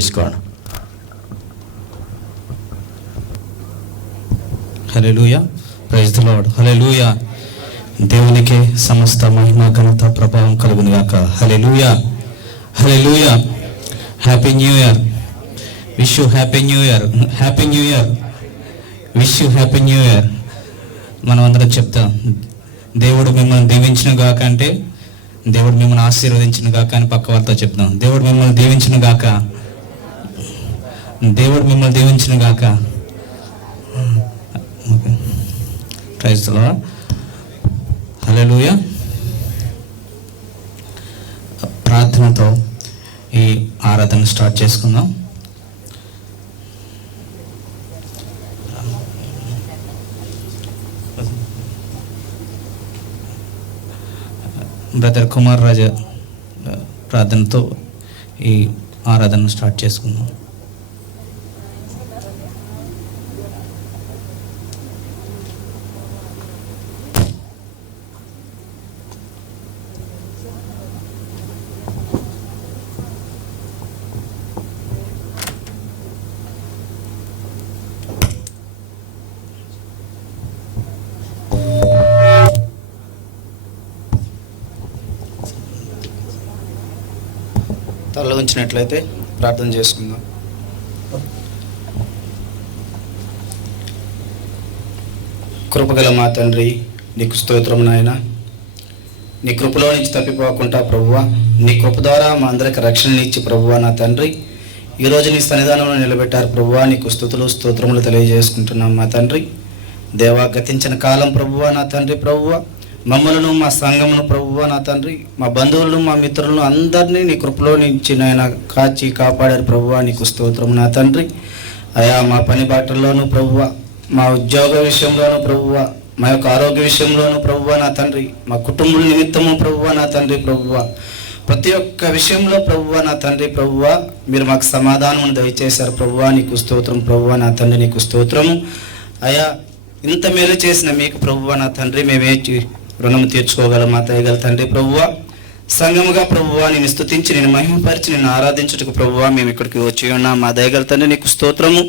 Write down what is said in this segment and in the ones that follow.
Praise God. Hallelujah. Praise the Lord. Hallelujah. దేవునికి సమస్త మహిమ ఘనత ప్రభావం కలుగును గాక. Hallelujah. Hallelujah. Happy new year. Wish you happy new year. Happy new year. Wish you happy new year. మనం అందరం చెప్తాం, దేవుడు మిమ్మల్ని దీవించిన గాక అంటే దేవుడు మిమ్మల్ని ఆశీర్వదించిన గాక అని పక్క వారితో చెప్తాం. దేవుడు మిమ్మల్ని దీవించిన గాక, దేవుడు మిమ్మల్ని దీవించిన గాక. Praise the Lord. హల్లెలూయా. ప్రార్థనతో ఈ ఆరాధన స్టార్ట్ చేసుకుందాం. బ్రదర్ కుమార్ రాజా ప్రార్థనతో ఈ ఆరాధన స్టార్ట్ చేసుకుందాం. తల ఉంచినట్లయితే ప్రార్థన చేసుకుందాం. కృపగల మా తండ్రి, నీకు స్తోత్రం నాయన. నీ కృపలో నుంచి తప్పిపోకుండా ప్రభువా, నీ కృప ద్వారా మా అందరికి రక్షణనిచ్చి ప్రభువా నా తండ్రి ఈరోజు నీ సన్నిధానంలో నిలబెట్టారు ప్రభువా. నీకు స్తుతులు స్తోత్రములు తెలియజేసుకుంటున్నాం మా తండ్రి. దేవా, గతించిన కాలం ప్రభువా నా తండ్రి ప్రభువా, మమ్మలను మా సంఘమును ప్రభువా నా తండ్రి, మా బంధువులను మా మిత్రులను అందరినీ నీ కృపలో నుంచి నాయన కాచి కాపాడారు ప్రభువా. నీకు స్తోత్రం నా తండ్రి. అయా, మా పని బాటల్లోనూ ప్రభువా, మా ఉద్యోగ విషయంలోనూ ప్రభువా, మా యొక్క ఆరోగ్య విషయంలోనూ ప్రభువా నా తండ్రి, మా కుటుంబం నిమిత్తము ప్రభువా నా తండ్రి ప్రభువా, ప్రతి ఒక్క విషయంలో ప్రభువా నా తండ్రి ప్రభువా మీరు మాకు సమాధానం దయచేశారు ప్రభువా. నీకు స్తోత్రం ప్రభువా నా తండ్రి, నీకు స్తోత్రము. అయా, ఇంత మేలు చేసిన మీకు ప్రభువా నా తండ్రి మేమే రుణము తీర్చుకోగలం మా దయగల తండ్రి ప్రభువా. సంఘముగా ప్రభువా నేను స్తుతించి, నేను మహిమపరిచి, నేను ఆరాధించుటకు ప్రభువా మేము ఇక్కడికి వచ్చి ఉన్నాం మా దయగల తండ్రి, నీకు స్తోత్రము.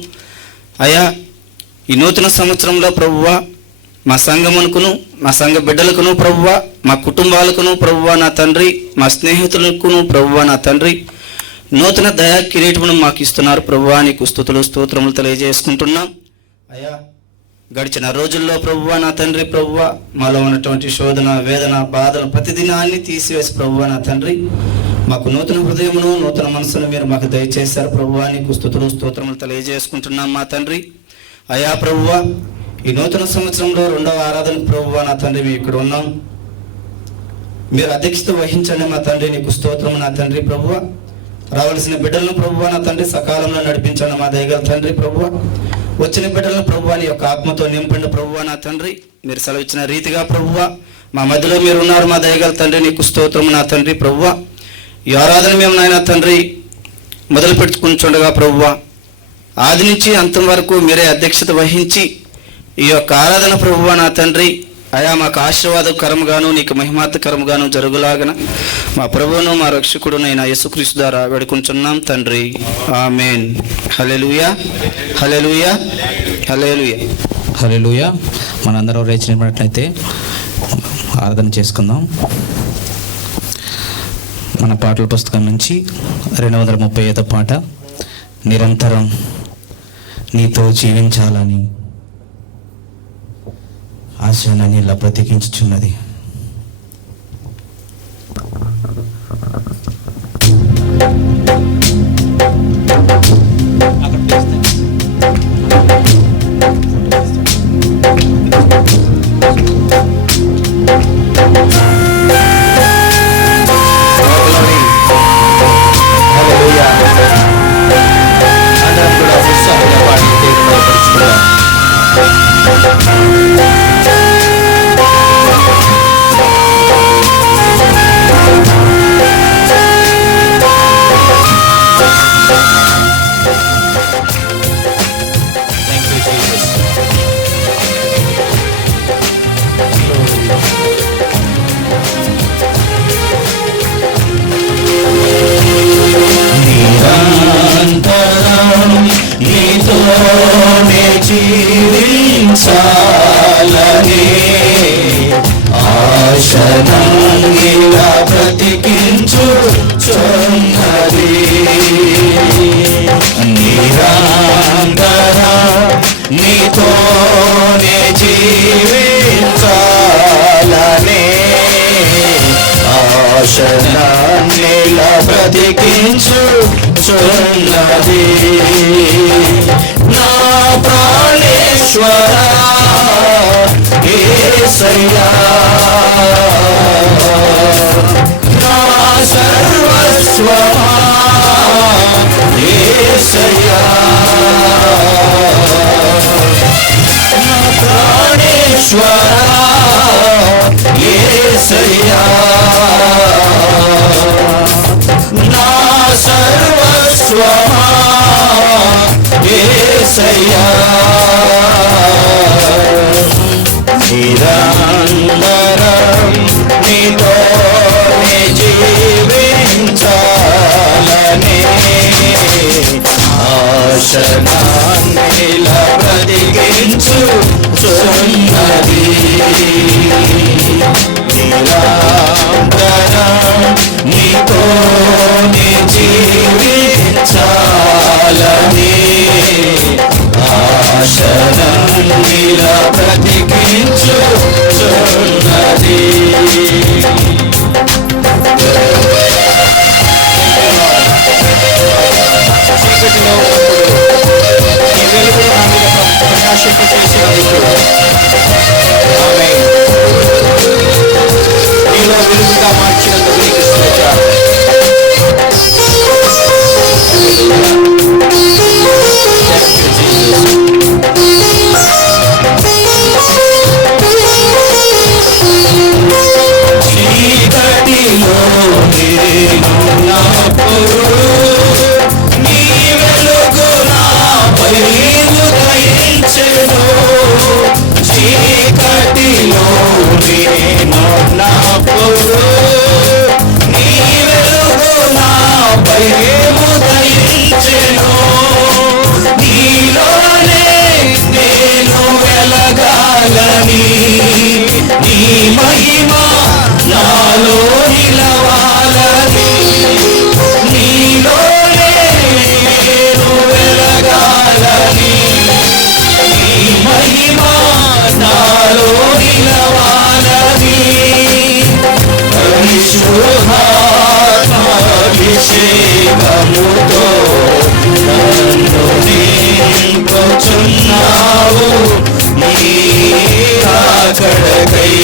అయా, ఈ నూతన సంవత్సరంలో ప్రభువా మా సంఘమునకును, మా సంఘ బిడ్డలకును ప్రభువా, మా కుటుంబాలకును ప్రభువా నా తండ్రి, మా స్నేహితులకును ప్రభువా నా తండ్రి నూతన దయా కిరీటమును మాకు ఇస్తున్నారు ప్రభువా. నీకు స్తుతులు స్తోత్రములు తెలియజేసుకుంటున్నాం. అయా, గడిచిన రోజుల్లో ప్రభువా నా తండ్రి ప్రభువా మాలో ఉన్నటువంటి శోధన, వేదన, బాధలు ప్రతిదినాన్ని తీసివేసి ప్రభువా నా తండ్రి మాకు నూతన హృదయమును, నూతన మనసును మీరు మాకు దయచేశారు ప్రభువా. నీకు స్తుతులు స్తోత్రములు తెలియజేసుకుంటున్నాం మా తండ్రి. అయా ప్రభువా, ఈ నూతన సంవత్సరంలో 2వ ఆరాధన ప్రభువా నా తండ్రి మేము ఇక్కడ ఉన్నాం. మీరు అధ్యక్షత వహించండి మా తండ్రి. నీకు స్తోత్రము నా తండ్రి ప్రభువా. రావాల్సిన బిడ్డలను ప్రభువా నా తండ్రి సకాలంలో నడిపించండి మా దయగల తండ్రి ప్రభువా. వచ్చిన బిడ్డలను ప్రభువా నీ యొక్క ఆత్మతో నింపండి ప్రభువా నా తండ్రి. మీరు సెలవిచ్చిన రీతిగా ప్రభువా మా మధ్యలో మీరు ఉన్నారు మా దయగల తండ్రి. నీకు స్తోత్రము నా తండ్రి ప్రభువా. ఈ ఆరాధన మేము నాయన తండ్రి మొదలు పెట్టుకుంటుండగా ప్రభువా ఆది నుంచి అంతం వరకు మీరే అధ్యక్షత వహించి ఈ యొక్క ఆరాధన ప్రభువా నా తండ్రి అయా మాకు ఆశీర్వాదకరంగాను, నీకు మహిమార్థకరంగాను జరుగులాగన మా ప్రభువును మా రక్షకుడునైన యేసుక్రీస్తు ద్వారా వేడుకుంటున్నాం తండ్రి. ఆమేన్. హల్లెలూయా. హల్లెలూయా. హల్లెలూయా. హల్లెలూయా. మనందరం రేచినట్లయితే ఆరాధన చేసుకుందాం. మన పాటల పుస్తకం నుంచి 235వ పాట, నిరంతరం నీతో జీవించాలని ఆశ నన్ను ఇలా బ్రతికించుచున్నది. ఆశనంగిలా బ్రతికించుచున్నది. నిరంతరం నీతోనే జీవించాలనే ఆశనంగిలా బ్రతికించుచున్నది. నా ప్రాణేశ్వర యేసయ్యా, నా సర్వస్వమా యేసయ్యా, నా ప్రాణేశ్వర యేసయ్యా, నా సర్వస్వమా యేసయ్యా. నిరంతరం నీతోనే జీవించాలనే ఆశనాన్నిలా బ్రతికించుచున్నది. నిరంతరం నీతోనే జీవించాలనే ఆశనంగిలా బ్రతికించుచున్నది. చీకటిలో నీ వెలుగు నా మీద ప్రకాశింపచేసినందుకు ఆమేన్. నీలో వెలుగుగా మార్చినందుకు నీకు స్తోత్రాలు. చీకటిలో నేనున్నప్పుడు నీ వెలుగు నాపై ఉదయించెను. చీకటిలో నేనున్నప్పుడు నీ వెలుగు నాపై ఉదయించెను. నీలోనే నేను వెలగాలని నీ మహిమ నాలో నిలవాలని. నీలోనే నేను వెలగాలని నీ మహిమ నాలో నిలవాలని. పరిశుద్ధాత్మాభిషేకముతో నన్ను నింపుచున్నావు నీ రాకడకై.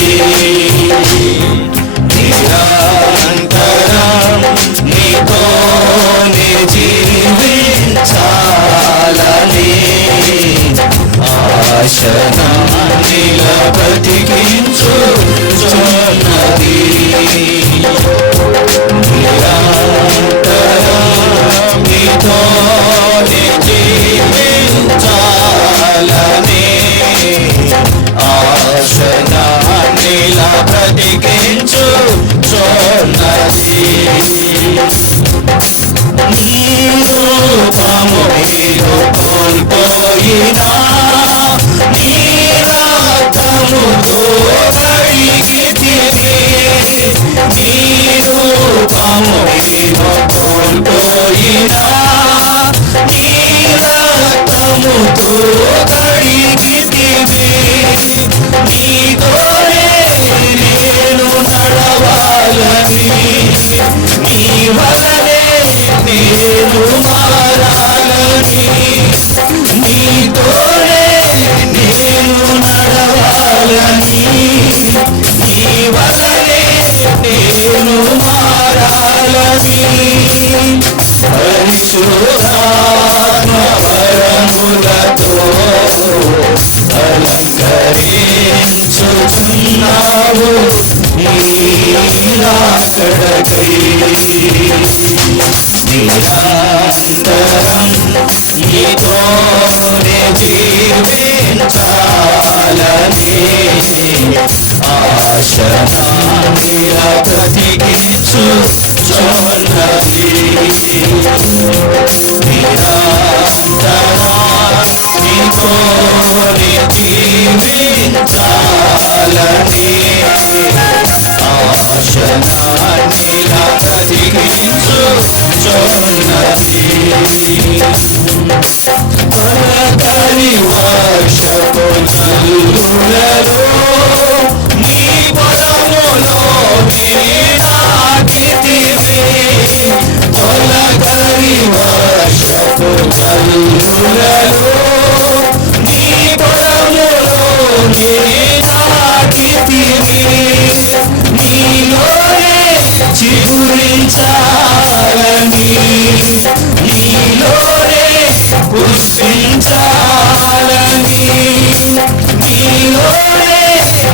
నిరంతరం నీతోనే జీవించాలని ఆశనాన్నిలా బ్రతికించుచున్నది. నిరంతరం నీతోనే జీవించాలని ఆశనాన్నిలా బ్రతికించుచున్నది. నీ రూపము నేను కోల్పోయినా నీ రక్తముతో కడిగితివి. నీ రూపము నేను కోల్పోయినా నీ రక్తముతో కడిగితివి. నీతోనే నేను నడవాలని నీ వలనే నేను మారాలని. నీతోనే నేను నడవాలని నీ వలనే నేను మారాలని. పరిశుద్ధాత్మ వరములతో అలంకరించుచున్నావు నీ రాకడకై. నిరంతరం నీతోనే జీవించాలని ఆశనాన్నిలా బ్రతికించుచున్నది. నిరంతరం నీతోనే జీవించాలని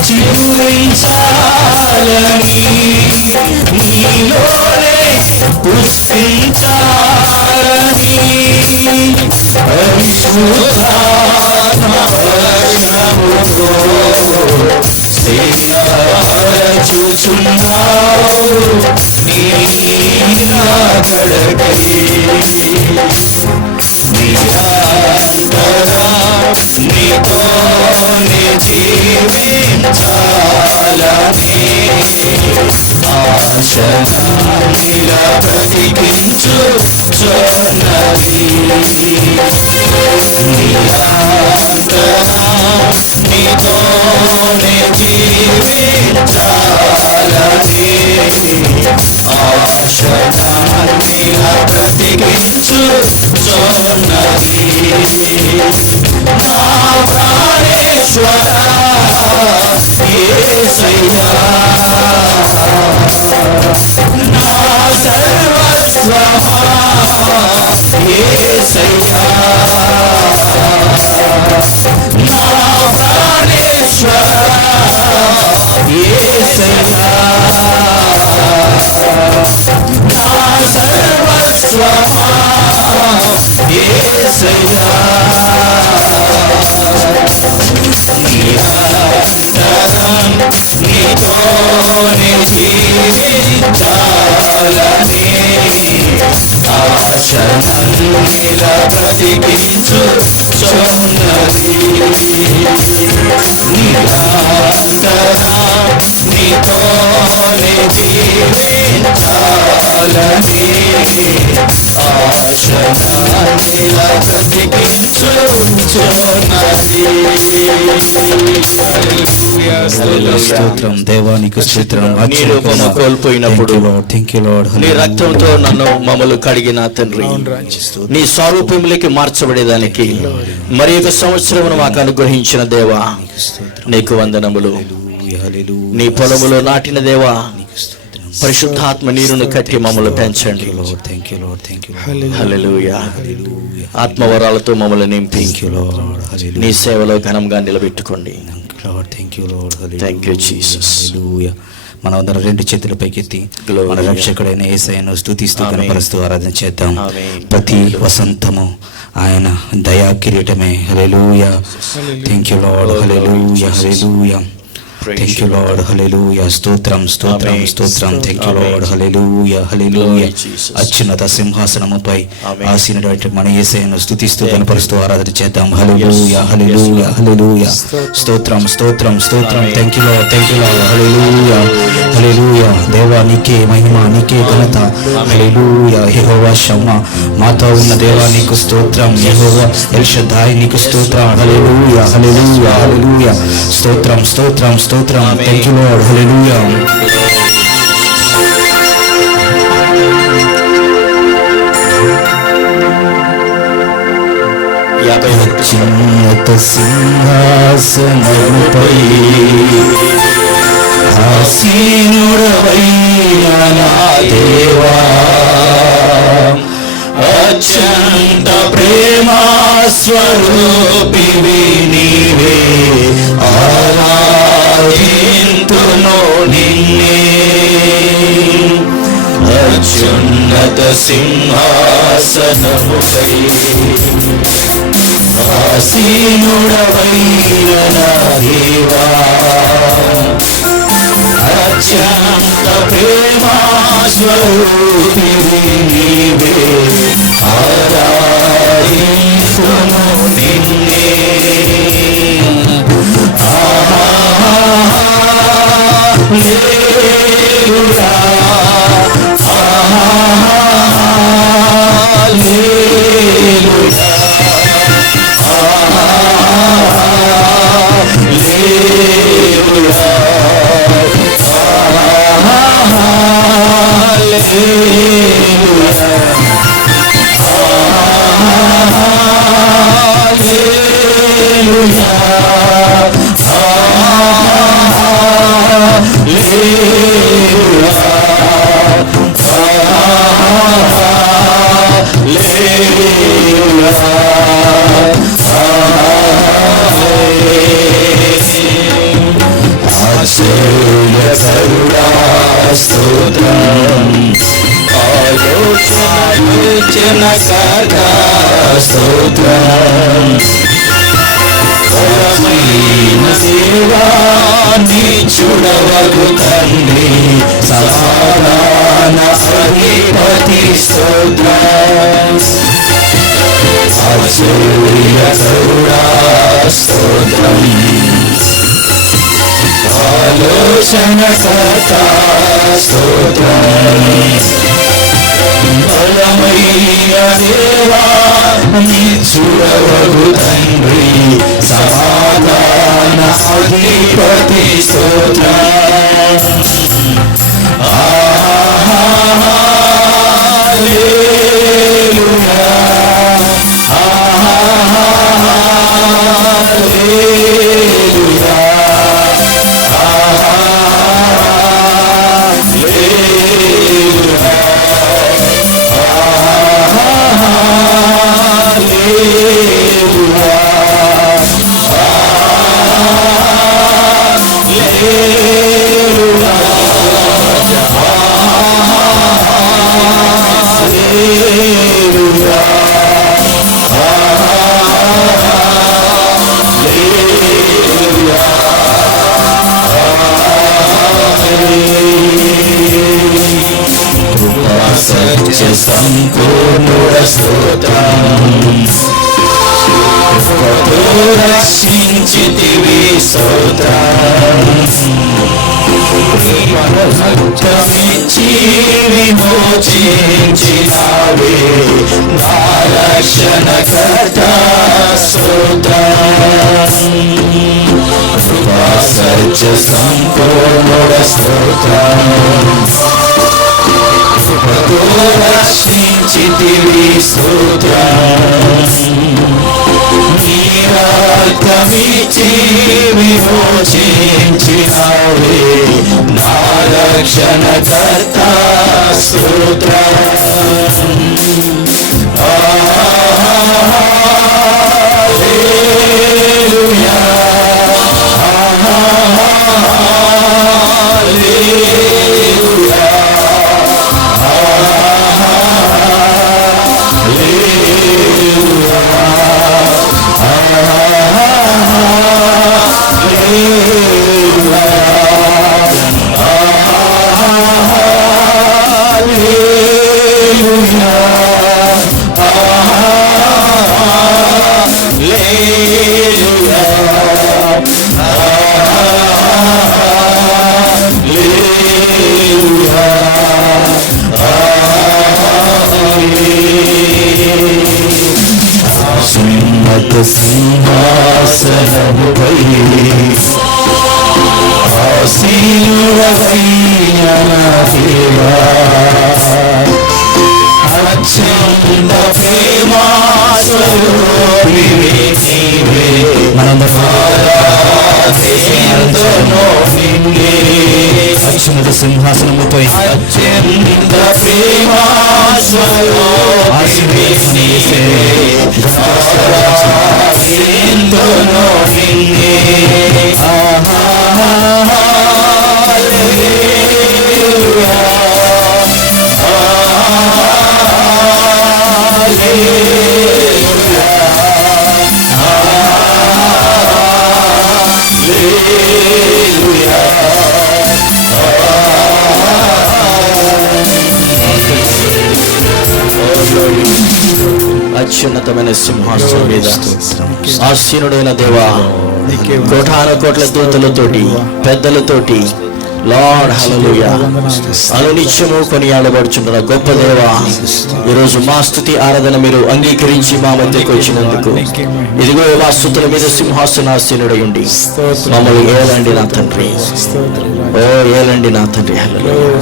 చిగురించాలని నీలోనే పుష్పించాలని పరిశుద్ధాత్మవర్షముతో సేయపరచుచున్నావు నీ రాకడకై నిరంతరం నీతోనే జీవించాలని ఆశగా బ్రతికించుచున్నది నిరంతరం నీతోనే జీవించాలని ఆశగా బ్రతికించుచున్నది నా ప్రాణేశ్వర యేసయ్యా నా సర్వస్వమా యేసయ్యా నా ప్రాణేశ్వర యేసయ్యా నా సర్వస్వమా యేసయ్యా నిరంతరం నీతోనే జీవించాలని ఆశనన్నిల బ్రతికించుచున్నది నిరంతరం నీతోనే జీవించాలని ఆశనన్నిల బ్రతికించుచున్నది. స్తోత్రం దేవానికి స్తోత్రం. నీ రూపము కోల్పోయినప్పుడు నీ రక్తంతో నన్ను మమ్మల్ని కడిగిన తండ్రి నీ స్వరూపంలోకి మార్చబడేదానికి మరి ఒక సంవత్సరం మాకు అనుగ్రహించిన దేవా నీకు వందనములు. నీ పొలములో నాటిన దేవా పరిశుద్ధాత్మ నీరును కట్టి మమ్మల్ని పెంచండి. హల్లెలూయా. ఆత్మవరాలతో మమ్మల్ని నింపి నీ సేవలో ఘనంగా నిలబెట్టుకోండి. Thank you Jesus. మనం అందరం రెండు చేతుల పైకెత్తి మన రక్షకుడైన యేసయ్యను స్తుతిస్తూ కనపరుస్తూ ఆరాధన చేద్దాం. ప్రతి వసంతము ఆయన దయా కిరీటమే. Hallelujah. Thank you Lord. Hallelujah. Hallelujah. Thank you Lord. Hallelujah. స్తోత్రం స్తోత్రం స్తోత్రం. Thank you Lord. Hallelujah. Hallelujah. అత్యున్నత సింహాసనముపై ఆసీనుడైన మన యేసయ్యను స్తుతిస్తూ కనపరుస్తూ ఆరాధన చేద్దాం. హల్లెలూయా. హల్లెలూయా. హల్లెలూయా. స్తోత్రం స్తోత్రం స్తోత్రం. Thank you Lord. Thank you Lord. Hallelujah. Hallelujah. దేవా నీకే మహిమ, నీకే ఘనత. హల్లెలూయా. యెహోవా షమ్మా మాతో ఉన్న దేవా నీకు స్తోత్రం. యెహోవా ఎల్ షద్దాయ్ నీకు స్తోత్రం. హల్లెలూయా. హల్లెలూయా. హల్లెలూయా. స్తోత్రం స్తోత్రం స్తోత్రం. Thank you Lord. హల్లెలూయా. చిన్నత సింహాసనముపై ఆసీనుడవైన నా దేవా అత్యంత ప్రేమా స్వరూపివి నీవే. ఆరాధింతును నిన్నే అత్యున్నత సింహాసనముపై ఆసీనుడవైన నా దేవా అత్యంత ప్రేమా స్వరూపివి నీవే. ఆరాధింతును నిన్నే హల్లెలూయా. హల్లెలూయా. సృజనకర్త స్తోత్రం బలమైన దేవా నీ చూడవగు తండ్రి సమాధాన అధిపతి స్తోత్రం ఆశ్చర్య కరుణా స్తోత్రం ఆలోచనకర్త స్తోత్రం బలమైన దేవా నీ చూడవగు తండ్రి సమాధాన అధిపతి స్తోత్రం హల్లెలూయా హల్లెలూయా సత్య సంపూర్ణుడ స్తోత్రం రక్షించితివి స్తోత్రం రక్తమిచ్చి విమోచించినావే నా రక్షణకర్త స్తోత్రం సత్య సంపూర్ణుడ స్తోత్రం రక్షించితివి స్తోత్రం నీ రక్తమిచ్చి విమోచించినావే నా రక్షణకర్త స్తోత్రం హల్లెలూయా హల్లెలూయా సింహాసనముపై ఆసీనుడవైన దేవా అత్యంత ప్రేమా స్వరూపిణి నీవే మనందరూ అత్యున్నత సింహాసనముపై అత్యంత ప్రేమా స్వరూపిణి నీవే ఎంతనో నిన్నే హల్లెలూయా హల్లెలూయా హల్లెలూయా అత్యున్నతమైన సింహాసనం మీద ఆసీనుడైన దేవా కోటాన కోట్ల దూతలతోటి పెద్దలతోటి లార్డ్ హల్లెలూయా అనునిత్యము కొనియాడబడుచున్న గొప్ప దేవా ఈరోజు మా స్తుతి ఆరాధన మీరు అంగీకరించి మా మధ్యకు వచ్చినందుకు ఇదిగో మా స్తుతుల మీద సింహాసనాసీనుడై ఉండి మమ్మల్ని ఏలండి నా తండ్రి ఓ ఏలండి నా తండ్రి హల్లెలూయా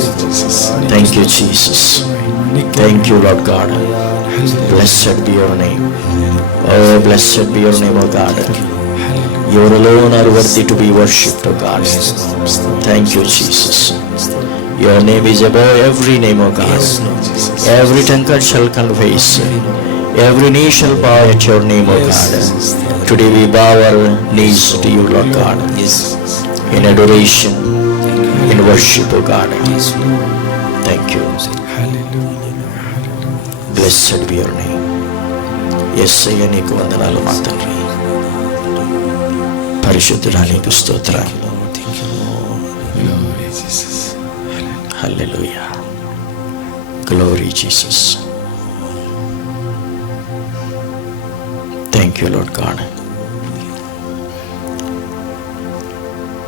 thank you Jesus thank you Lord God blessed be your name oh blessed be your name oh God you alone are worthy to be worshipped oh God thank you Jesus your name is above every name oh God every tongue shall confess every knee shall bow at your name oh God today we bow our knees to you Lord God in adoration in worship oh God thank you blessed be your name. Yesayya నీకు వందనాలు మా తండ్రి. పరిశుద్ధుడా నీకు స్తోత్రాలు. Hallelujah. Glory Jesus. Thank you Lord God.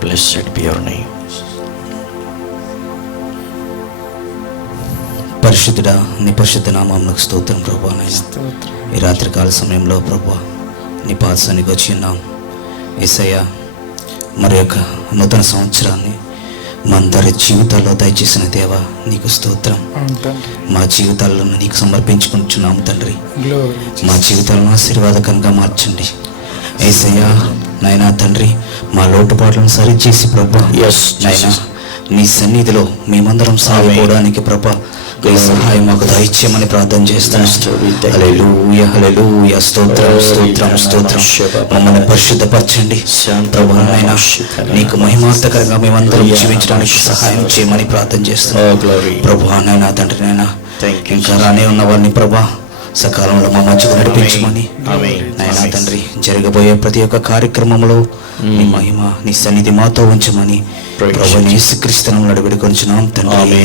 Blessed be your name. పరిశుద్ధుడా నీ పరిశుద్ధ నామమునకు స్తోత్రం ప్రభువా. ఈ రాత్రికాల సమయంలో ప్రభువా నీ పాదసన్నిధికి వచ్చి ఉన్నాం యేసయ్య. మరి యొక్క నూతన సంవత్సరాన్ని మా అందరి జీవితాల్లో దయచేసిన దేవా నీకు స్తోత్రం. మా జీవితాలను నీకు సమర్పించుకుంటున్నాము తండ్రి. మా జీవితాలను ఆశీర్వాదకంగా మార్చండి యేసయ్య. నాయనా తండ్రి మా లోటుపాట్లను సరిచేసి ప్రభా నాయనా నీ సన్నిధిలో మేమందరం సాగిపోవడానికి ప్రభా సహాయం మాకు దయచేయమని ప్రార్థన చేస్తాను. హల్లెలూయా హల్లెలూయా. స్తోత్రం స్తోత్రం స్తోత్రం. మమ్మల్ని పరిశుద్ధపరచండి ప్రభువా నాయనా. నీకు మహిమార్థకరంగా మేమందరం జీవించడానికి సహాయం చేయమని ప్రార్థన చేస్తున్నాం ప్రభువా నాయనా తండ్రి నాయనా. ఇంకా రానే ఉన్న వారిని ప్రభా సకాలంలో మా మధ్యకు నడిపించమని నాయనా తండ్రి. జరగబోయే ప్రతి ఒక్క కార్యక్రమంలో నీ మహిమ నీ సన్నిధి మాతో ఉంచమని ప్రభువా యేసుక్రీస్తును నడిపెడుకొంచున్నాం తండ్రి.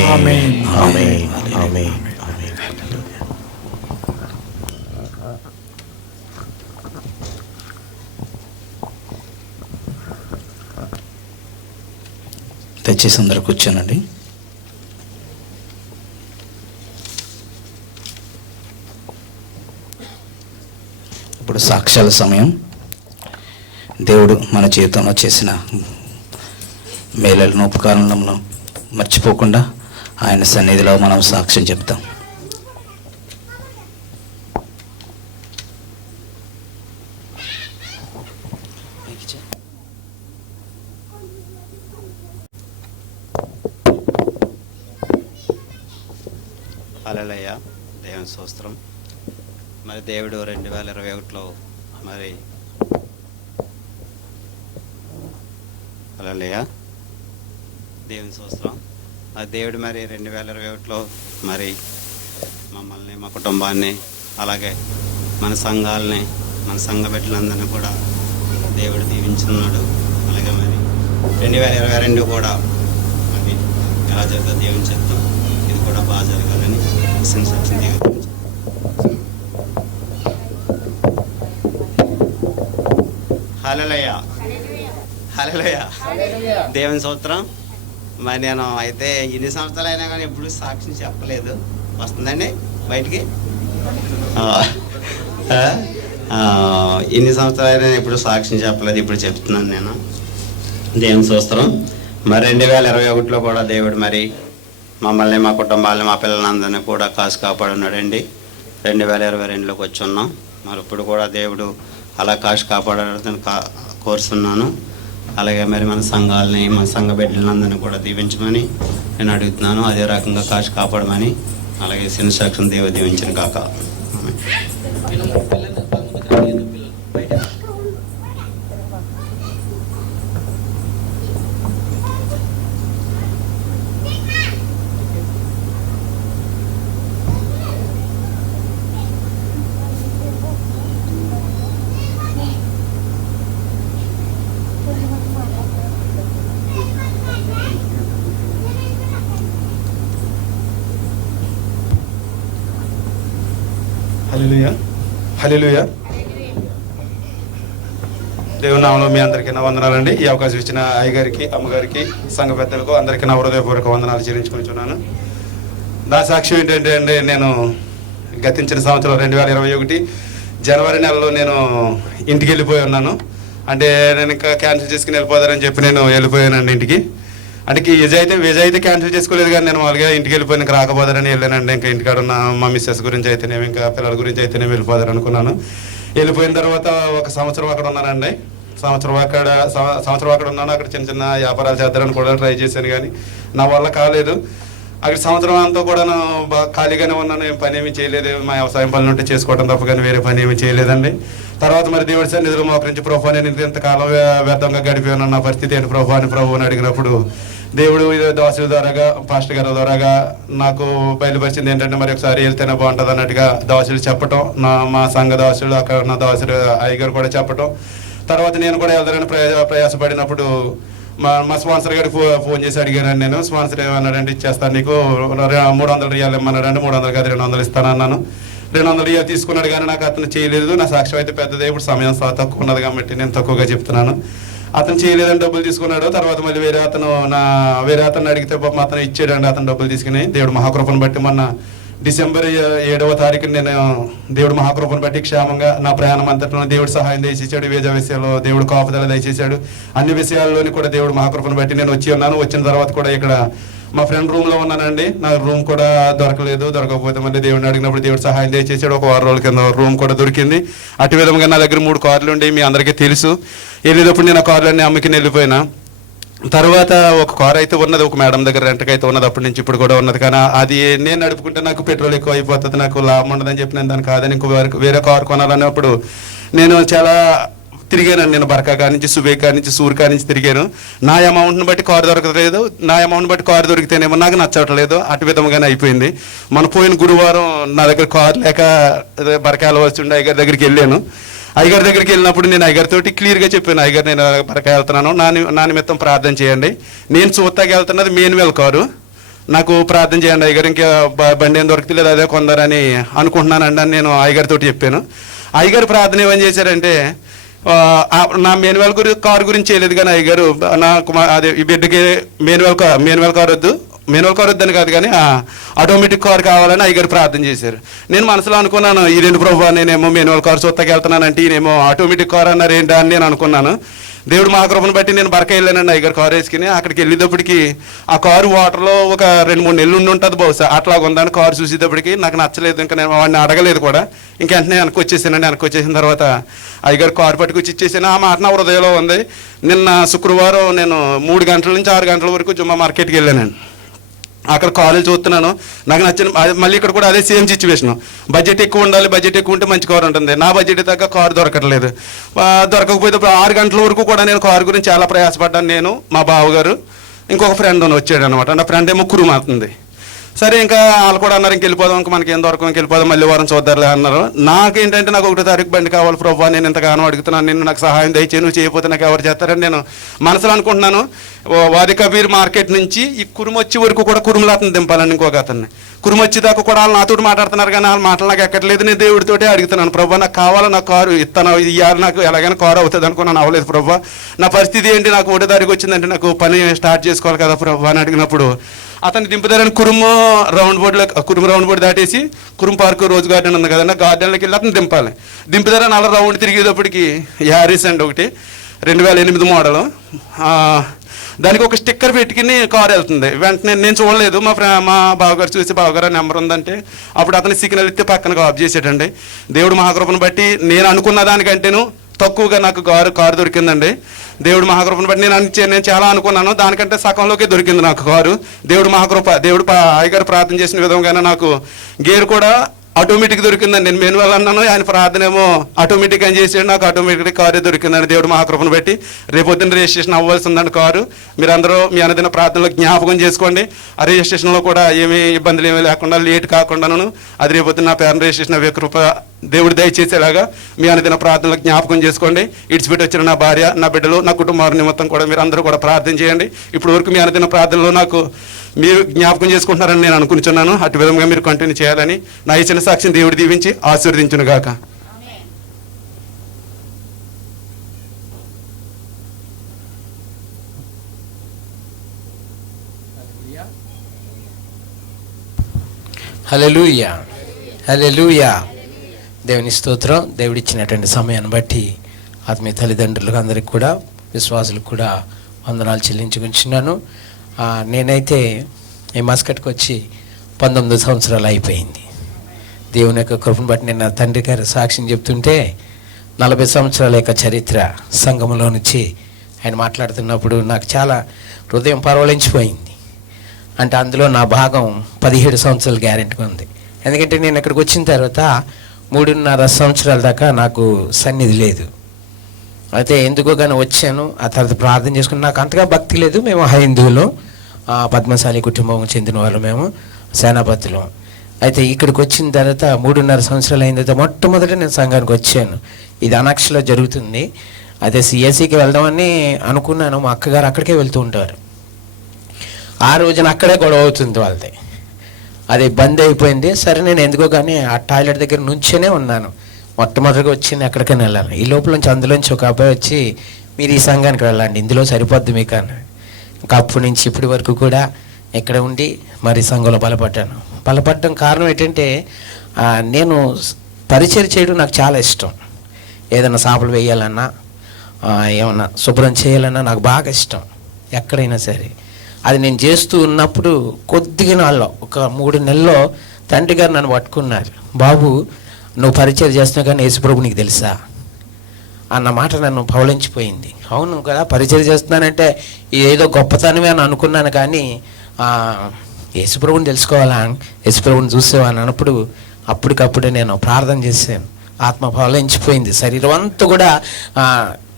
దయచేసి అందరూ కూర్చోనండి. ఇప్పుడు సాక్ష్యాల సమయం. దేవుడు మన జీవితంలో చేసిన మేలులను ఉపకారాలను మర్చిపోకుండా ఆయన సన్నిధిలో మనం సాక్ష్యం చెప్తాం. హల్లెలూయా. దేవుని స్తోత్రం. మరి దేవుడు 2021లో మరి హల్లెలూయా దేవుని స్తోత్రం. మరి దేవుడు మరి 2021లో మరి మమ్మల్ని మా కుటుంబాన్ని అలాగే మన సంఘాలని మన సంఘ బిడ్డలందరినీ కూడా దేవుడు దీవించున్నాడు. అలాగే మరి 2022 కూడా మరి ఎలా జరుగుతుందో దేవుని చెప్తాం. ఇది కూడా బాగా జరగాలని సంతోషం దేవుడు. హల్లెలూయా హల్లెలూయా దేవుని స్తోత్రం. మరి నేను అయితే ఇన్ని సంవత్సరాలు అయినా కానీ ఎప్పుడు సాక్షి చెప్పలేదు. వస్తుందండి బయటికి. ఇన్ని సంవత్సరాలు అయినా ఎప్పుడు సాక్షి చెప్పలేదు. ఇప్పుడు చెప్తున్నాను నేను. దేవుని స్తోత్రం. మరి 2021లో కూడా దేవుడు మరి మమ్మల్ని మా కుటుంబాలని మా పిల్లలందరినీ కూడా కాసు కాపాడున్నాడండి. 2022లోకి వచ్చి ఉన్నాం. మరి ఇప్పుడు కూడా దేవుడు అలా కాసు కాపాడాలని కోరుతున్నాను. అలాగే మరి మన సంఘాలని మన సంఘ బిడ్డలందరినీ కూడా దీవించమని నేను అడుగుతున్నాను. అదే రకంగా కాసు కాపాడమని అలాగే చిన్న సాక్షిని దేవుడు దీవించిన కాక. హల్లెలూయా హల్లెలూయా. దేవుని నామములో మీ అందరికీ నా వందనాలండి. ఈ అవకాశం ఇచ్చిన అయ్యగారికి అమ్మగారికి సంఘ పెద్దలకు అందరికీ నా హృదయపూర్వక వందనాలు చెల్లించుకుంటున్నాను. నా సాక్ష్యం ఏంటంటే అండి, నేను గతించిన సంవత్సరం 2021 జనవరి నెలలో నేను ఇంటికి వెళ్ళిపోయి ఉన్నాను. అంటే నేను ఇంకా క్యాన్సిల్ చేసుకుని వెళ్ళిపోతారని చెప్పి నేను వెళ్ళిపోయానండి ఇంటికి. అంటే విజయ్ అయితే క్యాన్సిల్ చేసుకోలేదు, కానీ నేను మామూలుగా ఇంటికి వెళ్ళిపోయి ఇంకా రాకపోతారని వెళ్ళానండి. ఇంకా ఇంటికాడ ఉన్న మా మిస్సెస్ గురించి అయితేనేమి ఇంకా పిల్లల గురించి అయితేనేమి వెళ్ళిపోతారు అనుకున్నాను. వెళ్ళిపోయిన తర్వాత ఒక సంవత్సరం అక్కడ ఉన్నానండి. సంవత్సరం అక్కడ ఉన్నాను. అక్కడ చిన్న చిన్న వ్యాపారాలు చేద్దారని కూడా ట్రై చేశాను, కానీ నా వల్ల కాలేదు. అక్కడ సంవత్సరం అంతా కూడా బాగా ఖాళీగానే ఉన్నాను. ఏం పని ఏమీ చేయలేదు. మా వ్యవసాయం పనులు ఉంటే చేసుకోవడం తప్ప కానీ వేరే పని ఏమీ చేయలేదండి. తర్వాత మరి దేవుడి సన్నిధిలో మోకరించి ప్రభు నేను ఇంతకాలం వ్యర్థంగా గడిపోయాను, నా పరిస్థితి ఏంటి ప్రభు అని ప్రభువుని అడిగినప్పుడు దేవుడు దాసుల ద్వారాగా పాస్టర్ గారి ద్వారాగా నాకు బయలుపరిచింది ఏంటంటే మరి ఒకసారి వెళ్తేనే బాగుంటుంది అన్నట్టుగా దాసులు చెప్పటం, మా సంఘ దాసులు అక్కడ ఉన్న దాసులు అయ్యగారు కూడా చెప్పటం. తర్వాత నేను కూడా వెళ్తానని ప్రయాసపడినప్పుడు మా స్పాన్సర్ గారికి ఫోన్ చేసి అడిగాను. నేను స్పాన్సర్ ఏమన్నాడంటే ఇచ్చేస్తాను నీకు 300 రియాలు ఇమ్మన్నాడంటే 300 కాదు 200 ఇస్తాను అన్నాను. 200 రియాలు తీసుకున్నాడు కానీ నాకు అతను చేయలేదు. నా సాక్ష్యం అయితే పెద్దదే, ఇప్పుడు సమయం తక్కువ ఉన్నది కాబట్టి నేను తక్కువగా చెప్తున్నాను. అతను చేయలేదని డబ్బులు తీసుకున్నాడు. తర్వాత మళ్ళీ వేరే అతను అడిగితే పాపం అతను ఇచ్చాడండి. అతను డబ్బులు తీసుకుని దేవుడు మహాకృపను బట్టి మొన్న డిసెంబర్ 7వ తారీఖున నేను దేవుడు మహాకృపను బట్టి క్షేమంగా నా ప్రయాణం అంతట్లో దేవుడు సహాయం దయచేసాడు. వీజా విషయాల్లో దేవుడు కాపుదల దయచేశాడు. అన్ని విషయాల్లోని కూడా దేవుడు మహాకృపను బట్టి నేను వచ్చి ఉన్నాను. వచ్చిన తర్వాత కూడా ఇక్కడ మా ఫ్రెండ్ రూమ్లో ఉన్నానండి. నా రూమ్ కూడా దొరకలేదు. దొరకకపోతే మళ్ళీ దేవుడిని అడిగినప్పుడు దేవుడు సహాయం దయచేసాడు. ఒక 6 రోజుల కింద రూమ్ కూడా దొరికింది. అటు విధంగా నా దగ్గర 3 కార్లు ఉండి మీ అందరికీ తెలుసు. వెళ్ళేటప్పుడు నేను ఆ కార్లన్నీ అమ్ముకుని వెళ్ళిపోయినా. తర్వాత ఒక కార్ అయితే ఉన్నది, ఒక మేడం దగ్గర రెంట్కి అయితే ఉన్నది, అప్పటి నుంచి ఇప్పుడు కూడా ఉన్నది. కానీ అది నేను నడుపుకుంటే నాకు పెట్రోల్ ఎక్కువ అయిపోతుంది, నాకు లాభం ఉండదని చెప్పి నేను దాన్ని కాదని ఇంకో వేరే కార్ కొనాలన్నప్పుడు నేను చాలా తిరిగాను. నేను బర్కా నుంచి సుబేకా నుంచి సూర్కా నుంచి తిరిగాను. నా అమౌంట్ని బట్టి కారు దొరకలేదు. నా అమౌంట్ బట్టి కారు దొరికితేనేమో నాకు నచ్చట్లేదు. అటు విధంగానే అయిపోయింది. మన పోయిన గురువారం నా దగ్గర కారు లేక బర్కా వెళ్ళవలసి ఉండి అయ్యగారి దగ్గరికి వెళ్ళాను. అయ్యగారి దగ్గరికి వెళ్ళినప్పుడు నేను అయ్యగారితో క్లియర్గా చెప్పాను, అయ్యగారు నేను బర్కా వెళ్తున్నాను, నా నిమిత్తం ప్రార్థన చేయండి. నేను చూస్తాకి వెళ్తున్నది మేన్వెల్ కారు, నాకు ప్రార్థన చేయండి అయ్యగారు, ఇంకా బండి ఏం దొరకలేదు అదే కొందరని అనుకుంటున్నానండి అని నేను అయ్యగారితో చెప్పాను. అయ్యగారు ప్రార్థన ఏమని చేశారంటే, నా మేన్వెల్ కారు గురించి చేయలేదు కానీ అయ్యగారు నాకు అదే ఈ బిడ్డకి మేన్వెల్ కారు వద్దు, మేన్వెల్ కారు వద్దని కాదు కానీ ఆటోమేటిక్ కారు కావాలని అయ్యగారు ప్రార్థన చేశారు. నేను మనసులో అనుకున్నాను, ఈ 2 ప్రభు నేనేమో మేన్వెల్ కారు చూస్తాకి వెళ్తున్నానంటే ఈయనేమో ఆటోమేటిక్ కారు అన్నారు ఏంటా అని నేను అనుకున్నాను. దేవుడు మహాకృపను బట్టి నేను బర్కా వెళ్ళానండి అయ్యగారు కారు వేసుకుని. అక్కడికి వెళ్ళేటప్పటికి ఆ కారు వాటర్లో ఒక 2-3 నెలలు ఉండి ఉంటుంది బహుశా, అట్లాగ ఉందని కారు చూసేటప్పటికి నాకు నచ్చలేదు. ఇంకా నేను వాడిని అడగలేదు కూడా. ఇంకా వెంటనే వెనక్కి వచ్చేసానండి. వెనక్కి వచ్చేసిన తర్వాత అయ్యగారు కారు పట్టుకొచ్చి ఇచ్చేసాను. ఆ మాట నా హృదయంలో ఉంది. నిన్న శుక్రవారం నేను 3 గంటల నుంచి 6 గంటల వరకు జుమ్మా మార్కెట్కి వెళ్ళానండి. అక్కడ కాలేజ్ చూస్తున్నాను, నాకు నచ్చిన మళ్ళీ ఇక్కడ కూడా అదే సేమ్ సిచ్యువేషన్. బడ్జెట్ ఎక్కువ ఉండాలి, బడ్జెట్ ఎక్కువ ఉంటే మంచి కారు ఉంటుంది. నా బడ్జెట్ తగ్గ కారు దొరకట్లేదు. దొరకకపోతే 6 గంటల వరకు కూడా నేను కారు గురించి చాలా ప్రయాసపడ్డాను. నేను, మా బావగారు, ఇంకొక ఫ్రెండ్ వచ్చాడు అనమాట. నా ఫ్రెండ్ ఏమో కురుమాతుంది. సరే ఇంకా వాళ్ళు కూడా అన్నారు ఇంకెళ్ళిపోదాం, ఇంకా మనకి ఏం దొరకం, ఇంకెళ్ళిపోదాం, మళ్ళీ వారం చూద్దారులే అన్నారు. నాకేంటంటే నాకు 1వ తారీఖు బండి కావాలి ప్రభు, నేను ఇంతగానో అడుగుతున్నాను, నేను నాకు సహాయం దయచేయి, నువ్వు చేయకపోతే నాకు ఎవరు చేస్తారని నేను మనసులో అనుకుంటున్నాను. వాది కబీర్ మార్కెట్ నుంచి ఈ కురుమొచ్చి వరకు కూడా కురుములాతను దింపాలని ఇంకొక అతన్ని. కురుమొచ్చి దాకా కూడా వాళ్ళు నాతో మాట్లాడుతున్నారు కానీ వాళ్ళ మాటలు నాకు ఎక్కట్లేదు. నేను దేవుడితోటే అడుగుతున్నాను, ప్రభు నాకు కావాలి, నాకు కారు ఇస్తాను, ఇవ్వాలి, నాకు ఎలాగైనా కారు అవుతుంది అనుకున్నాను. అవ్వలేదు ప్రభు. నా పరిస్థితి ఏంటి, నాకు 1వ తారీఖు వచ్చిందంటే నాకు పని స్టార్ట్ చేసుకోవాలి కదా ప్రభు అని అడిగినప్పుడు అతన్ని దింపుదారని కురుము రౌండ్ బోర్డు దాటేసి కురుం పార్క్ రోజు గార్డెన్ ఉంది కదండి, గార్డెన్లోకి వెళ్ళి అతను దింపాలి. దింపుదారని అలా రౌండ్ తిరిగేటప్పటికి యారీస్ అండి ఒకటి 2008 మోడలు, దానికి ఒక స్టిక్కర్ పెట్టుకుని కారు వెళ్తుంది. వెంటనే నేను చూడలేదు, మా బావగారు చూసి బావగారు నెంబర్ ఉందంటే అప్పుడు అతను సిగ్నల్ ఇస్తే పక్కన ఆఫ్ చేసాడండి. దేవుడు మహాకృపను బట్టి నేను అనుకున్న దానికంటేను తక్కువగా నాకు కారు దొరికిందండి. దేవుడు మహాకృపను బట్టి నేను చాలా అనుకున్నాను, దానికంటే సగంలోకే దొరికింది నాకు కారు. దేవుడు మహాకృప, దేవుడు అయ్యగారు ప్రార్థన చేసిన విధంగానే నాకు గేర్ కూడా ఆటోమేటిక్ దొరికిందండి. నేను మెనువల్ అన్నాను, ఆయన ప్రార్థన ఏమో ఆటోమేటిక్ అని చేసాడు, నాకు ఆటోమేటిక్ కారే దొరికిందండి. దేవుడు మహాకృపను బట్టి రేపొద్దున రిజిస్ట్రేషన్ అవ్వాల్సి ఉందండి కారు. మీరందరూ మీ అనుదిన ప్రార్థనలో జ్ఞాపకం చేసుకోండి. ఆ రిజిస్ట్రేషన్లో కూడా ఏమీ ఇబ్బందులు ఏమీ లేకుండా లేట్ కాకుండాను అది రేపొద్దున నా పేరు రిజిస్ట్రేషన్ అయ్యే కృప దేవుడు దయచేసేలాగా మీ అనుదిన ప్రార్థనలో జ్ఞాపకం చేసుకోండి. ఇడిచిపెట్టి వచ్చిన నా భార్య, నా బిడ్డలు, నా కుటుంబం నిమిత్తం కూడా మీరు అందరూ కూడా ప్రార్థన చేయండి. ఇప్పటి వరకు మీ అనుదిన ప్రార్థనలో నాకు మీరు జ్ఞాపకం చేసుకుంటున్నారని నేను అనుకుంటున్నాను. అటు విధంగా మీరు కంటిన్యూ చేయాలని నా ఇచ్చిన సాక్షిని దేవుడు దీవించి ఆశీర్వదించును గాక. హల్లెలూయా, హల్లెలూయా. దేవుని స్తోత్రం. దేవుడిచ్చినటువంటి సమయాన్ని బట్టి ఆత్మీయ తల్లిదండ్రులకు అందరికి కూడా విశ్వాసులకు కూడా వందనాలు చెల్లించుకుంటున్నాను. నేనైతే ఈ మస్కట్కి వచ్చి 19 సంవత్సరాలు అయిపోయింది. దేవుని యొక్క కృపను బట్టి నేను నా తండ్రి గారి సాక్ష్యం చెప్తుంటే 40 సంవత్సరాల యొక్క చరిత్ర సంఘంలో నుంచి ఆయన మాట్లాడుతున్నప్పుడు నాకు చాలా హృదయం పరవళించిపోయింది. అంటే అందులో నా భాగం 17 సంవత్సరాలు గ్యారెంటీగా ఉంది. ఎందుకంటే నేను ఇక్కడికి వచ్చిన తర్వాత 3.5 సంవత్సరాల దాకా నాకు సన్నిధి లేదు. అయితే ఎందుకో కానీ వచ్చాను. ఆ తర్వాత ప్రార్థన చేసుకుని నాకు అంతగా భక్తి లేదు, మేము హైందువులు. పద్మశాలి కుటుంబం చెందిన వాళ్ళు మేము, సేనాపతులు. అయితే ఇక్కడికి వచ్చిన తర్వాత 3.5 సంవత్సరాలు అయిన తర్వాత మొట్టమొదటి నేను సంఘానికి వచ్చాను. ఇది అనాక్షలో జరుగుతుంది. అయితే సిఎస్సికి వెళ్దామని అనుకున్నాను. మా అక్కగారు అక్కడికే వెళ్తూ ఉంటారు. ఆ రోజున అక్కడే గొడవ అవుతుంది వాళ్ళది. అది బంద్ అయిపోయింది. సరే నేను ఎందుకో కానీ ఆ టాయిలెట్ దగ్గర నుంచేనే ఉన్నాను. మొట్టమొదటిగా వచ్చింది ఎక్కడికైనా వెళ్ళాను. ఈ లోపల నుంచి అందులోంచి ఒక అబ్బాయి వచ్చి, మీరు ఈ సంఘానికి వెళ్ళండి, ఇందులో సరిపోద్ది మీకు అన్నాడు. ఇంకా అప్పటి నుంచి ఇప్పటి వరకు కూడా ఇక్కడ ఉండి మరి సంఘంలో బలపడడం కారణం ఏంటంటే నేను పరిచయం చేయడం నాకు చాలా ఇష్టం. ఏదైనా సాపలు వేయాలన్నా ఏమన్నా శుభ్రం చేయాలన్నా నాకు బాగా ఇష్టం. ఎక్కడైనా సరే అది నేను చేస్తూ ఉన్నప్పుడు కొద్దిగా నాల్లో ఒక 3 నెలల్లో తండ్రి గారు నన్ను పట్టుకున్నారు. బాబు, నువ్వు పరిచయం చేస్తున్నావు కానీ యేసుప్రభు నీకు తెలుసా అన్న మాట నన్ను పవళించిపోయింది. అవును కదా, పరిచయం చేస్తున్నానంటే ఏదో గొప్పతనమే అని అనుకున్నాను. కానీ యేసుప్రభుని తెలుసుకోవాలా, యేసుప్రభుని చూసేవాని అన్నప్పుడు అప్పటికప్పుడే నేను ప్రార్థన చేశాను. ఆత్మ పవళించిపోయింది. శరీరం అంతా కూడా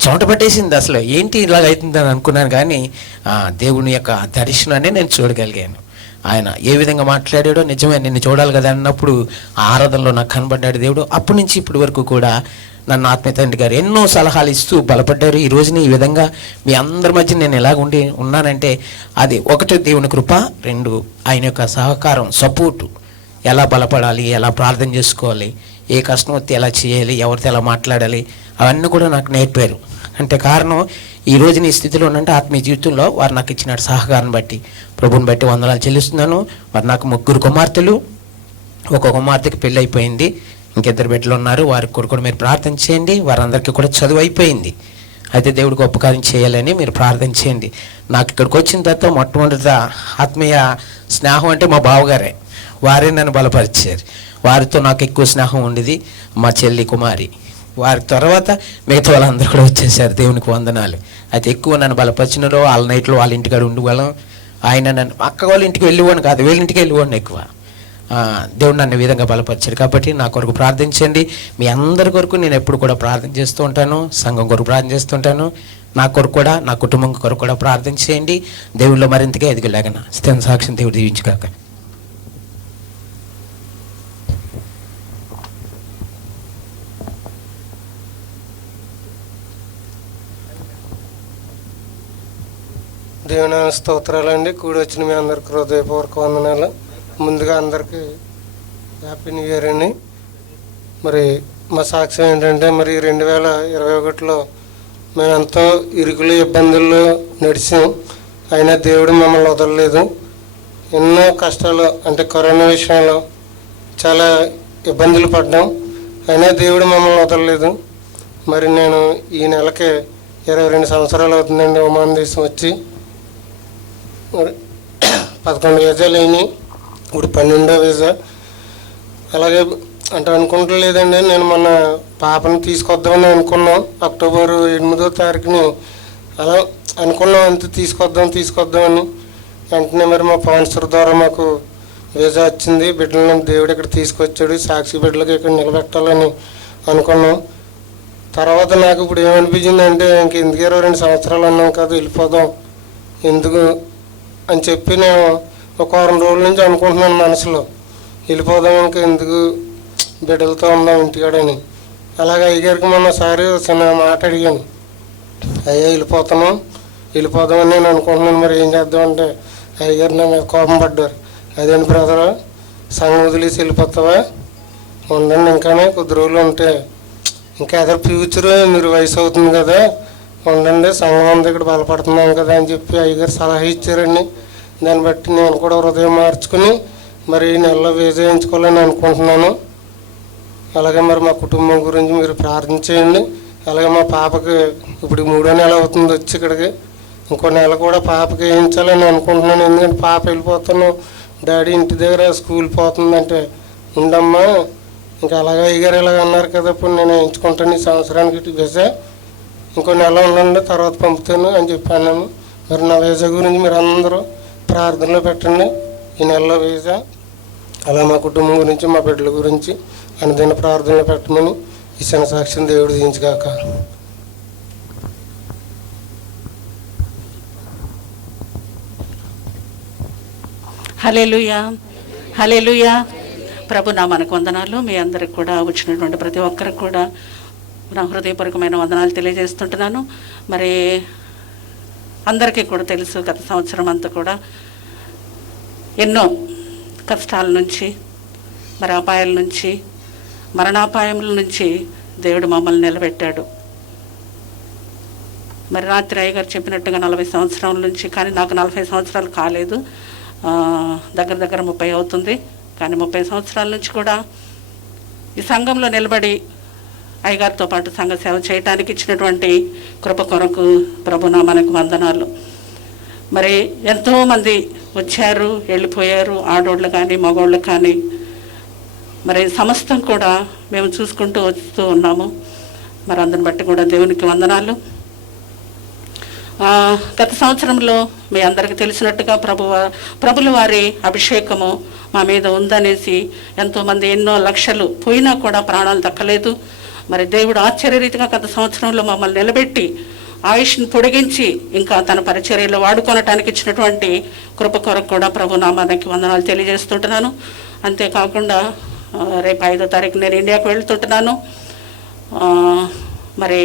చెమట పట్టేసింది. అసలు ఏంటి ఇలాగ అవుతుందని అనుకున్నాను. కానీ దేవుని యొక్క దర్శనాన్ని నేను చూడగలిగాను. ఆయన ఏ విధంగా మాట్లాడాడో నిజమే, నిన్ను చూడాలి కదా అన్నప్పుడు ఆరాధనలో నాకు కనబడ్డాడు దేవుడు. అప్పటి నుంచి ఇప్పటి వరకు కూడా నన్ను ఆత్మీయ తండ్రి గారు ఎన్నో సలహాలు ఇస్తూ బలపడ్డారు. ఈ రోజుని ఈ విధంగా మీ అందరి మధ్య నేను ఎలాగ ఉన్నానంటే అది 1 దేవుని కృప, 2 ఆయన యొక్క సహకారం, సపోర్టు. ఎలా బలపడాలి, ఎలా ప్రార్థన చేసుకోవాలి, ఏ కష్టం వస్తే ఎలా చేయాలి, ఎవరితో ఎలా మాట్లాడాలి, అవన్నీ కూడా నాకు నేర్పారు. అంటే కారణం ఈ రోజు నీ స్థితిలో ఉన్నంటే ఆత్మీయ జీవితంలో వారు నాకు ఇచ్చిన సహకారం బట్టి ప్రభుని బట్టి వందనాలు చెల్లిస్తున్నాను. వారు నాకు 3 కుమార్తెలు, ఒక కుమార్తెకి పెళ్ళి అయిపోయింది, ఇంకిద్దరు బిడ్డలు ఉన్నారు. వారికి కూడా మీరు ప్రార్థన చేయండి. వారందరికీ కూడా చదువు అయిపోయింది. అయితే దేవుడు గొప్ప కార్యం చేయాలని మీరు ప్రార్థన చేయండి. నాకు ఇక్కడికి వచ్చిన తర్వాత మొట్టమొదట ఆత్మీయ స్నేహం అంటే మా బావగారే. వారే నన్ను బలపరిచారు. వారితో నాకు ఎక్కువ స్నేహం ఉండేది. మా చెల్లి కుమారి, వారి తర్వాత మిగతా వాళ్ళందరూ కూడా వచ్చేసారు. దేవునికి వందనాలు. అయితే ఎక్కువ నన్ను బలపరిచినారో వాళ్ళ నైట్లో వాళ్ళ ఇంటికాడ ఉండేవాళ్ళం. ఆయన నన్ను అక్క వాళ్ళ ఇంటికి వెళ్ళిపోను కాదు, వీళ్ళ ఇంటికి వెళ్ళిపోండి ఎక్కువ. దేవుడు నన్ను ఈ విధంగా బలపరిచారు. కాబట్టి నా కొరకు ప్రార్థించండి. మీ అందరి కొరకు నేను ఎప్పుడు కూడా ప్రార్థన చేస్తూ ఉంటాను. సంఘం కొరకు ప్రార్థన చేస్తుంటాను. నా కొరకు కూడా, నా కుటుంబం కొరకు కూడా ప్రార్థన చేయండి. దేవుళ్ళో మరింతగా ఎదిగలేగన స్థిర సాక్ష్యం దేవుడు దీవించుగాక. దేవుని స్తోత్రాలండి. కూడి వచ్చిన మీ అందరికి హృదయపూర్వక వందనాలు. ముందుగా అందరికీ హ్యాపీ న్యూ ఇయర్ అండి. మరి మా సాక్ష్యం ఏంటంటే, మరి 2021లో మేము ఎంతో ఇరుకులు ఇబ్బందుల్లో నడిచాం. అయినా దేవుడు మమ్మల్ని వదలలేదు. ఎన్నో కష్టాలు అంటే కరోనా విషయంలో చాలా ఇబ్బందులు పడ్డాం. అయినా దేవుడు మమ్మల్ని వదలలేదు. మరి నేను ఈ నెలకి 22 సంవత్సరాలు అవుతుందండి ఒమాన్ దేశం వచ్చి. మరి 11 వీసాలు అయినాయి, ఇప్పుడు 12వ వీసా. అలాగే అంటే అనుకుంటలేదండి, నేను మన పాపను తీసుకొద్దామని అనుకున్నాం. అక్టోబర్ 8వ తారీఖుని అలా అనుకున్నాం, అంతే తీసుకొద్దామని. వెంటనే మరి మా స్పాన్సర్ ద్వారా మాకు వీసా వచ్చింది. బిడ్డలను దేవుడు ఇక్కడ తీసుకొచ్చాడు. సాక్షి బిడ్డలకి ఇక్కడ నిలబెట్టాలని అనుకున్నాం. తర్వాత నాకు ఇప్పుడు ఏమనిపించిందంటే, ఇంకెందుకు 22 సంవత్సరాలు అన్నాం కదా, వెళ్ళిపోదాం ఎందుకు అని చెప్పి నేను ఒక 4 రోజుల నుంచి అనుకుంటున్నాను మనసులో, వెళ్ళిపోదాం ఇంకా ఎందుకు బిడ్డలతో ఉందాం ఇంటికాడని. అలాగే అయ్యగారికి మొన్నసారి చిన్న మాట అడిగాను, అయ్యా వెళ్ళిపోదామని నేను అనుకుంటున్నాను, మరి ఏం చేద్దామంటే అయ్యగారు నా మీద కోపం పడ్డారు. అదేంటి బ్రదర్, సంఘం వదిలేసి వెళ్ళిపోతావా, ఉండండి ఇంకానే కొద్ది రోజులు ఉంటే, ఇంకా అదర్ ఫ్యూచర్ మీరు వయసు అవుతుంది కదా, ఉండండి సంఘం అంతా ఇక్కడ బలపడుతున్నాం కదా అని చెప్పి అయ్యగారు సలహా ఇచ్చారండి. దాన్ని బట్టి నేను కూడా హృదయం మార్చుకుని మరి ఈ నెలలో వీసా వేయించుకోవాలని అనుకుంటున్నాను. అలాగే మరి మా కుటుంబం గురించి మీరు ప్రార్థన చేయండి. అలాగే మా పాపకి ఇప్పుడు 3వ నెల అవుతుంది వచ్చి ఇక్కడికి, ఇంకో నెల కూడా పాపకి వేయించాలని అనుకుంటున్నాను. ఎందుకంటే పాప వెళ్ళిపోతాను డాడీ ఇంటి దగ్గర స్కూల్ పోతుందంటే, ఉండమ్మా ఇంకా అలాగే అయ్యగారు ఇలాగ అన్నారు కదా, ఇప్పుడు నేను వేయించుకుంటాను ఈ సంవత్సరానికి ఇటు వీసా, ఇంకో నెల ఉండండి తర్వాత పంపుతాను అని చెప్పాను. మరి నా వీసా గురించి మీరు అందరూ ప్రార్థనలో పెట్టండి. ఈ నెలలో వీసా, అలా మా కుటుంబం గురించి మా బిడ్డల గురించి అనుదిన ప్రార్థనలో పెట్టమని ఈ చిన్న సాక్ష్యం దేవుడు దీవించుగాక. హల్లెలూయా, హల్లెలూయా. ప్రభు నామానికి వందనాలు. మీ అందరికి కూడా వచ్చినటువంటి ప్రతి ఒక్కరికి కూడా నా హృదయపూర్వకమైన వందనాలు తెలియజేస్తుంటున్నాను. మరి అందరికీ కూడా తెలుసు, గత సంవత్సరం అంతా కూడా ఎన్నో కష్టాల నుంచి, మరి అపాయాల నుంచి, మరణాపాయముల నుంచి దేవుడు మమ్మల్ని నిలబెట్టాడు. మరి రాత్రి అయ్యగారు చెప్పినట్టుగా 40 సంవత్సరాల నుంచి, కానీ నాకు 40 సంవత్సరాలు కాలేదు, దగ్గర దగ్గర 30 అవుతుంది. కానీ 30 సంవత్సరాల నుంచి కూడా ఈ సంఘంలో నిలబడి అయ్యగారితో పాటు సంఘ సేవ చేయడానికి ఇచ్చినటువంటి కృప కొరకు ప్రభునామానికి వందనాలు. మరి ఎంతోమంది వచ్చారు, వెళ్ళిపోయారు, ఆడోళ్ళు కానీ మగోళ్ళు కానీ. మరి సమస్తం కూడా మేము చూసుకుంటూ వస్తూ ఉన్నాము. మరి అందరిని బట్టి కూడా దేవునికి వందనాలు. గత సంవత్సరంలో మీ అందరికీ తెలిసినట్టుగా ప్రభుల వారి అభిషేకము మా మీద ఉందనేసి ఎంతోమంది ఎన్నో లక్షలు పోయినా కూడా ప్రాణాలు దక్కలేదు. మరి దేవుడు ఆశ్చర్యరీతిగా గత సంవత్సరంలో మమ్మల్ని నిలబెట్టి ఆయుష్ని పొడిగించి ఇంకా తన పరిచర్యలో వాడుకోవటానికి ఇచ్చినటువంటి కృప కొరకు కూడా ప్రభునామానికి వందనాలు తెలియజేస్తుంటున్నాను. అంతేకాకుండా రేపు 5వ తారీఖు నేను ఇండియాకు వెళ్తుంటున్నాను. మరి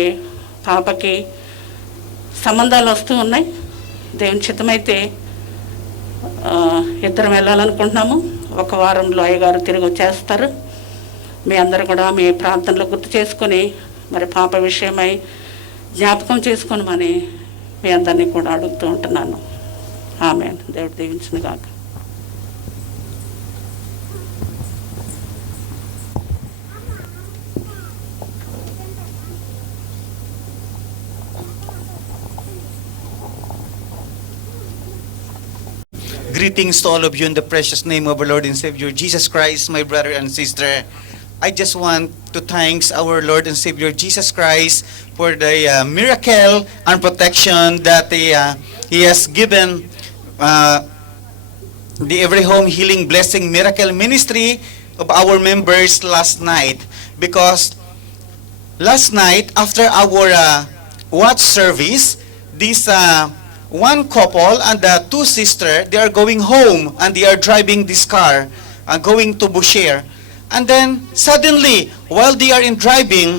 పాపకి సంబంధాలు వస్తూ ఉన్నాయి. దేవుని చిత్తమైతే ఇద్దరం వెళ్ళాలనుకుంటున్నాము. 1 వారంలో అయ్యగారు తిరిగి వచ్చేస్తారు. మీ అందరూ కూడా మీ ప్రాంతంలో గుర్తు చేసుకొని మరి పాప విషయమై జ్ఞాపకం చేసుకోనమని మీ అందరినీ కూడా అడుగుతూ ఉంటున్నాను. ఆమేన్. దేవుడు దీవించును గాక. Greetings to all of you in the precious name of our Lord and Savior Jesus Christ, my brother and sister. I just want to thank our Lord and Savior Jesus Christ for the miracle and protection that He has given the Every Home Healing Blessing Miracle Ministry of our members last night. Because last night, after our watch service, this one couple and the 2 sisters, they are going home and they are driving this car going to Bushehr. And then suddenly, while they are in driving,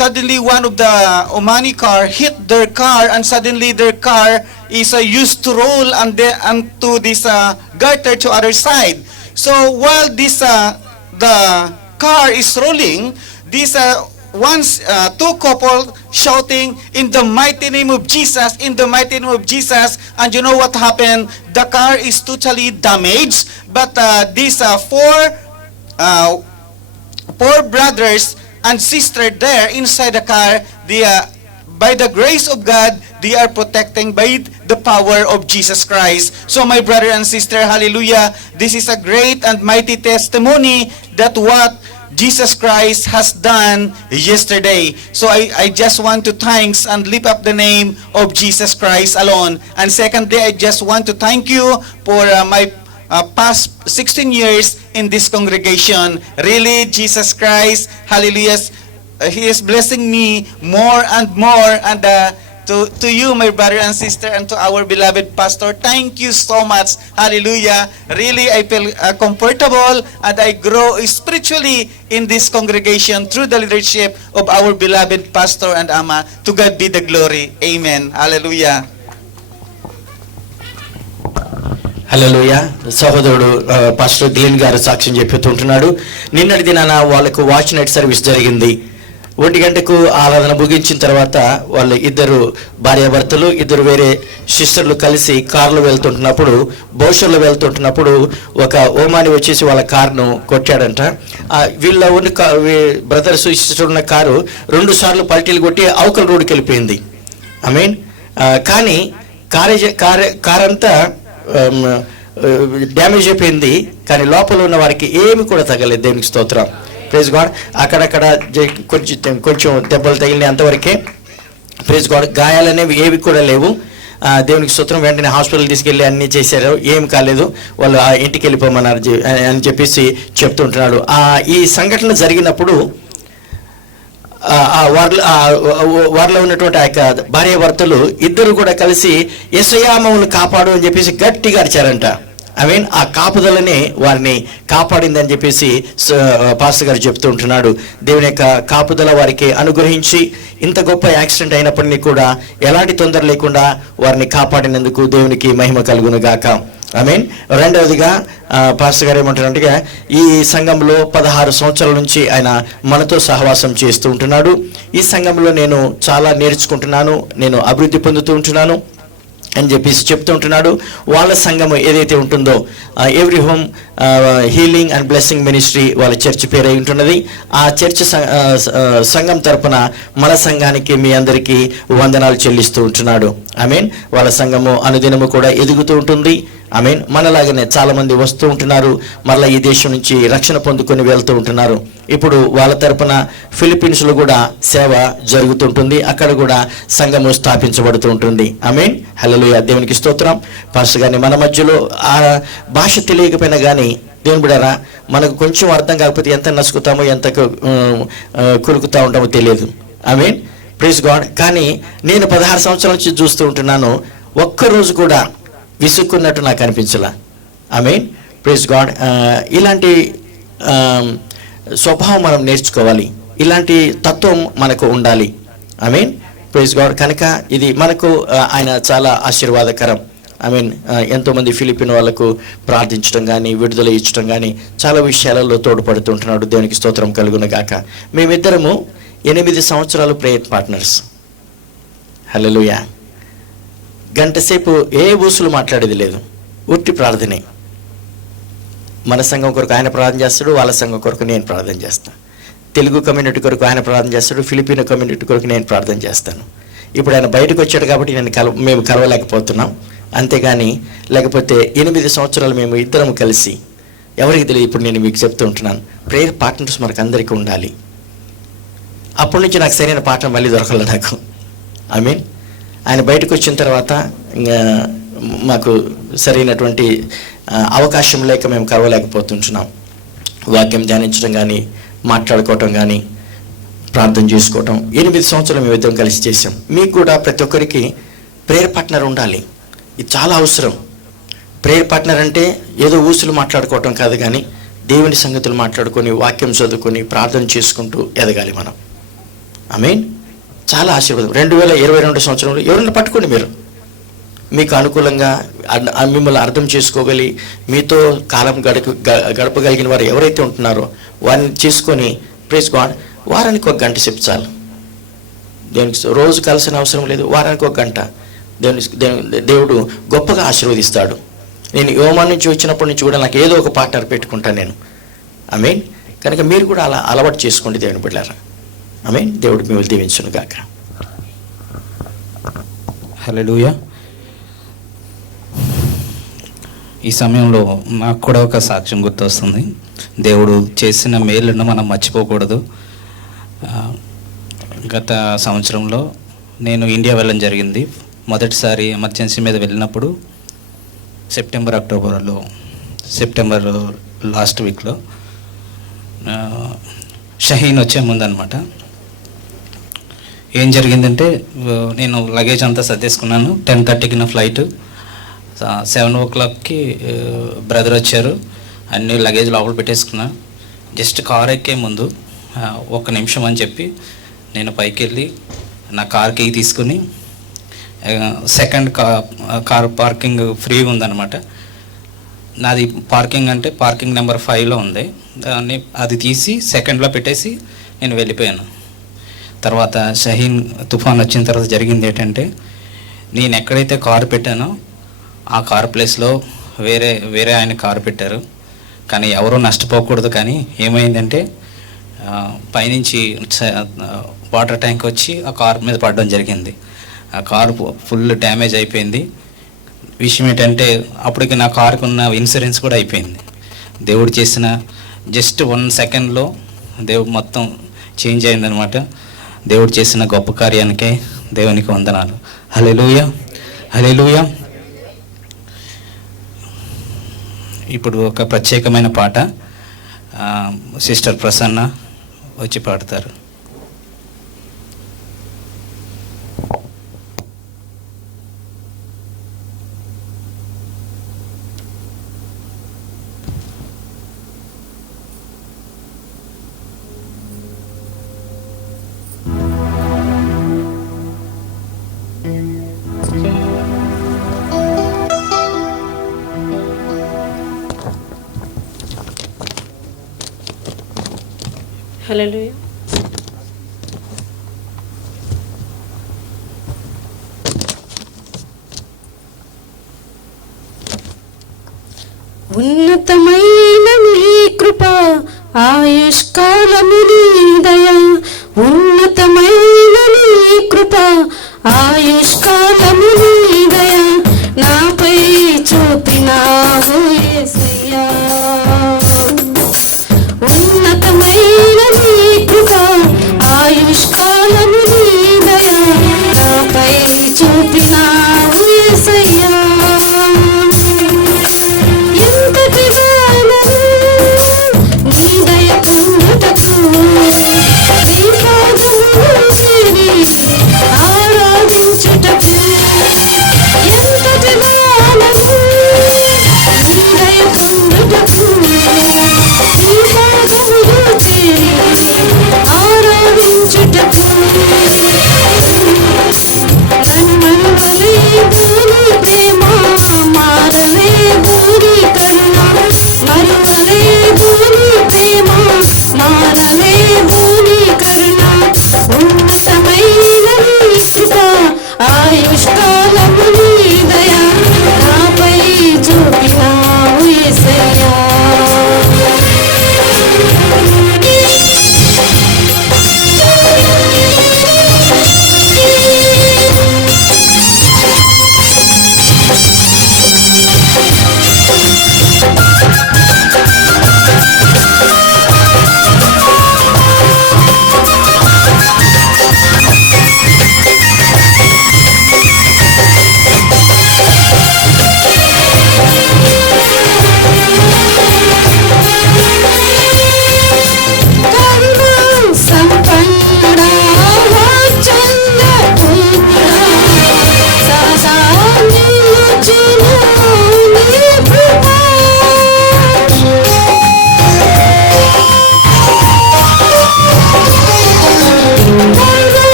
suddenly one of the Omani car hit their car, and suddenly their car is used to roll onto this gutter to other side. So while this the car is rolling, this two couple shouting, "In the mighty name of Jesus, in the mighty name of Jesus." And you know what happened? The car is totally damaged, but these four brothers and sister there inside the car, they by the grace of God, they are protecting by the power of Jesus Christ. So my brother and sister, hallelujah, this is a great and mighty testimony that what Jesus Christ has done yesterday. So I just want to thanks and lift up the name of Jesus Christ alone. And secondly, I just want to thank you for my past 16 years in this congregation. Really, Jesus Christ, hallelujah, He is blessing me more and more. And to you, my brother and sister, and to our beloved pastor, thank you so much. Hallelujah. Really, I feel comfortable and I grow spiritually in this congregation through the leadership of our beloved pastor and ama. To God be the glory. Amen. Hallelujah. హల్లెలూయా. సహోదరుడు pastor గ్లీన్ గారు సాక్ష్యం చెప్పుతుంటున్నాడు. నిన్నటి దినాన వాళ్ళకు watch night service జరిగింది. 1 గంటకు ఆరాధన ముగించిన తర్వాత వాళ్ళు ఇద్దరు భార్యాభర్తలు, ఇద్దరు వేరే సిస్టర్లు కలిసి కార్లో వెళ్తుంటున్నప్పుడు, బోషర్లో వెళ్తుంటున్నప్పుడు ఒక ఓమాని వచ్చేసి వాళ్ళ కార్ను కొట్టాడంట. వీళ్ళ ఉన్న బ్రదర్స్ సిస్టర్ ఉన్న కారు 2 సార్లు పల్టీలు కొట్టి అవకల రోడ్డుకి వెళ్ళిపోయింది. ఐ మీన్ కానీ కార్ అంతా డ్యామేజ్ అయిపోయింది, కానీ లోపల ఉన్న వారికి ఏమి కూడా తగలేదు. దేవునికి స్తోత్రం. Praise God. అక్కడక్కడ కొంచెం దెబ్బలు తగిలినాయి, అంతవరకే. Praise God. గాయాలు అనేవి ఏవి కూడా లేవు. దేవునికి స్తోత్రం. వెంటనే హాస్పిటల్ తీసుకెళ్ళి అన్నీ చేశారు, ఏం కాలేదు. వాళ్ళు ఇంటికి వెళ్ళిపోమన్నారు అని చెప్పేసి చెప్తుంటున్నాడు. ఈ సంఘటన జరిగినప్పుడు వారిలో ఉన్నటువంటి ఆ యొక్క భార్యాభర్తలు ఇద్దరు కూడా కలిసి యేసయ్యా మమ్మల్ని కాపాడు అని చెప్పేసి గట్టిగా అరిచారంట. ఆ కాపుదలనే వారిని కాపాడిందని చెప్పేసి పాస్టర్ గారు చెప్తూ ఉంటున్నాడు. దేవుని యొక్క కాపుదల వారికి అనుగ్రహించి ఇంత గొప్ప యాక్సిడెంట్ అయినప్పటికీ కూడా ఎలాంటి తొందర లేకుండా వారిని కాపాడినందుకు దేవునికి మహిమ కలుగును గాక. ఆమేన్. రెండవదిగా పాస్టర్ గారు ఏమంటారంటే, ఈ సంఘంలో 16 సంవత్సరాల నుంచి ఆయన మనతో సహవాసం చేస్తూ ఉంటున్నాడు. ఈ సంఘంలో నేను చాలా నేర్చుకుంటున్నాను, నేను అభివృద్ధి పొందుతూ ఉంటున్నాను అని చెప్పేసి చెప్తూ ఉంటున్నాడు. వాళ్ళ సంఘం ఏదైతే ఉంటుందో every home healing and blessing ministry వాళ్ళ చర్చ్ పేరు అయి ఉంటున్నది. ఆ చర్చ్ సంఘం తరపున మన సంఘానికి మీ అందరికీ వందనాలు చెల్లిస్తూ ఉంటున్నాడు. ఆమేన్. వాళ్ళ సంఘము అనుదినము కూడా ఎదుగుతూ ఉంటుంది. ఆమేన్. మనలాగానే చాలా మంది వస్తూ ఉంటున్నారు, మరలా ఈ దేశం నుంచి రక్షణ పొందుకొని వెళ్తూ ఉంటున్నారు. ఇప్పుడు వాళ్ళ తరపున ఫిలిప్పీన్స్లో కూడా సేవ జరుగుతుంటుంది, అక్కడ కూడా సంఘము స్థాపించబడుతూ ఉంటుంది. ఆమేన్. హల్లెలూయా. దేవునికి స్తోత్రం. పాస్టర్ గారిని మన మధ్యలో ఆ భాష తెలియకపోయినా కానీ దేవుని బిడ్డలారా, మనకు కొంచెం అర్థం కాకపోతే ఎంత నసుకుతామో ఎంత కులుకుతా ఉంటామో తెలియదు. ఆమేన్. Praise God. కానీ నేను 16 సంవత్సరాల నుంచి చూస్తూ ఉంటున్నాను, ఒక్కరోజు కూడా విసుక్కున్నట్టు నాకు అనిపించలా. ఆమేన్. Praise God. ఇలాంటి స్వభావం మనం నేర్చుకోవాలి, ఇలాంటి తత్వం మనకు ఉండాలి. ఆమేన్. Praise God. కనుక ఇది మనకు ఆయన చాలా ఆశీర్వాదకరం. ఆమేన్. ఎంతోమంది ఫిలిపిన్ వాళ్ళకు ప్రార్థించడం కానీ, విడుదల ఇచ్చడం కానీ చాలా విషయాలలో తోడ్పడుతుంటున్నాడు. దేవునికి స్తోత్రం కలుగును గాక. మేమిద్దరము 8 సంవత్సరాలు ప్రేయర్ పార్ట్నర్స్. హల్లెలూయా. గంట సేపు ఏ ఊసులు మాట్లాడేది లేదు, ఉట్టి ప్రార్థనే. మన సంఘం కొరకు ఆయన ప్రార్థన చేస్తాడు, వాళ్ళ సంఘం కొరకు నేను ప్రార్థన చేస్తాను. తెలుగు కమ్యూనిటీ కొరకు ఆయన ప్రార్థన చేస్తాడు, ఫిలిపినో కమ్యూనిటీ కొరకు నేను ప్రార్థన చేస్తాను. ఇప్పుడు ఆయన బయటకు వచ్చాడు కాబట్టి మేము కలవలేకపోతున్నాం, అంతేగాని లేకపోతే 8 సంవత్సరాలు మేము ఇద్దరం కలిసి, ఎవరికి తెలియదు, ఇప్పుడు నేను మీకు చెప్తూ ఉంటున్నాను, ప్రేయర్ పార్ట్నర్స్ మనకు అందరికీ ఉండాలి. అప్పటి నుంచి నాకు సరైన పాఠం మళ్ళీ దొరకలేదు నాకు. ఐ మీన్ ఆయన బయటకు వచ్చిన తర్వాత మాకు సరైనటువంటి అవకాశం లేక మేము కలవలేకపోతుంటున్నాం. వాక్యం ధ్యానించడం కానీ, మాట్లాడుకోవటం కానీ, ప్రార్థన చేసుకోవటం 8 సంవత్సరాలు మేము ఇద్దరం కలిసి చేసాం. మీకు కూడా ప్రతి ఒక్కరికి ప్రేయర్ పార్ట్నర్ ఉండాలి, ఇది చాలా అవసరం. ప్రేయర్ పార్ట్నర్ అంటే ఏదో ఊసులు మాట్లాడుకోవటం కాదు, కానీ దేవుని సంగతులు మాట్లాడుకొని, వాక్యం చదువుకొని, ప్రార్థన చేసుకుంటూ ఎదగాలి మనం. ఆమేన్. చాలా ఆశీర్వాదం. 2022 సంవత్సరంలో ఎవరైనా పట్టుకోండి, మీరు మీకు అనుకూలంగా మిమ్మల్ని అర్థం చేసుకోగలి, మీతో కాలం గడపగలిగిన వారు ఎవరైతే ఉంటున్నారో వారిని చేసుకొని, ప్రైజ్ గాడ్, వారానికి 1 గంట సేపు చాలు. దేవునికి రోజు కలిసిన అవసరం లేదు, వారానికి 1 గంట దేవుడు గొప్పగా ఆశీర్వదిస్తాడు. నేను యోమాన్ నుంచి వచ్చినప్పటి నుంచి కూడా నాకు ఏదో ఒక పార్ట్నర్ పెట్టుకుంటాను నేను. ఆమేన్. కనుక మీరు కూడా అలా అలవాటు చేసుకోండి దేవుని బిడ్డలారా. ఆమేన్. దేవుడు మిమ్మల్ని దీవించును గాక. హల్లెలూయా. ఈ సమయంలో నాకు కూడా ఒక సాక్ష్యం గుర్తొస్తుంది. దేవుడు చేసిన మేలును మనం మర్చిపోకూడదు. గత సంవత్సరంలో నేను ఇండియా వెళ్ళడం జరిగింది. మొదటిసారి ఎమర్జెన్సీ మీద వెళ్ళినప్పుడు సెప్టెంబర్ లాస్ట్ వీక్లో షహీన్ వచ్చే ముందనమాట. ఏం జరిగిందంటే, నేను లగేజ్ అంతా సర్దేసుకున్నాను. 10:30కి నా ఫ్లైట్, 7 o'clockకి బ్రదర్ వచ్చారు, అన్ని లగేజ్ లోపల పెట్టేసుకున్నా. జస్ట్ కార్ ఎక్కే ముందు 1 నిమిషం అని చెప్పి నేను పైకి వెళ్ళి నా కార్కి తీసుకుని, సెకండ్ కార్ పార్కింగ్ ఫ్రీగా ఉందన్నమాట. నాది పార్కింగ్ అంటే పార్కింగ్ నెంబర్ 5లో ఉంది. దాన్ని అది తీసి సెకండ్లో పెట్టేసి నేను వెళ్ళిపోయాను. తర్వాత షహీన్ తుఫాన్ వచ్చిన తర్వాత జరిగింది ఏంటంటే, నేను ఎక్కడైతే కారు పెట్టానో ఆ కార్ ప్లేస్లో వేరే ఆయన కారు పెట్టారు. కానీ ఎవరూ నష్టపోకూడదు. కానీ ఏమైందంటే, పైనుంచి వాటర్ ట్యాంక్ వచ్చి ఆ కారు మీద పడడం జరిగింది. ఆ కారు ఫుల్ డ్యామేజ్ అయిపోయింది. విషయం ఏంటంటే, అప్పటికి నా కారుకు ఉన్న ఇన్సూరెన్స్ కూడా అయిపోయింది. దేవుడు చేసిన జస్ట్ 1 సెకండ్లో దేవుడు మొత్తం చేంజ్ అయిందనమాట. దేవుడు చేసిన గొప్ప కార్యానికే దేవునికి వందనాలు. హల్లెలూయా, హల్లెలూయా. ఇప్పుడు ఒక ప్రత్యేకమైన పాట సిస్టర్ ప్రసన్న వచ్చి పాడతారు. హల్లెలూయా. ఉన్నతమైన నీ కృప ఆయుష్కాలము నీ దయ, ఉన్నతమైన నీ కృప ఆయుష్కాలము నీ దయ నాపై చూపినావు యేసయ్యా. ఉన్నతమైన నీ కృప ఆయుష్కాలము నీ దయ నాపై చూపినావు యేసయ్యా. ఎంతటి గానము నీ దయ పొందుటకు, నీ పాదములు చేరి ఆరాధించుటకు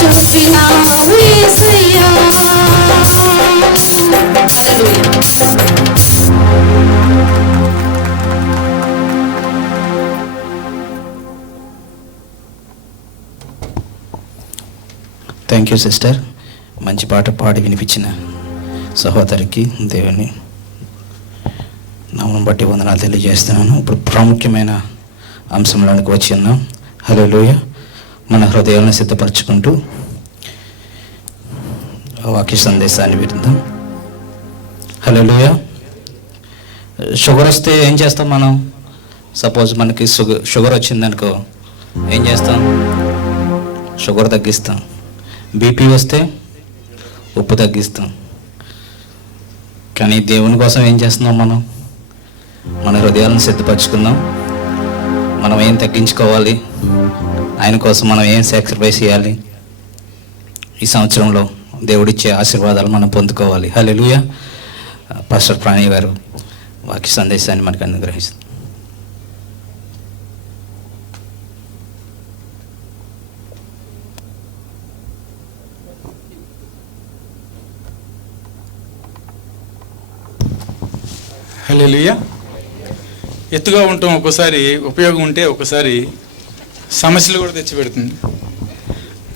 చూపినావు యేసయ్యా. Thank you sister. మంచి పాట పాడి వినిపించిన సహోదరికి దేవుని నామం బట్టి వందనాలు తెలియజేస్తున్నాను. ఇప్పుడు ప్రాముఖ్యమైన అంశంలోనికి వచ్చి ఉన్నాం. హల్లెలూయా. మన హృదయాలను సిద్ధపరచుకుంటూ వాక్య సందేశాన్ని విందాం. హల్లెలూయా. షుగర్ వస్తే ఏం చేస్తాం మనం? సపోజ్ మనకి షుగర్ వచ్చిందనుకో, ఏం చేస్తాం? షుగర్ తగ్గిస్తాం. బీపీ వస్తే ఉప్పు తగ్గిస్తాం. కానీ దేవుని కోసం ఏం చేస్తున్నాం మనం? మన హృదయాలను సిద్ధపరచుకుందాం. మనం ఏం తగ్గించుకోవాలి, ఆయన కోసం మనం ఏం సాక్రిఫైస్ చేయాలి, ఈ సంవత్సరంలో దేవుడిచ్చే ఆశీర్వాదాలు మనం పొందుకోవాలి. హల్లెలూయా. పాస్టర్ ప్రాణి గారు వాక్య సందేశాన్ని మనకు అనుగ్రహిస్తారు. హల్లెలూయా. ఎత్తుగా ఉండటం ఒక్కోసారి ఉపయోగం ఉంటే ఒక్కోసారి సమస్యలు కూడా తెచ్చిపెడుతుంది.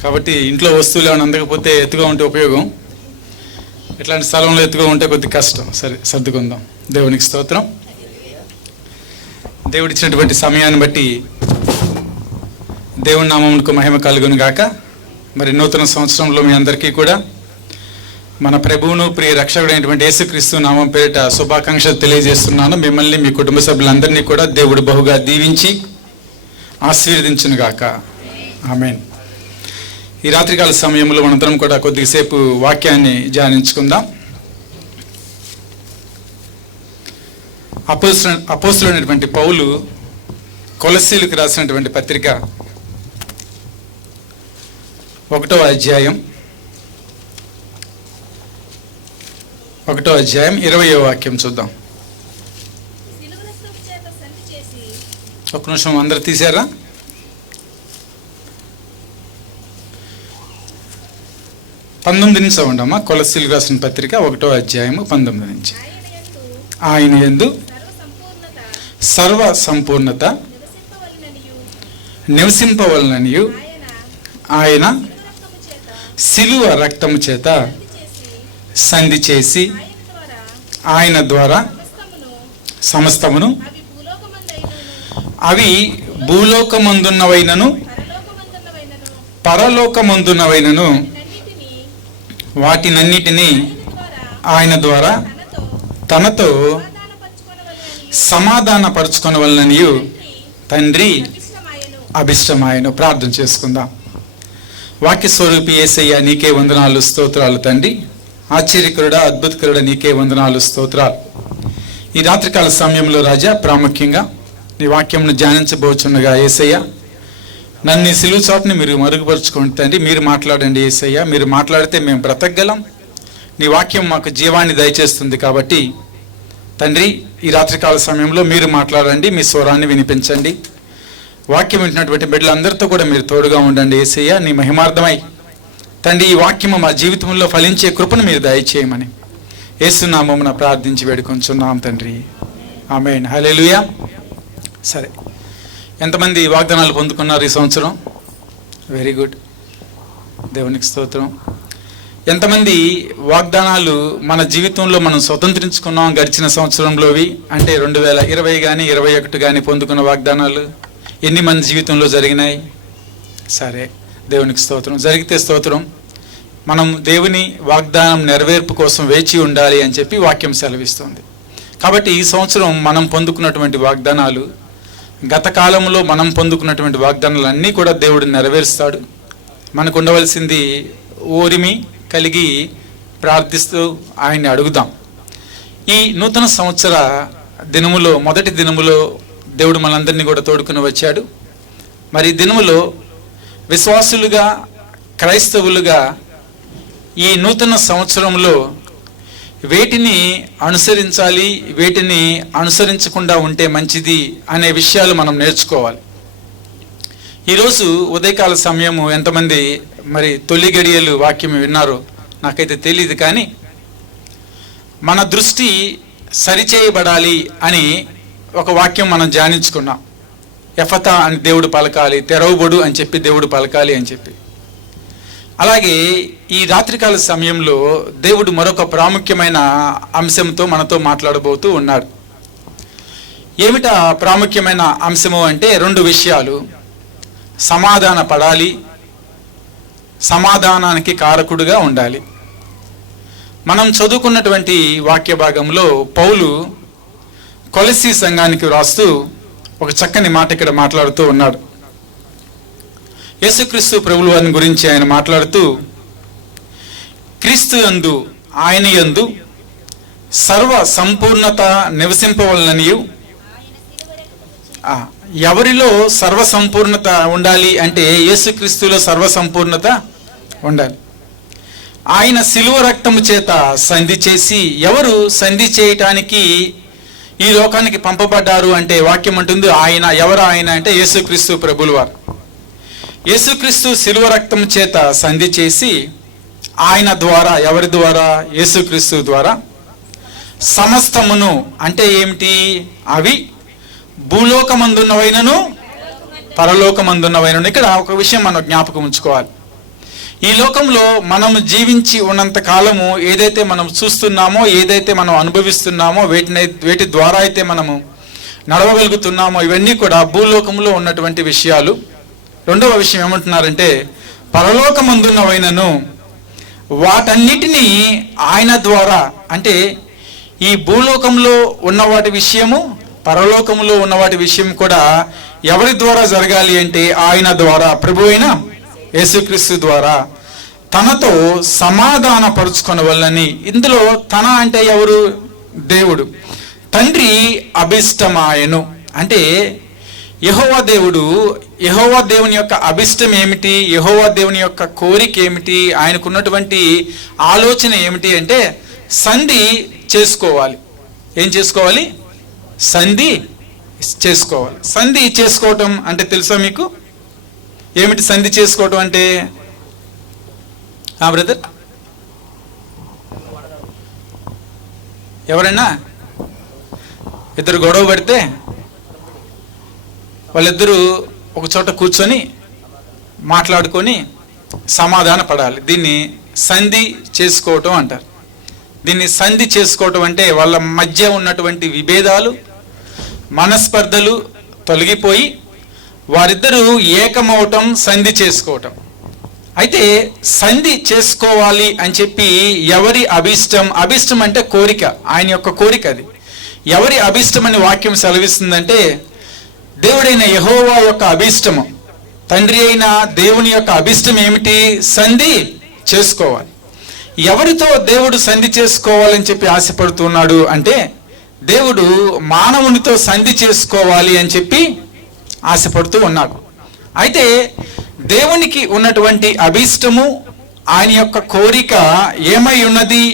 కాబట్టి ఇంట్లో వస్తువులు ఏమైనా అందకపోతే ఎత్తుగా ఉంటే ఉపయోగం, ఇట్లాంటి స్థలంలో ఎత్తుగా ఉంటే కొద్ది కష్టం. సరే, సర్దుకుందాం. దేవునికి స్తోత్రం. దేవుడు ఇచ్చినటువంటి సమయాన్ని బట్టి దేవుని నామమునకు మహిమ కలుగును గాక. మరి నూతన సంవత్సరంలో మీ అందరికీ కూడా మన ప్రభువును ప్రియ రక్షకుడైనటువంటి యేసుక్రీస్తు నామం పేరిట శుభాకాంక్షలు తెలియజేస్తున్నాను. మిమ్మల్ని, మీ కుటుంబ సభ్యులందరినీ కూడా దేవుడు బహుగా దీవించి ఆశీర్వదించును గాక. ఆమేన్. ఈ రాత్రికాల సమయంలో మనందరం కూడా కొద్దిసేపు వాక్యాన్ని ధ్యానించుకుందాం. అపోస్తులైనటువంటి పౌలు కొలస్సీలకు రాసినటువంటి పత్రిక 1వ అధ్యాయం 20వ వాక్యం చూద్దాం. ఒక నిమిషం, అందరు తీశారా? పంతొమ్మిది నుంచి చదవండమ్మా. కొలస్సీలకు రాసిన పత్రిక 1వ అధ్యాయము 19 నుంచి. ఆయన యందు సర్వ సంపూర్ణత నివసింపవలననియు ఆయన శిలువ రక్తము చేత సంధి చేసి ఆయన ద్వారా సమస్తమును, అవి భూలోకమందున్నవైనను పరలోకమందున్నవైనను వాటినన్నిటినీ ఆయన ద్వారా తనతో సమాధానపరచుకొనవలననియు తండ్రి అభిష్టమాయను. ప్రార్థన చేసుకుందాం. వాక్య స్వరూపి యేసయ్య, నీకే వందనాలు, స్తోత్రాలు తండ్రి. ఆశ్చర్యకరుడా, అద్భుతకరుడా, నీకే వందనాలు, స్తోత్రాలు. ఈ రాత్రికాల సమయంలో రాజా, ప్రాముఖ్యంగా నీ వాక్యంను ధ్యానించబోచున్నగా యేసయ్య, నన్ను ఈ సిలువ చోటని మీరు మరుగుపరుచుకోండి తండ్రి. మీరు మాట్లాడండి యేసయ్య. మీరు మాట్లాడితే మేము బ్రతకగలం. నీ వాక్యం మాకు జీవాన్ని దయచేస్తుంది. కాబట్టి తండ్రి, ఈ రాత్రికాల సమయంలో మీరు మాట్లాడండి, మీ స్వరాన్ని వినిపించండి. వాక్యం వింటున్నటువంటి బిడ్డలందరితో కూడా మీరు తోడుగా ఉండండి యేసయ్య. నీ మహిమార్థమై తండ్రి, ఈ వాక్యము మా జీవితంలో ఫలించే కృపను మీరు దయచేయమని యేసు నామమున ప్రార్థించి వేడుకొంచున్నాం తండ్రి. ఆమేన్. హల్లెలూయా. సరే, ఎంతమంది వాగ్దానాలు పొందుకున్నారు ఈ సంవత్సరం? వెరీ గుడ్, దేవునికి స్తోత్రం. ఎంతమంది వాగ్దానాలు మన జీవితంలో మనం స్వతంత్రించుకున్నాం గడిచిన సంవత్సరంలోవి? అంటే 2020 కానీ 2021 కానీ పొందుకున్న వాగ్దానాలు ఎన్ని మంది జీవితంలో జరిగినాయి? సరే, దేవునికి స్తోత్రం. జరిగితే స్తోత్రం. మనం దేవుని వాగ్దానం నెరవేర్పు కోసం వేచి ఉండాలి అని చెప్పి వాక్యం సెలవిస్తుంది. కాబట్టి ఈ సంవత్సరం మనం పొందుకున్నటువంటి వాగ్దానాలు, గత కాలంలో మనం పొందుకున్నటువంటి వాగ్దానాలు అన్నీ కూడా దేవుడు నెరవేరుస్తాడు. మనకు ఉండవలసింది ఓరిమి కలిగి ప్రార్థిస్తూ ఆయన్ని అడుగుదాం. ఈ నూతన సంవత్సర దినములో, మొదటి దినములో దేవుడు మనందరినీ కూడా తోడుకుని వచ్చాడు. మరి దినములో విశ్వాసులుగా, క్రైస్తవులుగా ఈ నూతన సంవత్సరంలో వేటిని అనుసరించాలి, వేటిని అనుసరించకుండా ఉంటే మంచిది అనే విషయాలు మనం నేర్చుకోవాలి. ఈరోజు ఉదయకాల సమయము ఎంతమంది మరి తొలి గడియలు వాక్యం విన్నారో నాకైతే తెలియదు, కానీ మన దృష్టి సరిచేయబడాలి అని ఒక వాక్యం మనం ధ్యానించుకున్నాం. ఎఫతా అని దేవుడు పలకాలి, తెరవబడు అని చెప్పి దేవుడు పలకాలి అని చెప్పి. అలాగే ఈ రాత్రికాల సమయంలో దేవుడు మరొక ప్రాముఖ్యమైన అంశంతో మనతో మాట్లాడబోతూ ఉన్నాడు. ఏమిటా ప్రాముఖ్యమైన అంశము అంటే 2 విషయాలు. సమాధాన పడాలి, సమాధానానికి కారకుడుగా ఉండాలి. మనం చదువుకున్నటువంటి వాక్య భాగంలో పౌలు కొలస్సీ సంఘానికి రాస్తూ ఒక చక్కని మాట ఇక్కడ మాట్లాడుతూ ఉన్నాడు. యేసుక్రీస్తు ప్రభువు వారిని గురించి ఆయన మాట్లాడుతూ, క్రీస్తు యందు ఆయన యందు సర్వ సంపూర్ణత నివసింపవలననియు, ఎవరిలో సర్వ సంపూర్ణత ఉండాలి అంటే యేసుక్రీస్తులో సర్వ సంపూర్ణత ఉండాలి. ఆయన శిలువ రక్తము చేత సంధి చేసి, ఎవరు సంధి చేయటానికి ఈ లోకానికి పంపబడ్డారు అంటే వాక్యం అంటుంది ఆయన. ఎవరు ఆయన అంటే యేసుక్రీస్తు ప్రభువుల వారు. యేసుక్రీస్తు శిలువ రక్తము చేత సంధి చేసి ఆయన ద్వారా, ఎవరి ద్వారా? యేసుక్రీస్తు ద్వారా సమస్తమును, అంటే ఏమిటి? అవి భూలోకమందున్నవైనను పరలోకమందున్నవైనను. ఇక్కడ ఒక విషయం మనం జ్ఞాపకం ఉంచుకోవాలి. ఈ లోకంలో మనం జీవించి ఉన్నంత కాలము ఏదైతే మనం చూస్తున్నామో, ఏదైతే మనం అనుభవిస్తున్నామో, వేటి ద్వారా అయితే మనము నడవగలుగుతున్నామో, ఇవన్నీ కూడా భూలోకంలో ఉన్నటువంటి విషయాలు. రెండవ విషయం ఏమంటున్నారంటే పరలోకమందున్నవైనను వాటన్నిటినీ ఆయన ద్వారా, అంటే ఈ భూలోకంలో ఉన్న వాటి విషయము, పరలోకములో ఉన్న వాటి విషయం కూడా ఎవరి ద్వారా జరగాలి అంటే ఆయన ద్వారా, ప్రభు అయిన యేసుక్రీస్తు ద్వారా తనతో సమాధాన పరుచుకొనవలనని. ఇందులో తన అంటే ఎవరు? దేవుడు. తండ్రి అభిష్టమాయను అంటే యెహోవా దేవుడు, యెహోవా దేవుని యొక్క అభిష్టం ఏమిటి? యెహోవా దేవుని యొక్క కోరిక ఏమిటి? ఆయనకున్నటువంటి ఆలోచన ఏమిటి అంటే సంధి చేసుకోవాలి. ఏం చేసుకోవాలి? సంధి చేసుకోవాలి. సంధి చేసుకోవటం అంటే తెలుసా మీకు? ఏమిటి సంధి చేసుకోవటం అంటే? బ్రదర్, ఎవరైనా ఇద్దరు గొడవ పడితే వాళ్ళిద్దరూ ఒక చోట కూర్చొని మాట్లాడుకొని సమాధాన పడాలి. దీన్ని సంధి చేసుకోవటం అంటారు. దీన్ని సంధి చేసుకోవటం అంటే వాళ్ళ మధ్య ఉన్నటువంటి విభేదాలు, మనస్పర్ధలు తొలగిపోయి వారిద్దరూ ఏకమవటం సంధి చేసుకోవటం. అయితే సంధి చేసుకోవాలి అని చెప్పి ఎవరి అభిష్టం? అభిష్టం అంటే కోరిక, ఆయన యొక్క కోరిక. అది ఎవరి అభిష్టం అని వాక్యం సెలవిస్తుందంటే దేవుడైన యెహోవా యొక్క అభిష్టము, తండ్రి అయిన దేవుని యొక్క అభిష్టం ఏమిటి? సంధి చేసుకోవాలి. ఎవరితో దేవుడు సంధి చేసుకోవాలని చెప్పి ఆశపడుతున్నాడు అంటే దేవుడు మానవునితో సంధి చేసుకోవాలి అని చెప్పి ఆశపడుతూ ఉన్నాడు. అయితే దేవునికి ఉన్నటువంటి అభిష్టము, ఆయన యొక్క కోరిక ఏమై ఉన్నది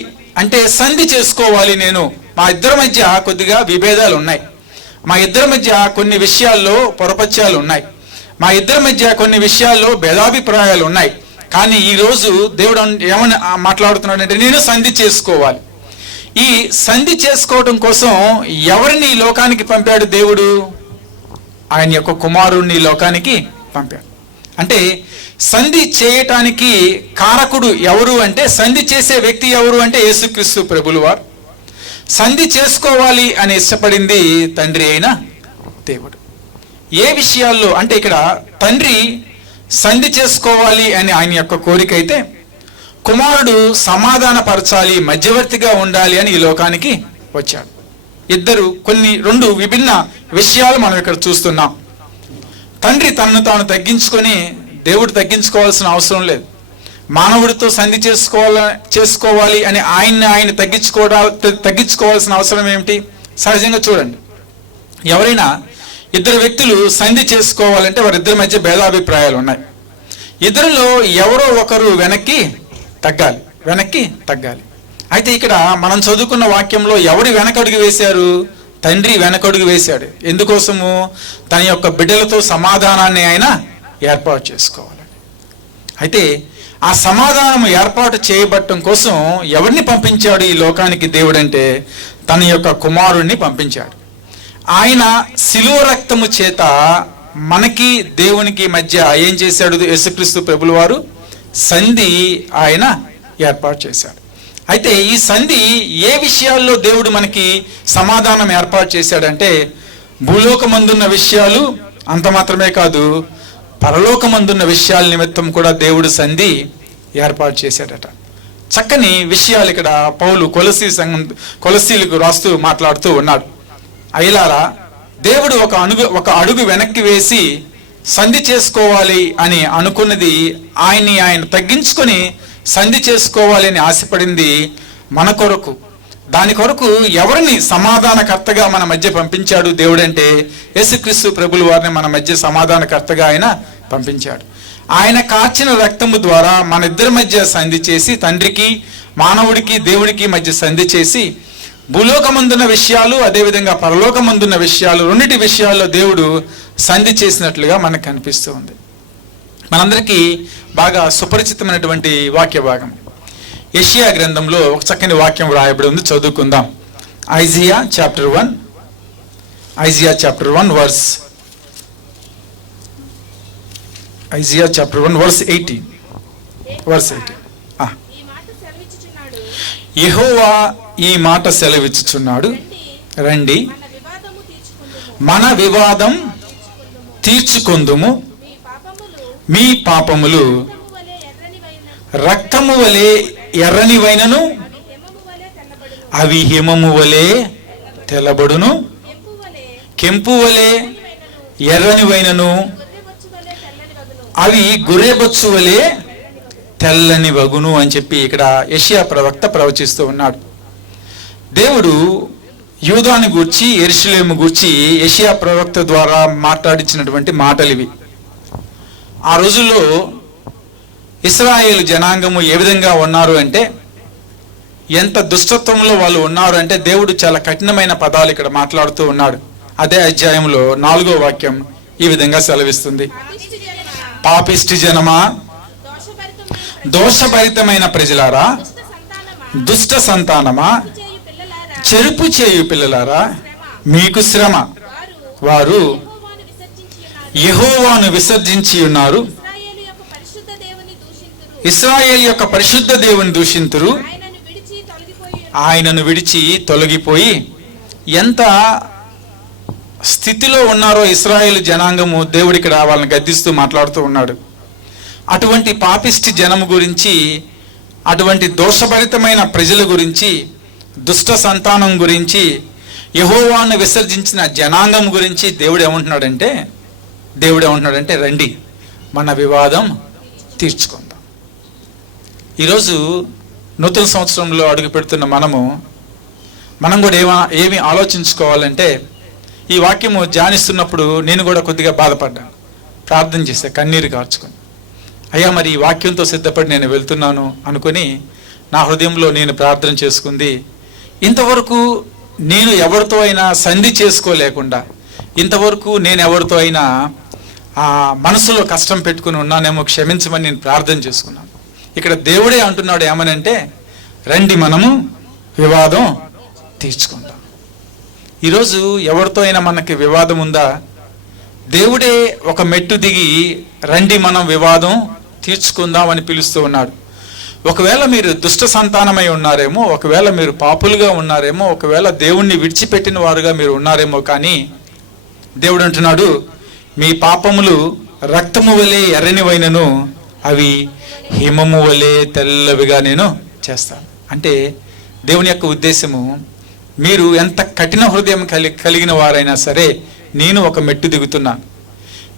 అంటే సంధి చేసుకోవాలి. మా ఇద్దరి మధ్య కొద్దిగా విభేదాలు ఉన్నాయి, మా ఇద్దరి మధ్య కొన్ని విషయాల్లో పొరపత్యాలు ఉన్నాయి, మా ఇద్దరి మధ్య కొన్ని విషయాల్లో భేదాభిప్రాయాలు ఉన్నాయి. కానీ ఈరోజు దేవుడు ఏమని మాట్లాడుతున్నాడంటే నేను సంధి చేసుకోవాలి. ఈ సంధి చేసుకోవడం కోసం ఎవరిని లోకానికి పంపాడు దేవుడు? ఆయన యొక్క కుమారుణ్ణి లోకానికి పంపాడు. అంటే సంధి చేయటానికి కారకుడు ఎవరు అంటే, సంధి చేసే వ్యక్తి ఎవరు అంటే యేసుక్రీస్తు ప్రభువుల వారు. సంధి చేసుకోవాలి అని ఇష్టపడింది తండ్రి అయిన దేవుడు. ఏ విషయాల్లో అంటే ఇక్కడ తండ్రి సంధి చేసుకోవాలి అని ఆయన యొక్క కోరిక అయితే, కుమారుడు సమాధాన పరచాలి, మధ్యవర్తిగా ఉండాలి అని ఈ లోకానికి వచ్చాడు. రెండు విభిన్న విషయాలు మనం ఇక్కడ చూస్తున్నాం. తండ్రి తనను తాను తగ్గించుకొని, దేవుడు తగ్గించుకోవాల్సిన అవసరం లేదు. మానవుడితో సంధి చేసుకోవాలి అని ఆయన తగ్గించుకోవాల్సిన అవసరం ఏమిటి? సహజంగా చూడండి, ఎవరైనా ఇద్దరు వ్యక్తులు సంధి చేసుకోవాలంటే వారిద్దరి మధ్య భేదాభిప్రాయాలు ఉన్నాయి. ఇద్దరిలో ఎవరో ఒకరు వెనక్కి తగ్గాలి. అయితే ఇక్కడ మనం చదువుకున్న వాక్యంలో ఎవరు వెనకడుగు వేశారు? తండ్రి వెనకడుగు వేశాడు. ఎందుకోసము? తన యొక్క బిడ్డలతో సమాధానాన్ని ఆయన ఏర్పాటు చేసుకోవాలి. అయితే ఆ సమాధానం ఏర్పాటు చేయబట్టం కోసం ఎవరిని పంపించాడు ఈ లోకానికి దేవుడంటే తన యొక్క కుమారుణ్ణి పంపించాడు. ఆయన శిలువ రక్తము చేత మనకి దేవునికి మధ్య ఏం చేశాడు? యేసుక్రీస్తు ప్రభుల వారు సంధి ఆయన ఏర్పాటు చేశాడు. అయితే ఈ సంధి ఏ విషయాల్లో దేవుడు మనకి సమాధానం ఏర్పాటు చేశాడంటే భూలోకమందున్న విషయాలు అంత మాత్రమే కాదు, పరలోకమందున్న విషయాల నిమిత్తం కూడా దేవుడు సంధి ఏర్పాటు చేశాడట. చక్కని విషయాలు ఇక్కడ పౌలు కొలసీలకు రాస్తూ మాట్లాడుతూ ఉన్నాడు. అయ్యలారా, దేవుడు ఒక అడుగు వెనక్కి వేసి సంధి చేసుకోవాలి అని అనుకున్నది ఆయన తగ్గించుకొని సంధి చేసుకోవాలి అని ఆశపడింది మన కొరకు. దాని కొరకు ఎవరిని సమాధానకర్తగా మన మధ్య పంపించాడు దేవుడంటే యేసుక్రీస్తు ప్రభుల వారిని మన మధ్య సమాధానకర్తగా ఆయన పంపించాడు. ఆయన కార్చిన రక్తము ద్వారా మన ఇద్దరి మధ్య సంధి చేసి, తండ్రికి మానవుడికి దేవుడికి మధ్య సంధి చేసి, భూలోకమందున్న విషయాలు అదేవిధంగా పరలోకమందున్న విషయాలు రెండిటి విషయాల్లో దేవుడు సంధి చేసినట్లుగా మనకు కనిపిస్తూ ఉంది. మనందరికీ బాగా సుపరిచితమైనటువంటి వాక్య భాగం యెషయా గ్రంథంలో ఒక చక్కని వాక్యం రాయబడి ఉంది, చదువుకుందాం. Isaiah chapter 1 verse 18. యెహోవా ఈ మాట సెలవిచ్చుచున్నాడు, రండి మన వివాదం తీర్చుకొందుము, మీ పాపములు రక్తము వలె ఎర్రనివైనను అవి హిమము వలె తెల్లబడును, కెంపు వలె ఎర్రనివైనను అవి గొర్రెబొచ్చు వలె తెల్లని వగును అని చెప్పి ఇక్కడ యెషయా ప్రవక్త ప్రవచిస్తూ ఉన్నాడు. దేవుడు యూదాను గూర్చి యెరూషలేము గూర్చి యెషయా ప్రవక్త ద్వారా మాట్లాడించినటువంటి మాటలు ఇవి. ఆ రోజుల్లో ఇశ్రాయేలు జనాంగము ఏ విధంగా ఉన్నారు అంటే, ఎంత దుష్టత్వంలో వాళ్ళు ఉన్నారు అంటే దేవుడు చాలా కఠినమైన పదాలు ఇక్కడ మాట్లాడుతూ ఉన్నాడు. అదే అధ్యాయంలో 4వ వాక్యం ఈ విధంగా సెలవిస్తుంది. పాపిష్టి జనమా, దోషభరితమైన ప్రజలారా, దుష్ట సంతానమా, చెరుపు చేయు పిల్లలారా, మీకు శ్రమ. వారు యెహోవాను విసర్జించి ఉన్నారు, ఇశ్రాయేలు యొక్క పరిశుద్ధ దేవుని దూషింతురు, ఆయనను విడిచి తొలగిపోయి. ఎంత స్థితిలో ఉన్నారో ఇశ్రాయేలు జనాంగము, దేవుడు ఇక్కడ వాళ్ళని గద్దిస్తూ మాట్లాడుతూ ఉన్నాడు. అటువంటి పాపిష్టి జనము గురించి, అటువంటి దోషభరితమైన ప్రజల గురించి, దుష్ట సంతానం గురించి, యెహోవాను విసర్జించిన జనాంగం గురించి దేవుడు ఏమంటున్నాడంటే రండి మన వివాదం తీర్చుకుందాం. ఈరోజు నూతన సంవత్సరంలో అడుగు పెడుతున్న మనం కూడా ఏమి ఆలోచించుకోవాలంటే, ఈ వాక్యము ధ్యానిస్తున్నప్పుడు నేను కూడా కొద్దిగా బాధపడ్డాను, ప్రార్థన చేస్తే కన్నీరు కార్చుకొని, అయ్యా మరి ఈ వాక్యంతో సిద్ధపడి నేను వెళ్తున్నాను అనుకుని నా హృదయంలో నేను ప్రార్థన చేసుకుంది. ఇంతవరకు నేను ఎవరితో అయినా సంధి చేసుకోలేకుండా, ఇంతవరకు నేను ఎవరితో అయినా మనసులో కష్టం పెట్టుకుని ఉన్నానేమో, క్షమించమని నేను ప్రార్థన చేసుకున్నాను. ఇక్కడ దేవుడే అంటున్నాడు ఏమనంటే, రండి మనము వివాదం తీర్చుకుందాం. ఈరోజు ఎవరితో అయినా మనకి వివాదం ఉందా? దేవుడే ఒక మెట్టు దిగి రండి మనం వివాదం తీర్చుకుందాం అని పిలుస్తూ ఉన్నాడు. ఒకవేళ మీరు దుష్ట సంతానమై ఉన్నారేమో, ఒకవేళ మీరు పాపులుగా ఉన్నారేమో, ఒకవేళ దేవుణ్ణి విడిచిపెట్టిన వారుగా మీరు ఉన్నారేమో, కానీ దేవుడు అంటున్నాడు, మీ పాపములు రక్తము వలె ఎర్రనివైనను అవి హిమము వలె తెల్లవిగా నేను చేస్తాను. అంటే దేవుని యొక్క ఉద్దేశము, మీరు ఎంత కఠిన హృదయం కలిగిన వారైనా సరే నేను ఒక మెట్టు దిగుతున్నాను.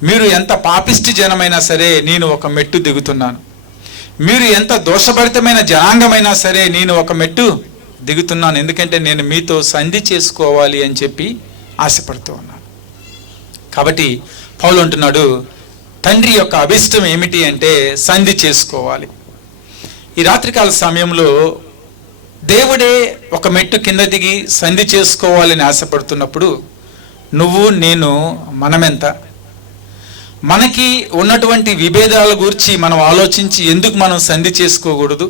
మీరు ఎంత పాపిష్టి జనమైనా సరే నేను ఒక మెట్టు దిగుతున్నాను. మీరు ఎంత దోషభరితమైన జనాంగమైనా సరే నేను ఒక మెట్టు దిగుతున్నాను. ఎందుకంటే నేను మీతో సంధి చేసుకోవాలి అని చెప్పి ఆశపడుతూ ఉన్నాను. కాబట్టి పౌలు అంటున్నాడు, తండ్రి యొక్క అభిష్టం ఏమిటి అంటే సంధి చేసుకోవాలి. ఈ రాత్రికాల సమయంలో దేవుడే ఒక మెట్టు కింద దిగి సంధి చేసుకోవాలని ఆశపడుతున్నప్పుడు, నువ్వు నేను మనమెంత? మనకి ఉన్నటువంటి విభేదాల గురించి మనం ఆలోచించి ఎందుకు మనం సంధి చేసుకోకూడదు?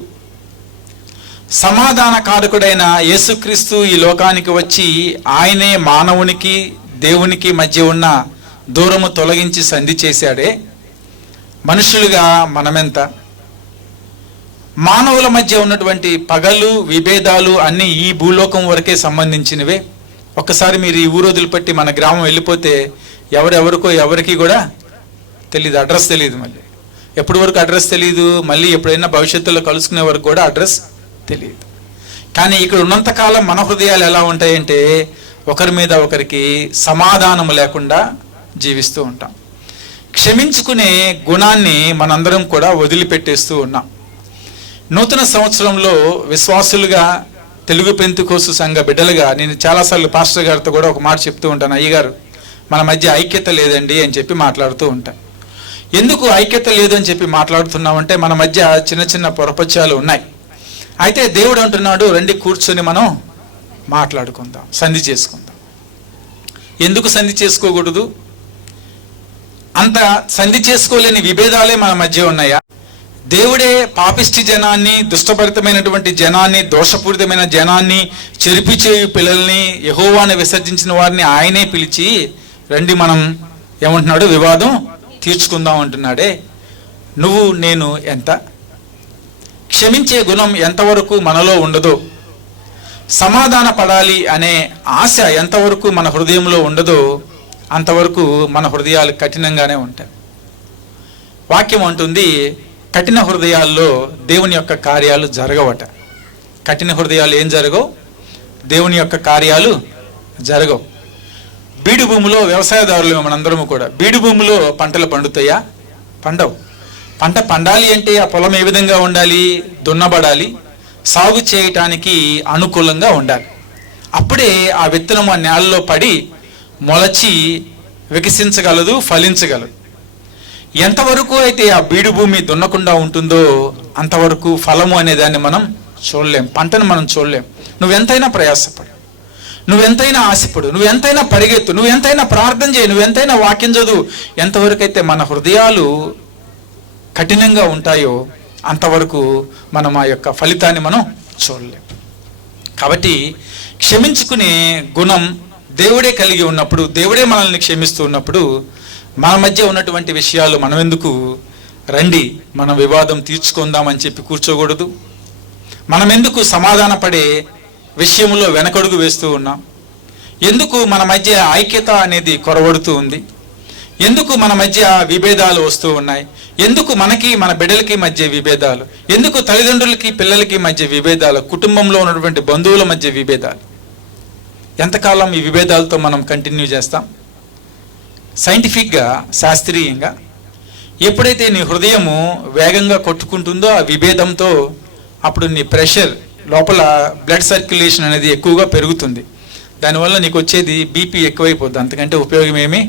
సమాధాన కారకుడైన యేసుక్రీస్తు ఈ లోకానికి వచ్చి ఆయనే మానవునికి దేవునికి మధ్య ఉన్న దూరము తొలగించి సంధి చేశాడే. మనుషులుగా మనమెంత? మానవుల మధ్య ఉన్నటువంటి పగలు విభేదాలు అన్నీ ఈ భూలోకం వరకే సంబంధించినవే. ఒక్కసారి మీరు ఈ ఊరు వదిలిపెట్టి మన గ్రామం వెళ్ళిపోతే ఎవరెవరికో ఎవరికి కూడా తెలియదు, అడ్రస్ తెలియదు. మళ్ళీ ఎప్పటి వరకు అడ్రస్ తెలియదు, మళ్ళీ ఎప్పుడైనా భవిష్యత్తులో కలుసుకునే వరకు కూడా అడ్రస్ తెలియదు. కానీ ఇక్కడ ఉన్నంతకాలం మన హృదయాలు ఎలా ఉంటాయంటే ఒకరి మీద ఒకరికి సమాధానం లేకుండా జీవిస్తూ ఉంటాం. క్షమించుకునే గుణాన్ని మనందరం కూడా వదిలిపెట్టేస్తూ ఉన్నాం. నూతన సంవత్సరంలో విశ్వాసులుగా, తెలుగు పెంతుకోసు సంఘ బిడ్డలుగా నేను చాలాసార్లు పాస్టర్ గారితో కూడా ఒక మాట చెప్తూ ఉంటాను. అయ్యగారు, మన మధ్య ఐక్యత లేదండి అని చెప్పి మాట్లాడుతూ ఉంటాను. ఎందుకు ఐక్యత లేదని చెప్పి మాట్లాడుతున్నామంటే మన మధ్య చిన్న చిన్న పొరపత్యాలు ఉన్నాయి. అయితే దేవుడు అంటున్నాడు, రండి కూర్చొని మనం మాట్లాడుకుందాం, సంధి చేసుకుందాం. ఎందుకు సంధి చేసుకోకూడదు? అంత సంధి చేసుకోలేని విభేదాలే మన మధ్య ఉన్నాయా? దేవుడే పాపిష్టి జనాన్ని, దుష్టభరితమైనటువంటి జనాన్ని, దోషపూరితమైన జనాన్ని, చెరిపిచేయు పిల్లల్ని, యెహోవాను విసర్జించిన వారిని ఆయనే పిలిచి రండి మనం ఏమంటున్నాడు, వివాదం తీర్చుకుందాం అంటున్నాడే. నువ్వు నేను ఎంత? క్షమించే గుణం ఎంతవరకు మనలో ఉండదో, సమాధాన పడాలి అనే ఆశ ఎంతవరకు మన హృదయంలో ఉండదో అంతవరకు మన హృదయాలు కఠినంగానే ఉంటాయి. వాక్యం అంటుంది, కఠిన హృదయాల్లో దేవుని యొక్క కార్యాలు జరగవట. కఠిన హృదయాలు ఏం జరగవు? దేవుని యొక్క కార్యాలు జరగవు. బీడు భూమిలో వ్యవసాయదారులు మనందరము కూడా, బీడు భూమిలో పంటలు పండుతాయా? పండవు. పంట పండాలి అంటే ఆ పొలం ఏ విధంగా ఉండాలి? దున్నబడాలి, సాగు చేయటానికి అనుకూలంగా ఉండాలి. అప్పుడే ఆ విత్తనం ఆ నేలలో పడి మొలచి వికసించగలదు, ఫలించగలదు. ఎంతవరకు అయితే ఆ బీడు భూమి దున్నకుండా ఉంటుందో అంతవరకు ఫలము అనేదాన్ని మనం చూడలేం, పంటను మనం చూడలేం. నువ్వెంతైనా ప్రయాసపడు, నువ్వెంతైనా ఆశపడు, నువ్వెంతైనా పరిగెత్తు, నువ్వెంతైనా ప్రార్థన చేయి, నువ్వెంతైనా వాక్యం చదువు, ఎంతవరకైతే మన హృదయాలు కఠినంగా ఉంటాయో అంతవరకు మనం ఆ యొక్క ఫలితాన్ని మనం చూడలేం. కాబట్టి క్షమించుకునే గుణం దేవుడే కలిగి ఉన్నప్పుడు, దేవుడే మనల్ని క్షమిస్తూ ఉన్నప్పుడు మన మధ్య ఉన్నటువంటి విషయాలు మనం ఎందుకు రండి మనం వివాదం తీర్చుకుందామని చెప్పి కూర్చోకూడదు? మనం ఎందుకు సమాధాన పడే విషయంలో వెనకడుగు వేస్తూ ఉన్నాం? ఎందుకు మన మధ్య ఐక్యత అనేది కొరవడుతూ ఉంది? ఎందుకు మన మధ్య విభేదాలు వస్తూ ఉన్నాయి? ఎందుకు మనకి మన బిడ్డలకి మధ్య విభేదాలు? ఎందుకు తల్లిదండ్రులకి పిల్లలకి మధ్య విభేదాలు? కుటుంబంలో ఉన్నటువంటి బంధువుల మధ్య విభేదాలు? ఎంతకాలం ఈ విభేదాలతో మనం కంటిన్యూ చేస్తాం? సైంటిఫిక్గా, శాస్త్రీయంగా ఎప్పుడైతే నీ హృదయము వేగంగా కొట్టుకుంటుందో ఆ విభేదంతో, అప్పుడు నీ ప్రెషర్ లోపల బ్లడ్ సర్క్యులేషన్ అనేది ఎక్కువగా పెరుగుతుంది. దానివల్ల నీకు వచ్చేది బీపీ ఎక్కువైపోద్ది, అంతకంటే ఉపయోగం ఏమీ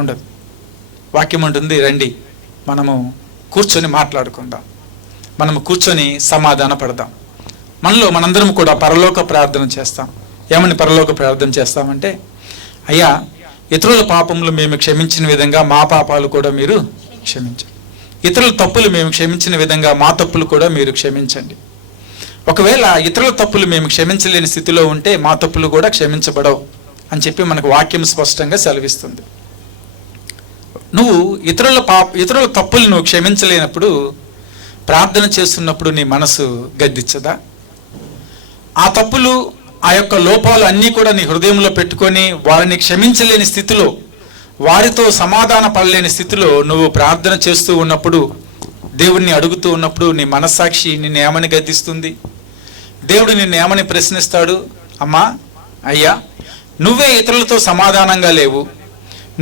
ఉండదు. వాక్యం ఉంటుంది, రండి మనము కూర్చొని మాట్లాడుకుందాం, మనము కూర్చొని సమాధాన పడదాం. మనలో మనందరం కూడా పరలోక ప్రార్థన చేస్తాం. ఏమని పరలోక ప్రార్థన చేస్తామంటే, అయ్యా ఇతరుల పాపములు మేము క్షమించిన విధంగా మా పాపాలు కూడా మీరు క్షమించండి. ఇతరుల తప్పులు మేము క్షమించిన విధంగా మా తప్పులు కూడా మీరు క్షమించండి. ఒకవేళ ఇతరుల తప్పులు మేము క్షమించలేని స్థితిలో ఉంటే మా తప్పులు కూడా క్షమించబడవు అని చెప్పి మనకు వాక్యం స్పష్టంగా సెలవిస్తుంది. నువ్వు ఇతరుల తప్పులు నువ్వు క్షమించలేనప్పుడు ప్రార్థన చేస్తున్నప్పుడు నీ మనసు గద్దించదా? ఆ తప్పులు, ఆ యొక్క లోపాలు అన్నీ కూడా నీ హృదయంలో పెట్టుకొని వారిని క్షమించలేని స్థితిలో, వారితో సమాధాన పడలేని స్థితిలో నువ్వు ప్రార్థన చేస్తూ ఉన్నప్పుడు, దేవుణ్ణి అడుగుతూ ఉన్నప్పుడు నీ మనస్సాక్షి నిన్ను ఏమని గద్దిస్తుంది? దేవుడు నిన్ను ఏమని ప్రశ్నిస్తాడు? అమ్మా, అయ్యా, నువ్వే ఇతరులతో సమాధానంగా లేవు,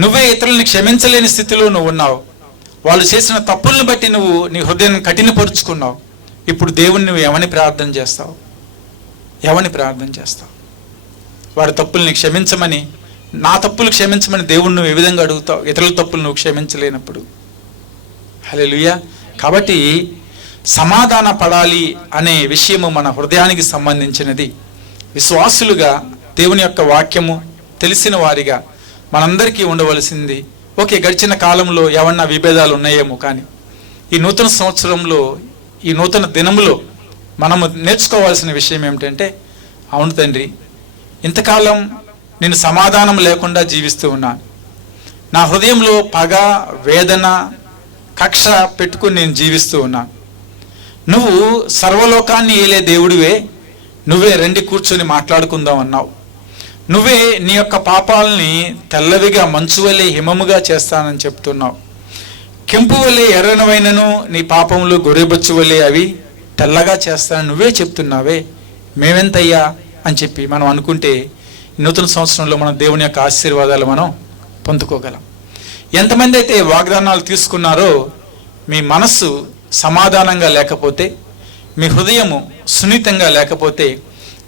నువ్వే ఇతరులని క్షమించలేని స్థితిలో నువ్వు ఉన్నావు, వాళ్ళు చేసిన తప్పులను బట్టి నువ్వు నీ హృదయాన్ని కఠినపరుచుకున్నావు. ఇప్పుడు దేవుణ్ణి నువ్వు ఏమని ప్రార్థన చేస్తావు? ఎవరిని ప్రార్థన చేస్తావు? వారి తప్పుల్ని క్షమించమని, నా తప్పులు క్షమించమని దేవుణ్ణి నువ్వు ఏ విధంగా అడుగుతావు ఇతరుల తప్పులు నువ్వు క్షమించలేనప్పుడు? హల్లెలూయా. కాబట్టి సమాధాన పడాలి అనే విషయము మన హృదయానికి సంబంధించినది. విశ్వాసులుగా దేవుని యొక్క వాక్యము తెలిసిన వారిగా మనందరికీ ఉండవలసింది ఓకే, గడిచిన కాలంలో ఏమన్నా విభేదాలు ఉన్నాయేమో, కానీ ఈ నూతన సంవత్సరంలో, ఈ నూతన దినములో మనము నేర్చుకోవాల్సిన విషయం ఏమిటంటే, అవును తండ్రి, ఇంతకాలం నేను సమాధానం లేకుండా జీవిస్తూ ఉన్నాను. నా హృదయంలో పగ, వేదన, కక్ష పెట్టుకుని నేను జీవిస్తూ ఉన్నాను. నువ్వు సర్వలోకాన్ని ఏలే దేవుడివే, నువ్వే రండి కూర్చొని మాట్లాడుకుందాం అన్నావు. నువ్వే నీ యొక్క పాపాలని తెల్లవిగా మంచు వలె హిమముగా చేస్తానని చెప్తున్నావు. కెంపు వలె ఎర్రనవైనను నీ పాపములు గొర్రెబొచ్చు వలె అవి తెల్లగా చేస్తానని నువ్వే చెప్తున్నావే, మేమెంతయ్యా అని చెప్పి మనం అనుకుంటే నూతన సంవత్సరంలో మనం దేవుని యొక్క ఆశీర్వాదాలు మనం పొందుకోగలం. ఎంతమంది అయితే వాగ్దానాలు తీసుకున్నారో, మీ మనస్సు సమాధానంగా లేకపోతే, మీ హృదయము సున్నితంగా లేకపోతే,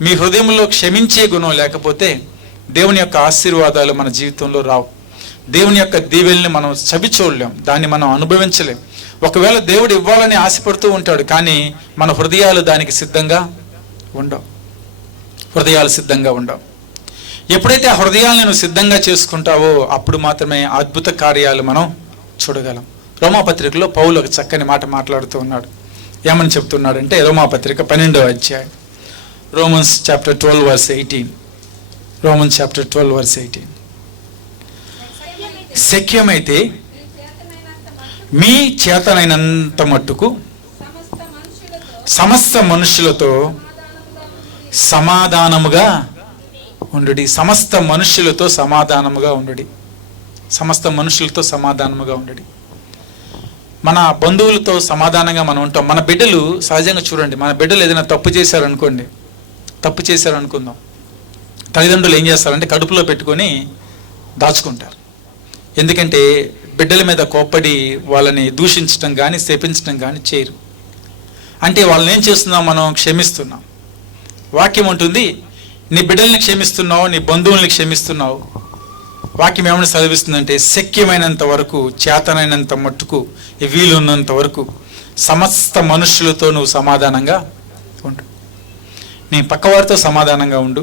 మీ హృదయంలో క్షమించే గుణం లేకపోతే దేవుని యొక్క ఆశీర్వాదాలు మన జీవితంలో రావు. దేవుని యొక్క దీవెల్ని మనం చవి చూడలేం, దాన్ని మనం అనుభవించలేం. ఒకవేళ దేవుడు ఇవ్వాలని ఆశపడుతూ ఉంటాడు, కానీ మన హృదయాలు దానికి సిద్ధంగా ఉండవు. హృదయాలు సిద్ధంగా ఉండవు. ఎప్పుడైతే ఆ హృదయాలను నువ్వు సిద్ధంగా చేసుకుంటావో అప్పుడు మాత్రమే అద్భుత కార్యాలు మనం చూడగలం. రోమాపత్రికలో పౌలు ఒక చక్కని మాట మాట్లాడుతూ ఉన్నాడు. ఏమని చెప్తున్నాడంటే, రోమాపత్రిక 12వ అధ్యాయం, Romans chapter 12 verse 18. Romans chapter 12 verse 18. శక్యమైతే మీ చేతనైనంత మట్టుకు సమస్త మనుషులతో సమాధానముగా ఉండుడి. సమస్త మనుషులతో సమాధానముగా ఉండుడి. సమస్త మనుషులతో సమాధానముగా ఉండుడి. మన బంధువులతో సమాధానంగా మనం ఉంటాం. మన బిడ్డలు సహజంగా చూడండి, మన బిడ్డలు ఏదైనా తప్పు చేశారనుకోండి, తప్పు చేశారనుకుందాం, తల్లిదండ్రులు ఏం చేస్తారంటే కడుపులో పెట్టుకొని దాచుకుంటారు. ఎందుకంటే బిడ్డల మీద కోప్పడి వాళ్ళని దూషించడం కానీ శపించడం కానీ చేయరు. అంటే వాళ్ళని ఏం చేస్తున్నాం, మనం క్షమిస్తున్నాం. వాక్యం ఉంటుంది, నీ బిడ్డల్ని క్షమిస్తున్నావు, నీ బంధువుల్ని క్షమిస్తున్నావు. వాక్యం ఏమైనా చదివిస్తుందంటే, శక్యమైనంత వరకు, చేతనైనంత మట్టుకు, వీలున్నంత వరకు సమస్త మనుషులతో నువ్వు సమాధానంగా ఉండు. నీ పక్కవారితో సమాధానంగా ఉండు.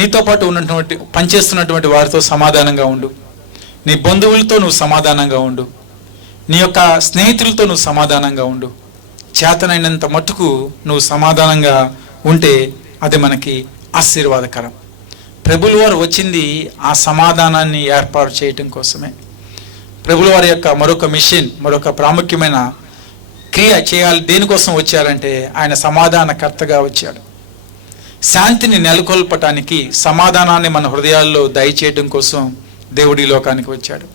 నీతో పాటు ఉన్నటువంటి పనిచేస్తున్నటువంటి వారితో సమాధానంగా ఉండు. నీ బంధువులతో నువ్వు సమాధానంగా ఉండు. నీ యొక్క స్నేహితులతో నువ్వు సమాధానంగా ఉండు. చేతనైనంత మట్టుకు నువ్వు సమాధానంగా ఉంటే అది మనకి ఆశీర్వాదకరం. ప్రభుల వారు వచ్చింది ఆ సమాధానాన్ని ఏర్పాటు చేయటం కోసమే. ప్రభుల వారి యొక్క మరొక మిషన్, మరొక ప్రాముఖ్యమైన క్రియ చేయాలి. దేనికోసం వచ్చారంటే ఆయన సమాధానకర్తగా వచ్చాడు. శాంతిని నెలకొల్పటానికి, సమాధానాన్ని మన హృదయాల్లో దయచేయడం కోసం దేవుడి లోకానికి వచ్చాడు.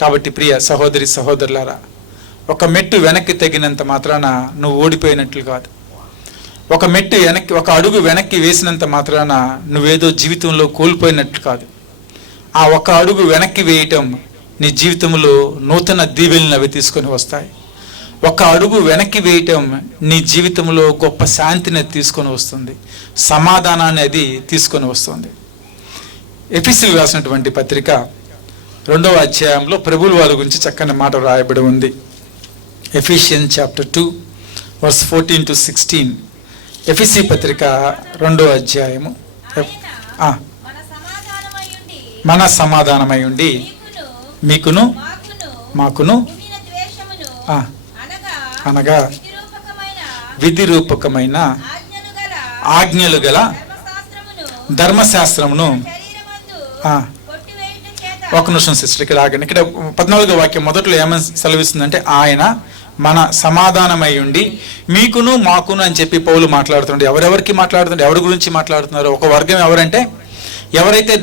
కాబట్టి ప్రియ సహోదరి సహోదరులారా, ఒక మెట్టు వెనక్కి తగినంత మాత్రాన నువ్వు ఓడిపోయినట్లు కాదు. ఒక మెట్టు వెనక్కి, ఒక అడుగు వెనక్కి వేసినంత మాత్రాన నువ్వేదో జీవితంలో కోల్పోయినట్లు కాదు. ఆ ఒక అడుగు వెనక్కి వేయటం నీ జీవితంలో నూతన దీవెనలు అవి తీసుకొని వస్తాయి. ఒక అడుగు వెనక్కి వేయటం నీ జీవితంలో గొప్ప శాంతిని తీసుకొని వస్తుంది, సమాధానాన్ని అది తీసుకొని వస్తుంది. ఎఫెసీయులకు రాసినటువంటి పత్రిక 2వ అధ్యాయంలో ప్రభుల వారి గురించి చక్కని మాట రాయబడి ఉంది. Ephesians chapter 2 verse 14 to 16. ఎఫెసీ పత్రిక 2వ అధ్యాయము. మన సమాధానమై ఉండి మీకును మాకును అనగా విధి రూపకమైన ఆజ్ఞలు గల ధర్మశాస్త్రమును. ఒక నిమిషం సిస్టర్, ఇక్కడ ఆగండి. ఇక్కడ 14వ వాక్యం మొదట్లో ఏమని సెలవిస్తుందంటే, ఆయన మన సమాధానమై ఉండి మీకును మాకును అని చెప్పి పౌలు మాట్లాడుతుండే. ఎవరెవరికి మాట్లాడుతుండే, ఎవరి గురించి మాట్లాడుతున్నారు? ఒక వర్గం ఎవరంటే, ఎవరైతే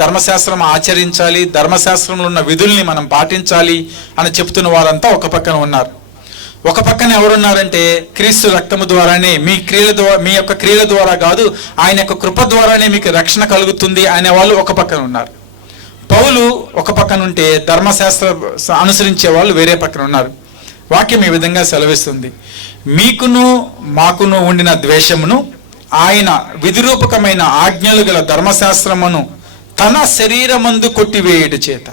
ధర్మశాస్త్రం ఆచరించాలి, ధర్మశాస్త్రంలో ఉన్న విధుల్ని మనం పాటించాలి అని చెప్తున్న వారంతా ఒక పక్కన ఉన్నారు. ఒక పక్కన ఎవరున్నారంటే, క్రీస్తు రక్తము ద్వారానే మీ యొక్క క్రియల ద్వారా కాదు, ఆయన యొక్క కృప ద్వారానే మీకు రక్షణ కలుగుతుంది అనే వాళ్ళు ఒక పక్కన ఉన్నారు. పౌలు ఒక పక్కన ఉంటే ధర్మశాస్త్ర అనుసరించే వాళ్ళు వేరే పక్కన ఉన్నారు. వాక్యం ఈ విధంగా సెలవిస్తుంది, మీకును మాకును ఉండిన ద్వేషమును ఆయన విధిరూపకమైన ఆజ్ఞలు గల ధర్మశాస్త్రమును తన శరీరమందు కొట్టివేయుట చేత.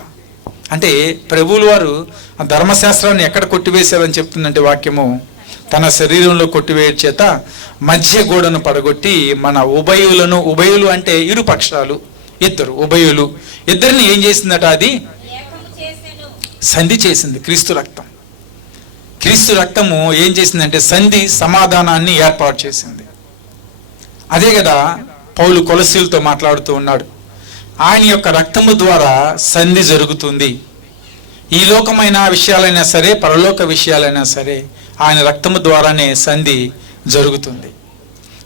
అంటే ప్రభువుల వారు ఆ ధర్మశాస్త్రాన్ని ఎక్కడ కొట్టివేశారని చెప్తుందంటే వాక్యము, తన శరీరంలో కొట్టివేయట చేత మధ్య గోడను పడగొట్టి మన ఉభయులు అంటే ఇరు పక్షాలు, ఇద్దరు ఉభయులు ఇద్దరిని ఏం చేసిందట? అది సంధి చేసింది. క్రీస్తు రక్తము ఏం చేసిందంటే సంధి, సమాధానాన్ని ఏర్పాటు చేసింది. అదే కదా పౌలు కొలసీలతో మాట్లాడుతూ ఉన్నాడు. ఆయన యొక్క రక్తము ద్వారా సంధి జరుగుతుంది. ఈ లోకమైన విషయాలైనా సరే, పరలోక విషయాలైనా సరే ఆయన రక్తము ద్వారానే సంధి జరుగుతుంది.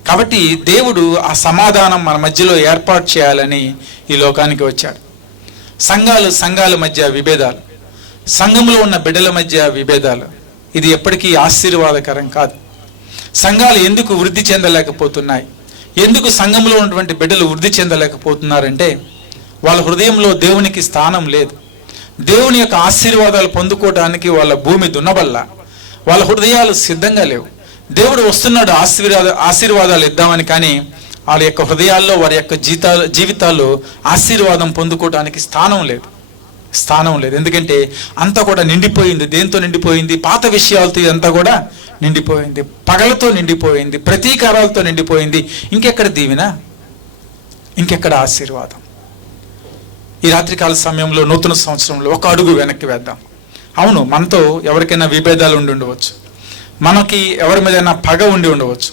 కాబట్టి దేవుడు ఆ సమాధానం మన మధ్యలో ఏర్పాటు చేయాలని ఈ లోకానికి వచ్చాడు. సంఘాల మధ్య విభేదాలు, సంఘంలో ఉన్న బిడ్డల మధ్య విభేదాలు, ఇది ఎప్పటికీ ఆశీర్వాదకరం కాదు. సంఘాలు ఎందుకు వృద్ధి చెందలేకపోతున్నాయి? ఎందుకు సంఘంలో ఉన్నటువంటి బిడ్డలు వృద్ధి చెందలేకపోతున్నారంటే వాళ్ళ హృదయంలో దేవునికి స్థానం లేదు. దేవుని యొక్క ఆశీర్వాదాలు పొందుకోవడానికి వాళ్ళ భూమి దున్నబల్ల, వాళ్ళ హృదయాలు సిద్ధంగా లేవు. దేవుడు వస్తున్నాడు ఆశీర్వాదాలు ఇద్దామని, కానీ వాళ్ళ యొక్క హృదయాల్లో, వారి యొక్క జీవితాల్లో ఆశీర్వాదం పొందుకోవడానికి స్థానం లేదు. ఎందుకంటే అంతా కూడా నిండిపోయింది. దేంతో నిండిపోయింది? పాత విషయాలతో ఇదంతా కూడా నిండిపోయింది. పగలతో నిండిపోయింది, ప్రతీకారాలతో నిండిపోయింది. ఇంకెక్కడ దీవెన, ఇంకెక్కడ ఆశీర్వాదం? ఈ రాత్రికాల సమయంలో, నూతన సంవత్సరంలో ఒక అడుగు వెనక్కి వేద్దాం. అవును, మనతో ఎవరికైనా విభేదాలు ఉండి ఉండవచ్చు, మనకి ఎవరి మీదైనా పగ ఉండి ఉండవచ్చు.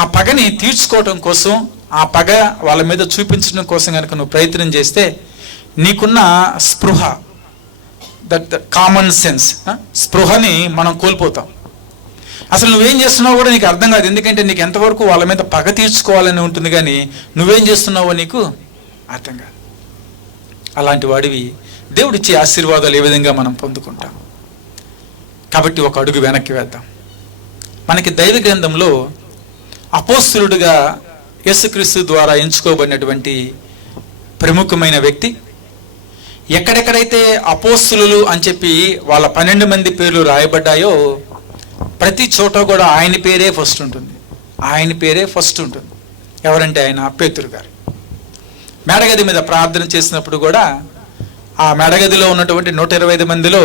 ఆ పగని తీర్చుకోవటం కోసం, ఆ పగ వాళ్ళ మీద చూపించడం కోసం కనుక నువ్వు ప్రయత్నం చేస్తే నీకున్న స్పృహ, దట్ కామన్ సెన్స్, స్పృహని మనం కోల్పోతాం. అసలు నువ్వేం చేస్తున్నావో కూడా నీకు అర్థం కాదు. ఎందుకంటే నీకు ఎంతవరకు వాళ్ళ మీద పగ తీర్చుకోవాలని ఉంటుంది, కానీ నువ్వేం చేస్తున్నావో నీకు అర్థం కాదు. అలాంటి వాడివి దేవుడిచ్చే ఆశీర్వాదాలు ఏ విధంగా మనం పొందుకుంటాం? కాబట్టి ఒక అడుగు వెనక్కి వేద్దాం. మనకి దైవ గ్రంథంలో అపోస్తలుడిగా యేసుక్రీస్తు ద్వారా ఎంచుకోబడినటువంటి ప్రముఖమైన వ్యక్తి, ఎక్కడెక్కడైతే అపోస్తలులు అని చెప్పి వాళ్ళ 12 మంది పేర్లు రాయబడ్డాయో ప్రతి చోట కూడా ఆయన పేరే ఫస్ట్ ఉంటుంది. ఎవరంటే ఆయన పేతురు గారు. మేడగది మీద ప్రార్థన చేసినప్పుడు కూడా ఆ మేడగదిలో ఉన్నటువంటి 125 మందిలో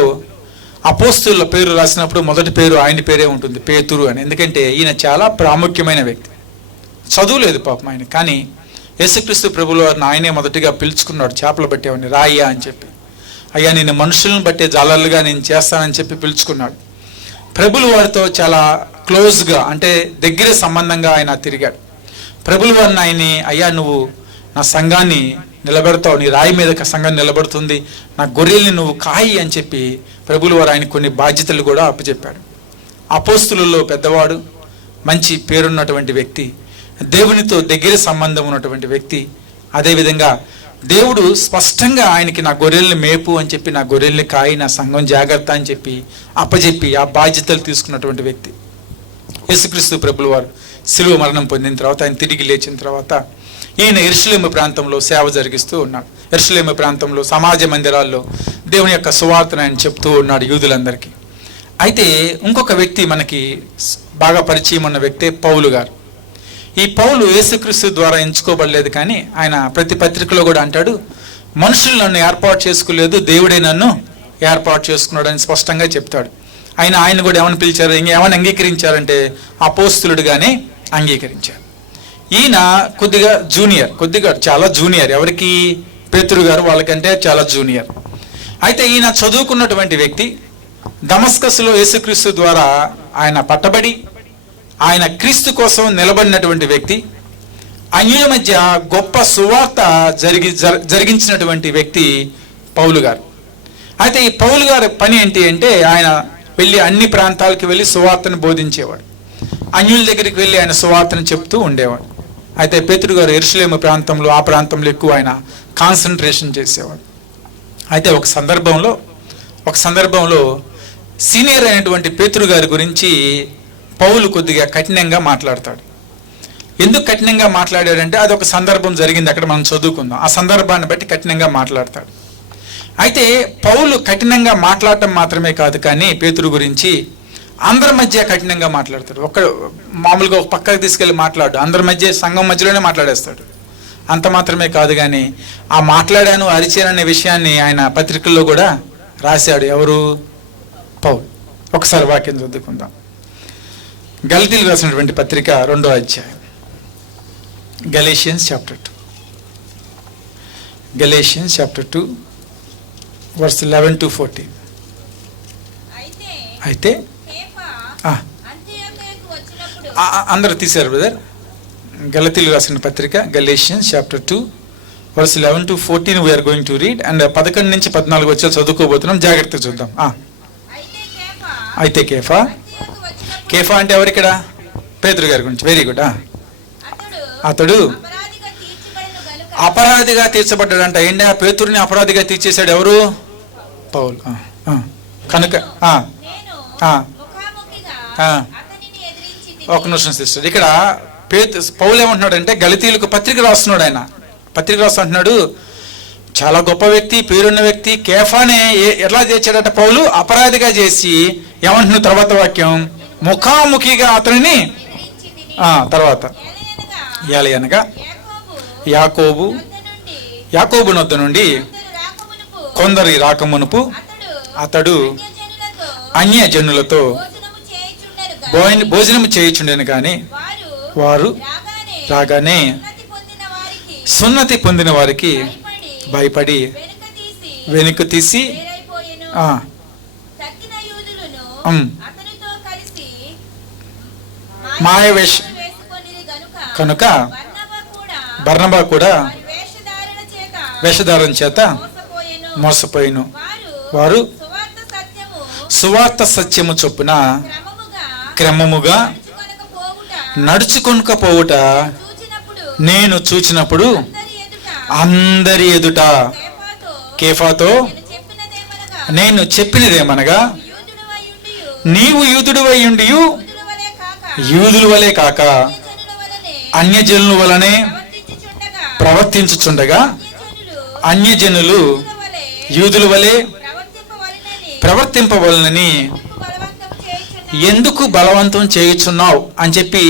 అపోస్తలుల పేరు రాసినప్పుడు మొదటి పేరు ఆయన పేరే ఉంటుంది, పేతురు అని. ఎందుకంటే ఈయన చాలా ప్రాముఖ్యమైన వ్యక్తి. చదువు లేదు పాపం ఆయన, కానీ యేసుక్రీస్తు ప్రభువుల వారిని ఆయనే మొదటిగా పిలుచుకున్నాడు. చేపలు పట్టేవాడిని రాయ్యా అని చెప్పి, అయ్యా నేను మనుషులను బట్టే జాలర్లుగా నేను చేస్తానని చెప్పి పిలుచుకున్నాడు. ప్రభుల వారితో చాలా క్లోజ్గా, అంటే దగ్గర సంబంధంగా ఆయన తిరిగాడు. ప్రభుల వారిని ఆయన్ని, అయ్యా నువ్వు నా సంఘాన్ని నిలబెడతావు, నీ రాయి మీద సంఘం నిలబడుతుంది, నా గొర్రెల్ని నువ్వు కాయి అని చెప్పి ప్రభుల వారు ఆయన కొన్ని బాధ్యతలు కూడా అప్పచెప్పాడు. అపోస్తులలో పెద్దవాడు, మంచి పేరున్నటువంటి వ్యక్తి, దేవునితో దగ్గర సంబంధం ఉన్నటువంటి వ్యక్తి. అదేవిధంగా దేవుడు స్పష్టంగా ఆయనకి నా గొర్రెల్ని మేపు అని చెప్పి, నా గొర్రెల్ని కాయి, నా సంఘం జాగ్రత్త అని చెప్పి అప్పచెప్పి ఆ బాధ్యతలు తీసుకున్నటువంటి వ్యక్తి. యేసుక్రీస్తు ప్రభుల వారు శిలువ మరణం పొందిన తర్వాత, ఆయన తిరిగి లేచిన తర్వాత ఈయన యెరూషలేము ప్రాంతంలో సేవ జరిగిస్తూ ఉన్నాడు. యెరూషలేము ప్రాంతంలో సమాజ మందిరాల్లో దేవుని యొక్క సువార్తను ఆయన చెప్తూ ఉన్నాడు యూదులందరికీ. అయితే ఇంకొక వ్యక్తి మనకి బాగా పరిచయం ఉన్న వ్యక్తే పౌలు గారు. ఈ పౌలు యేసుక్రీస్తు ద్వారా ఎంచుకోబడలేదు, కానీ ఆయన ప్రతి పత్రికలో కూడా అంటాడు, మనుషులు నన్ను ఏర్పాటు చేసుకోలేదు, దేవుడే నన్ను ఏర్పాటు చేసుకున్నాడు అని స్పష్టంగా చెప్తాడు. ఆయన కూడా ఏమని పిలిచారు, ఏమని అంగీకరించారంటే అపోస్తలుడుగానే అంగీకరించారు. ఈయన కొద్దిగా చాలా జూనియర్. ఎవరికి? పేతురు గారు వాళ్ళకంటే చాలా జూనియర్. అయితే ఈయన చదువుకున్నటువంటి వ్యక్తి, దమస్కస్లో యేసుక్రీస్తు ద్వారా ఆయన పట్టబడి ఆయన క్రీస్తు కోసం నిలబడినటువంటి వ్యక్తి, అన్యుల మధ్య గొప్ప సువార్త జరిగించినటువంటి వ్యక్తి పౌలు గారు. అయితే ఈ పౌలు గారి పని ఏంటి అంటే, ఆయన వెళ్ళి అన్ని ప్రాంతాలకు వెళ్ళి సువార్తను బోధించేవాడు. అన్యుల దగ్గరికి వెళ్ళి ఆయన సువార్తను చెప్తూ ఉండేవాడు. అయితే పేతురు గారు యెరూషలేము ప్రాంతంలో, ఆ ప్రాంతంలో ఎక్కువ ఆయన కాన్సన్ట్రేషన్ చేసేవాడు. అయితే ఒక సందర్భంలో సీనియర్ అయినటువంటి పేతురు గారి గురించి పౌలు కొద్దిగా కఠినంగా మాట్లాడతాడు. ఎందుకు కఠినంగా మాట్లాడాడంటే అది ఒక సందర్భం జరిగింది, అక్కడ మనం చదువుకుందాం. ఆ సందర్భాన్ని బట్టి కఠినంగా మాట్లాడతాడు. అయితే పౌలు కఠినంగా మాట్లాడటం మాత్రమే కాదు, కానీ పేతురు గురించి అందరి మధ్య కఠినంగా మాట్లాడతాడు. మామూలుగా ఒక పక్కకు తీసుకెళ్ళి మాట్లాడు, అందరి మధ్య, సంఘం మధ్యలోనే మాట్లాడేస్తాడు. అంత మాత్రమే కాదు, కానీ ఆ మాట్లాడాను, అరిచాను అనే విషయాన్ని ఆయన పత్రికల్లో కూడా రాశాడు. ఎవరు? పౌలు. ఒకసారి వాక్యం చదువుకుందాం. గలతీయులకు రాసినటువంటి పత్రిక 2వ అధ్యాయం, Galatians chapter 2. Galatians chapter 2 verse 11 to 14. అయితే అందరూ తీశారు బ్రదర్. గలతీలు రాసిన పత్రిక Galatians chapter 2 verse 11 to 14 we are going to read. And 11 నుంచి 14 వచ్చి చదువుకోబోతున్నాం. జాగ్రత్తగా చూద్దాం. అయితే కేఫా అంటే ఎవరు ఇక్కడ? పేతురు గారి గురించి. Very good. అతడు అపరాధిగా తీర్చబడ్డాడంట. ఏంటి? ఆ పేతురుని అపరాధిగా తీర్చేశాడు ఎవరు? పౌలు. కనుక ఒక నిమిషం సిస్టర్, ఇక్కడ పౌలు ఏమంటున్నాడంటే గలతీయులకు పత్రిక రాస్తున్నాడు. ఆయన పత్రిక రాస్తుంటున్నాడు, చాలా గొప్ప వ్యక్తి, పేరున్న వ్యక్తి కేఫానే ఎట్లా చేశాడట పౌలు? అపరాధిగా చేసి ఏమంటున్నాడు తర్వాత వాక్యం? ముఖాముఖిగా అతనిని తర్వాత ఏలయనగా యాకోబు నొద్ద నుండి కొందరి రాకమునుపు అతడు అన్యజనులతో భోజనము చేయుచుండెను కానీ వారు రాగానే సున్నతి పొందిన వారికి భయపడి వెనుక తీసి మాయవేష కనుక బర్నబా కూడా వేషధారణ చేత మోసపోయిను. వారు సువార్త సత్యము చొప్పున క్రమముగా నడుచుకొనకపోవుట నేను చూచినప్పుడు అందరి ఎదుట కేఫాతో నేను చెప్పినదేమనగా, నీవు యూదుడువై ఉండి యూదుల వలె కాక అన్యజనుల వలనే ప్రవర్తించుచుండగా అన్యజనులు యూదుల వలె ప్రవర్తింపవలనని ఎందుకు బలవంతం చేయుచున్నావు అని చెప్పి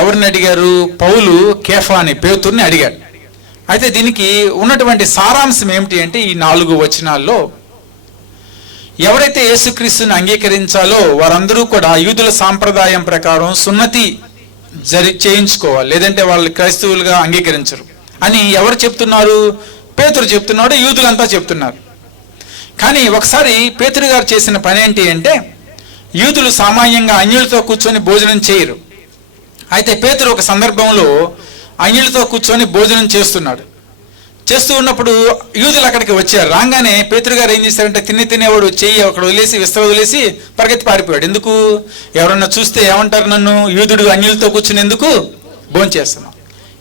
ఎవరిని అడిగారు? పౌలు కేఫాని పేతుర్ని అడిగాడు. అయితే దీనికి ఉన్నటువంటి సారాంశం ఏమిటి అంటే ఈ 4 వచనాల్లో ఎవరైతే యేసుక్రీస్తుని అంగీకరించాలో వారందరూ కూడా యూదుల సాంప్రదాయం ప్రకారం సున్నతి చేయించుకోవాలి, లేదంటే వాళ్ళు క్రైస్తవులుగా అంగీకరించరు అని ఎవరు చెప్తున్నారు? పేతురు చెప్తున్నాడు, యూదులంతా చెప్తున్నారు. కానీ ఒకసారి పేతురు గారు చేసిన పని ఏంటి అంటే, యూదులు సామాన్యంగా అన్యులతో కూర్చొని భోజనం చేయరు. అయితే పేతురు ఒక సందర్భంలో అన్యులతో కూర్చొని భోజనం చేస్తూ ఉన్నప్పుడు యూదులు అక్కడికి వచ్చారు. రాగానే పేతురు గారు ఏం చేశారంటే, తినేవాడు చెయ్యి అక్కడ వదిలేసి విస్తర వదిలేసి పరిగెత్తి పారిపోయాడు. ఎందుకు? ఎవరన్నా చూస్తే ఏమంటారు, నన్ను యూదుడు అన్యులతో కూర్చుని ఎందుకు భోజనం చేస్తున్నాం?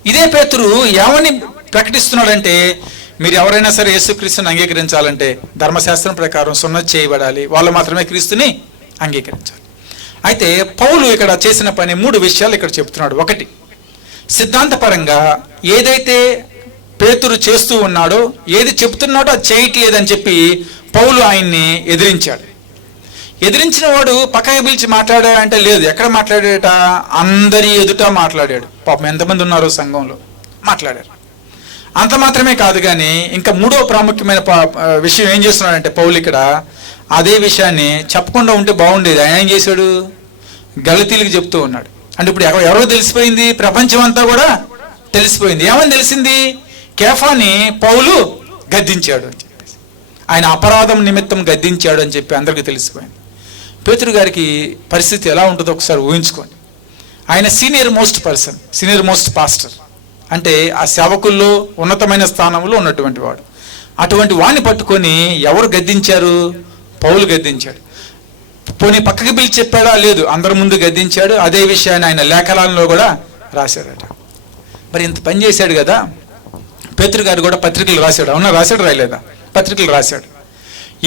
ఇదే పేతురు ఏమని ప్రకటిస్తున్నాడంటే, మీరు ఎవరైనా సరే యేసుక్రీస్తుని అంగీకరించాలంటే ధర్మశాస్త్రం ప్రకారం సున్నతి చేయబడాలి, వాళ్ళు మాత్రమే క్రీస్తుని అంగీకరించాలి. అయితే పౌలు ఇక్కడ చేసిన పని 3 విషయాలు ఇక్కడ చెప్తున్నాడు. ఒకటి, సిద్ధాంతపరంగా ఏదైతే పేతురు చేస్తూ ఉన్నాడో, ఏది చెప్తున్నాడో అది చేయట్లేదని చెప్పి పౌలు ఆయన్ని ఎదిరించాడు. ఎదిరించిన వాడు పక్కకి పిలిచి మాట్లాడాడంటే లేదు. ఎక్కడ మాట్లాడాడట? అందరి ఎదుట మాట్లాడాడు. పాపం ఎంతమంది ఉన్నారో సంఘంలో మాట్లాడారు. అంత మాత్రమే కాదు కానీ ఇంకా 3వ ప్రాముఖ్యమైన విషయం ఏం చేస్తున్నాడంటే పౌలు ఇక్కడ అదే విషయాన్ని చెప్పకుండా ఉంటే బాగుండేది. ఆయన ఏం చేశాడు? గలతీలకు చెప్తూ ఉన్నాడు. అంటే ఇప్పుడు ఎవరో తెలిసిపోయింది, ప్రపంచం అంతా కూడా తెలిసిపోయింది. ఏమని తెలిసింది? కేఫాని పౌలు గద్దించాడు అని చెప్పేసి, ఆయన అపరాధం నిమిత్తం గద్దించాడు అని చెప్పి అందరికీ తెలిసిపోయింది. పేతురు గారికి పరిస్థితి ఎలా ఉంటుందో ఒకసారి ఊహించుకోండి. ఆయన సీనియర్ మోస్ట్ పాస్టర్, అంటే ఆ సేవకుల్లో ఉన్నతమైన స్థానంలో ఉన్నటువంటి వాడు. అటువంటి వాడిని పట్టుకొని ఎవరు గద్దించారు? పౌలు గద్దించాడు. పోనీ పక్కకి పిలిచి చెప్పాడా? లేదు, అందరి ముందు గద్దించాడు. అదే విషయాన్ని ఆయన లేఖనాల్లో కూడా రాశాడట. మరి ఇంత పని చేశాడు కదా, పేతురు గారు కూడా పత్రికలు రాశాడు. అవునా? రాశాడు, రాయలేదా? పత్రికలు రాశాడు.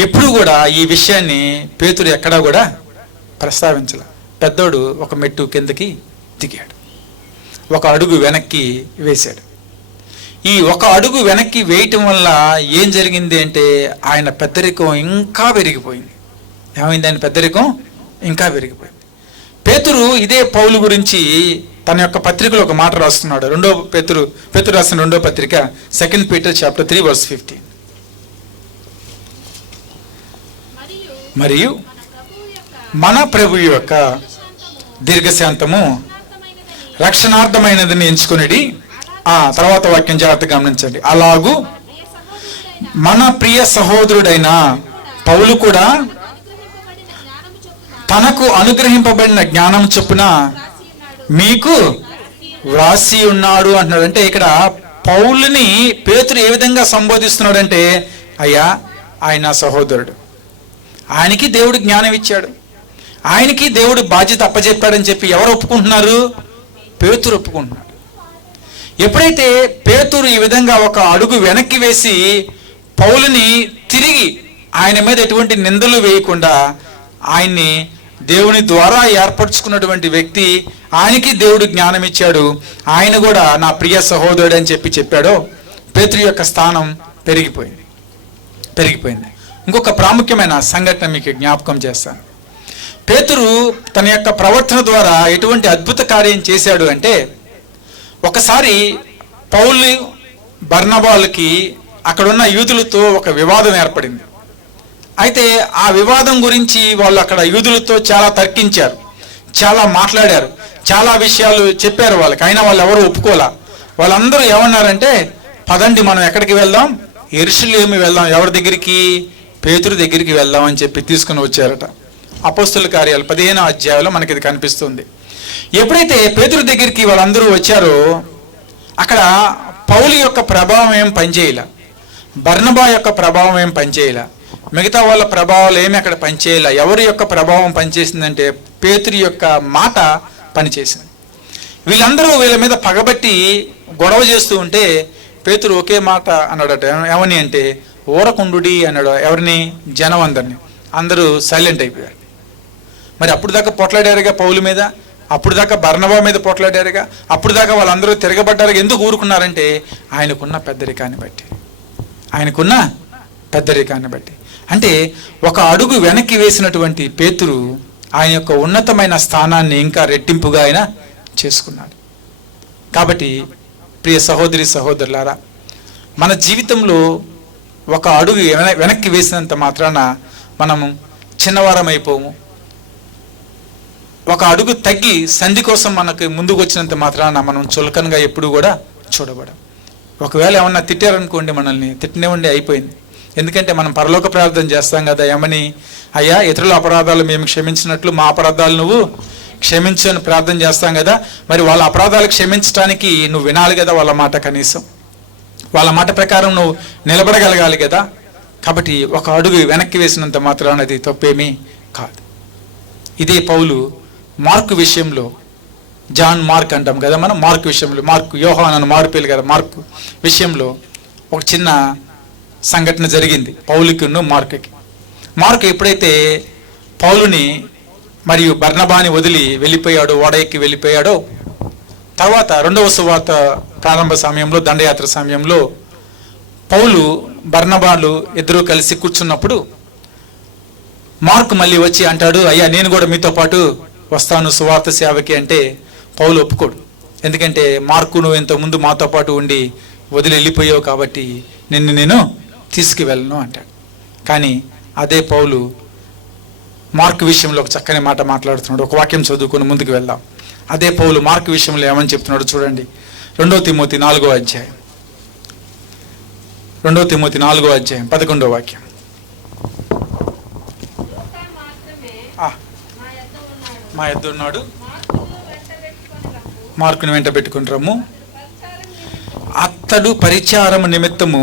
ఎప్పుడు కూడా ఈ విషయాన్ని పేతురు ఎక్కడా కూడా ప్రస్తావించలే. పెద్దోడు ఒక మెట్టు కిందకి దిగాడు, ఒక అడుగు వెనక్కి వేశాడు. ఈ ఒక అడుగు వెనక్కి వేయటం వల్ల ఏం జరిగింది అంటే ఆయన పెద్దరికం ఇంకా పెరిగిపోయింది. ఏమైంది? ఆయన పెద్దరికం ఇంకా పెరిగిపోయింది. పేతురు ఇదే పౌలు గురించి తన యొక్క పత్రికలో ఒక మాట రాస్తున్నాడు. పేతురు రాసిన 2వ పత్రిక 2 Peter chapter 3 verse 15. మరియు మన ప్రభు యొక్క దీర్ఘశాంతము రక్షణార్థమైనదని ఎంచుకునేది. తర్వాత వాక్యం జాగ్రత్తగా గమనించండి. అలాగూ మన ప్రియ సహోదరుడైన పౌలు కూడా తనకు అనుగ్రహింపబడిన జ్ఞానం చొప్పున మీకు వ్రాసి ఉన్నాడు అంటున్నాడు. అంటే ఇక్కడ పౌలుని పేతురు ఏ విధంగా సంబోధిస్తున్నాడంటే, అయ్యా ఆయన సహోదరుడు, ఆయనకి దేవుడు జ్ఞానం ఇచ్చాడు, ఆయనకి దేవుడు బాధ్యత అప్పచెప్పాడని చెప్పి ఎవరు ఒప్పుకుంటున్నారు? పేతురు ఒప్పుకుంటున్నాడు. ఎప్పుడైతే పేతురు ఈ విధంగా ఒక అడుగు వెనక్కి వేసి పౌలుని తిరిగి ఆయన మీద ఎటువంటి నిందలు వేయకుండా ఆయన్ని దేవుని ద్వారా ఏర్పరచుకున్నటువంటి వ్యక్తి, ఆయనకి దేవుడు జ్ఞానం ఇచ్చాడు, ఆయన కూడా నా ప్రియ సహోదరుడు అని చెప్పాడో పేతురు యొక్క స్థానం పెరిగిపోయింది. ఇంకొక ప్రాముఖ్యమైన సంఘటన మీకు జ్ఞాపకం చేస్తాను. పేతురు తన యొక్క ప్రవర్తన ద్వారా ఎటువంటి అద్భుత కార్యం చేశాడు అంటే, ఒకసారి పౌలు బర్నబాలకి అక్కడున్న యూదులతో ఒక వివాదం ఏర్పడింది. అయితే ఆ వివాదం గురించి వాళ్ళు అక్కడ యూదులతో చాలా తర్కించారు, చాలా మాట్లాడారు, చాలా విషయాలు చెప్పారు వాళ్ళకి. అయినా వాళ్ళు ఎవరు ఒప్పుకోలా. వాళ్ళందరూ ఏమన్నారంటే, పదండి మనం ఎక్కడికి వెళ్దాం, యెరూషలేము వెళ్దాం. ఎవరి దగ్గరికి? పేతురు దగ్గరికి వెళ్దాం అని చెప్పి తీసుకుని వచ్చారట. అపోస్తుల కార్యాలు 15వ అధ్యాయంలో మనకి ఇది కనిపిస్తుంది. ఎప్పుడైతే పేతురు దగ్గరికి వాళ్ళందరూ వచ్చారో అక్కడ పౌలు యొక్క ప్రభావం ఏం పనిచేయలే, బర్నబా యొక్క ప్రభావం ఏం పనిచేయలే, మిగతా వాళ్ళ ప్రభావాలు ఏమి అక్కడ పనిచేయలే. ఎవరి యొక్క ప్రభావం పనిచేసిందంటే పేతురు యొక్క మాట పనిచేసింది. వీళ్ళందరూ వీళ్ళ మీద పగబట్టి గొడవ చేస్తూ ఉంటే పేతురు ఒకే మాట అన్నాడట. ఏమని అంటే, ఊరకుండుడి అన్నాడు. ఎవరిని? జనం అందరినీ. అందరూ సైలెంట్ అయిపోయారు. మరి అప్పుడు దాకా పొట్లాడారుగా పౌలు మీద, అప్పుడు దాకా బర్నబా మీద పొట్లాడారుగా, అప్పుడు దాకా వాళ్ళందరూ తిరగబడ్డారుగా. ఎందుకు ఊరుకున్నారంటే ఆయనకున్న పెద్దరికాన్ని బట్టి. అంటే ఒక అడుగు వెనక్కి వేసినటువంటి పేతురు ఆయన యొక్క ఉన్నతమైన స్థానాన్ని ఇంకా రెట్టింపుగా ఆయన చేసుకున్నాడు. కాబట్టి ప్రియ సహోదరి సహోదరులారా, మన జీవితంలో ఒక అడుగు వెనక్కి వేసినంత మాత్రాన మనము చిన్నవారం అయిపోము. ఒక అడుగు తగ్గి సంధి కోసం మనకు ముందుకు వచ్చినంత మాత్రాన మనం చులకనగా ఎప్పుడు కూడా చూడబడం. ఒకవేళ ఏమన్నా తిట్టారనుకోండి, మనల్ని తిట్టినేవండి, అయిపోయింది. ఎందుకంటే మనం పరలోక ప్రార్థన చేస్తాం కదా, ఏమని? అయ్యా ఇతరుల అపరాధాలు మేము క్షమించినట్లు మా అపరాధాలు నువ్వు క్షమించు అని ప్రార్థన చేస్తాం కదా. మరి వాళ్ళ అపరాధాలు క్షమించడానికి నువ్వు వినాలి కదా వాళ్ళ మాట, కనీసం వాళ్ళ మాట ప్రకారం నువ్వు నిలబడగలగాలి కదా. కాబట్టి ఒక అడుగు వెనక్కి వేసినంత మాత్రాన అది తప్పేమీ కాదు. ఇదే పౌలు మార్కు విషయంలో, జాన్ మార్క్ అంటాం కదా మనం, మార్కు విషయంలో, మార్కు యోహాను అని మారు పేరు కదా, మార్కు విషయంలో ఒక చిన్న సంఘటన జరిగింది పౌలుకిను మార్కుకి. మార్కు ఎప్పుడైతే పౌలుని మరియు బర్నబాని వదిలి వెళ్ళిపోయాడో, ఓడ ఎక్కి వెళ్ళిపోయాడో, తర్వాత రెండవ సువార్త ప్రారంభ సమయంలో, దండయాత్ర సమయంలో పౌలు బర్నబాలు ఇద్దరూ కలిసి కూర్చున్నప్పుడు మార్కు మళ్ళీ వచ్చి అంటాడు, అయ్యా నేను కూడా మీతో పాటు వస్తాను సువార్త సేవకి అంటే పౌలు ఒప్పుకోడు. ఎందుకంటే మార్కు నువ్వు ఇంతకుముందు మాతో పాటు ఉండి వదిలి వెళ్ళిపోయావు కాబట్టి నేను తీసుకువెళ్ళను అంటాడు. కానీ అదే పౌలు మార్కు విషయంలో ఒక చక్కని మాట మాట్లాడుతున్నాడు. ఒక వాక్యం చదువుకొని ముందుకు వెళ్దాం. అదే పౌలు మార్కు విషయంలో ఏమని చెప్తున్నాడు చూడండి. 2 తిమోతి 4వ అధ్యాయం 11వ వాక్యం. మా యొద్ద ఉన్నాడు, మార్కుని వెంట పెట్టుకుని రమ్ము, అతడు పరిచారము నిమిత్తము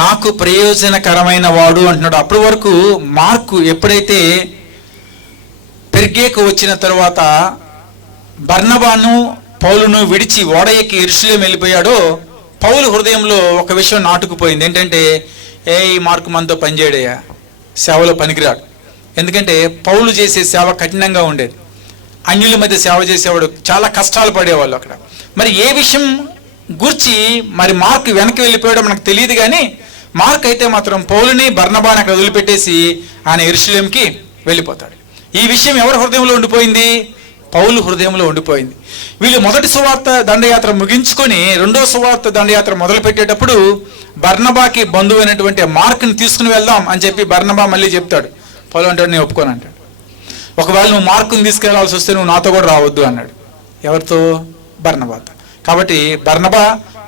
నాకు ప్రయోజనకరమైన వాడు అంటున్నాడు. అప్పటి వరకు మార్కు ఎప్పుడైతే పెర్గేకు వచ్చిన తర్వాత బర్నబాను పౌలును విడిచి ఓడ ఎక్కి యెరూషలేము వెళ్ళిపోయాడో, పౌలు హృదయంలో ఒక విషయం నాటుకుపోయింది. ఏంటంటే, ఈ మార్కు మనతో పనిచేయడయ్యా, సేవలో పనికిరాడు. ఎందుకంటే పౌలు చేసే సేవ కఠినంగా ఉండేది, అన్యుల మధ్య సేవ చేసేవాడు, చాలా కష్టాలు పడేవాళ్ళు అక్కడ. మరి ఏ విషయం గూర్చి మరి మార్కు వెనక్కి వెళ్ళిపోయాడో మనకు తెలియదు. కానీ మార్క్ అయితే మాత్రం పౌలుని బర్నబాని అక్కడ వదిలిపెట్టేసి ఆయన యెరూషలేముకి వెళ్ళిపోతాడు. ఈ విషయం ఎవరి హృదయంలో ఉండిపోయింది? పౌలు హృదయంలో ఉండిపోయింది. వీళ్ళు మొదటి సువార్త దండయాత్ర ముగించుకొని రెండో సువార్త దండయాత్ర మొదలు పెట్టేటప్పుడు బర్నబాకి బంధువు అయినటువంటి మార్క్ని తీసుకుని వెళ్దాం అని చెప్పి బర్నబా మళ్ళీ చెప్తాడు. పౌలు అంటాడు, నేను ఒప్పుకోను అంటాడు. ఒకవేళ నువ్వు మార్కుని తీసుకెళ్లాల్సి వస్తే నువ్వు నాతో కూడా రావద్దు అన్నాడు. ఎవరితో? బర్నబాతో. కాబట్టి బర్నబా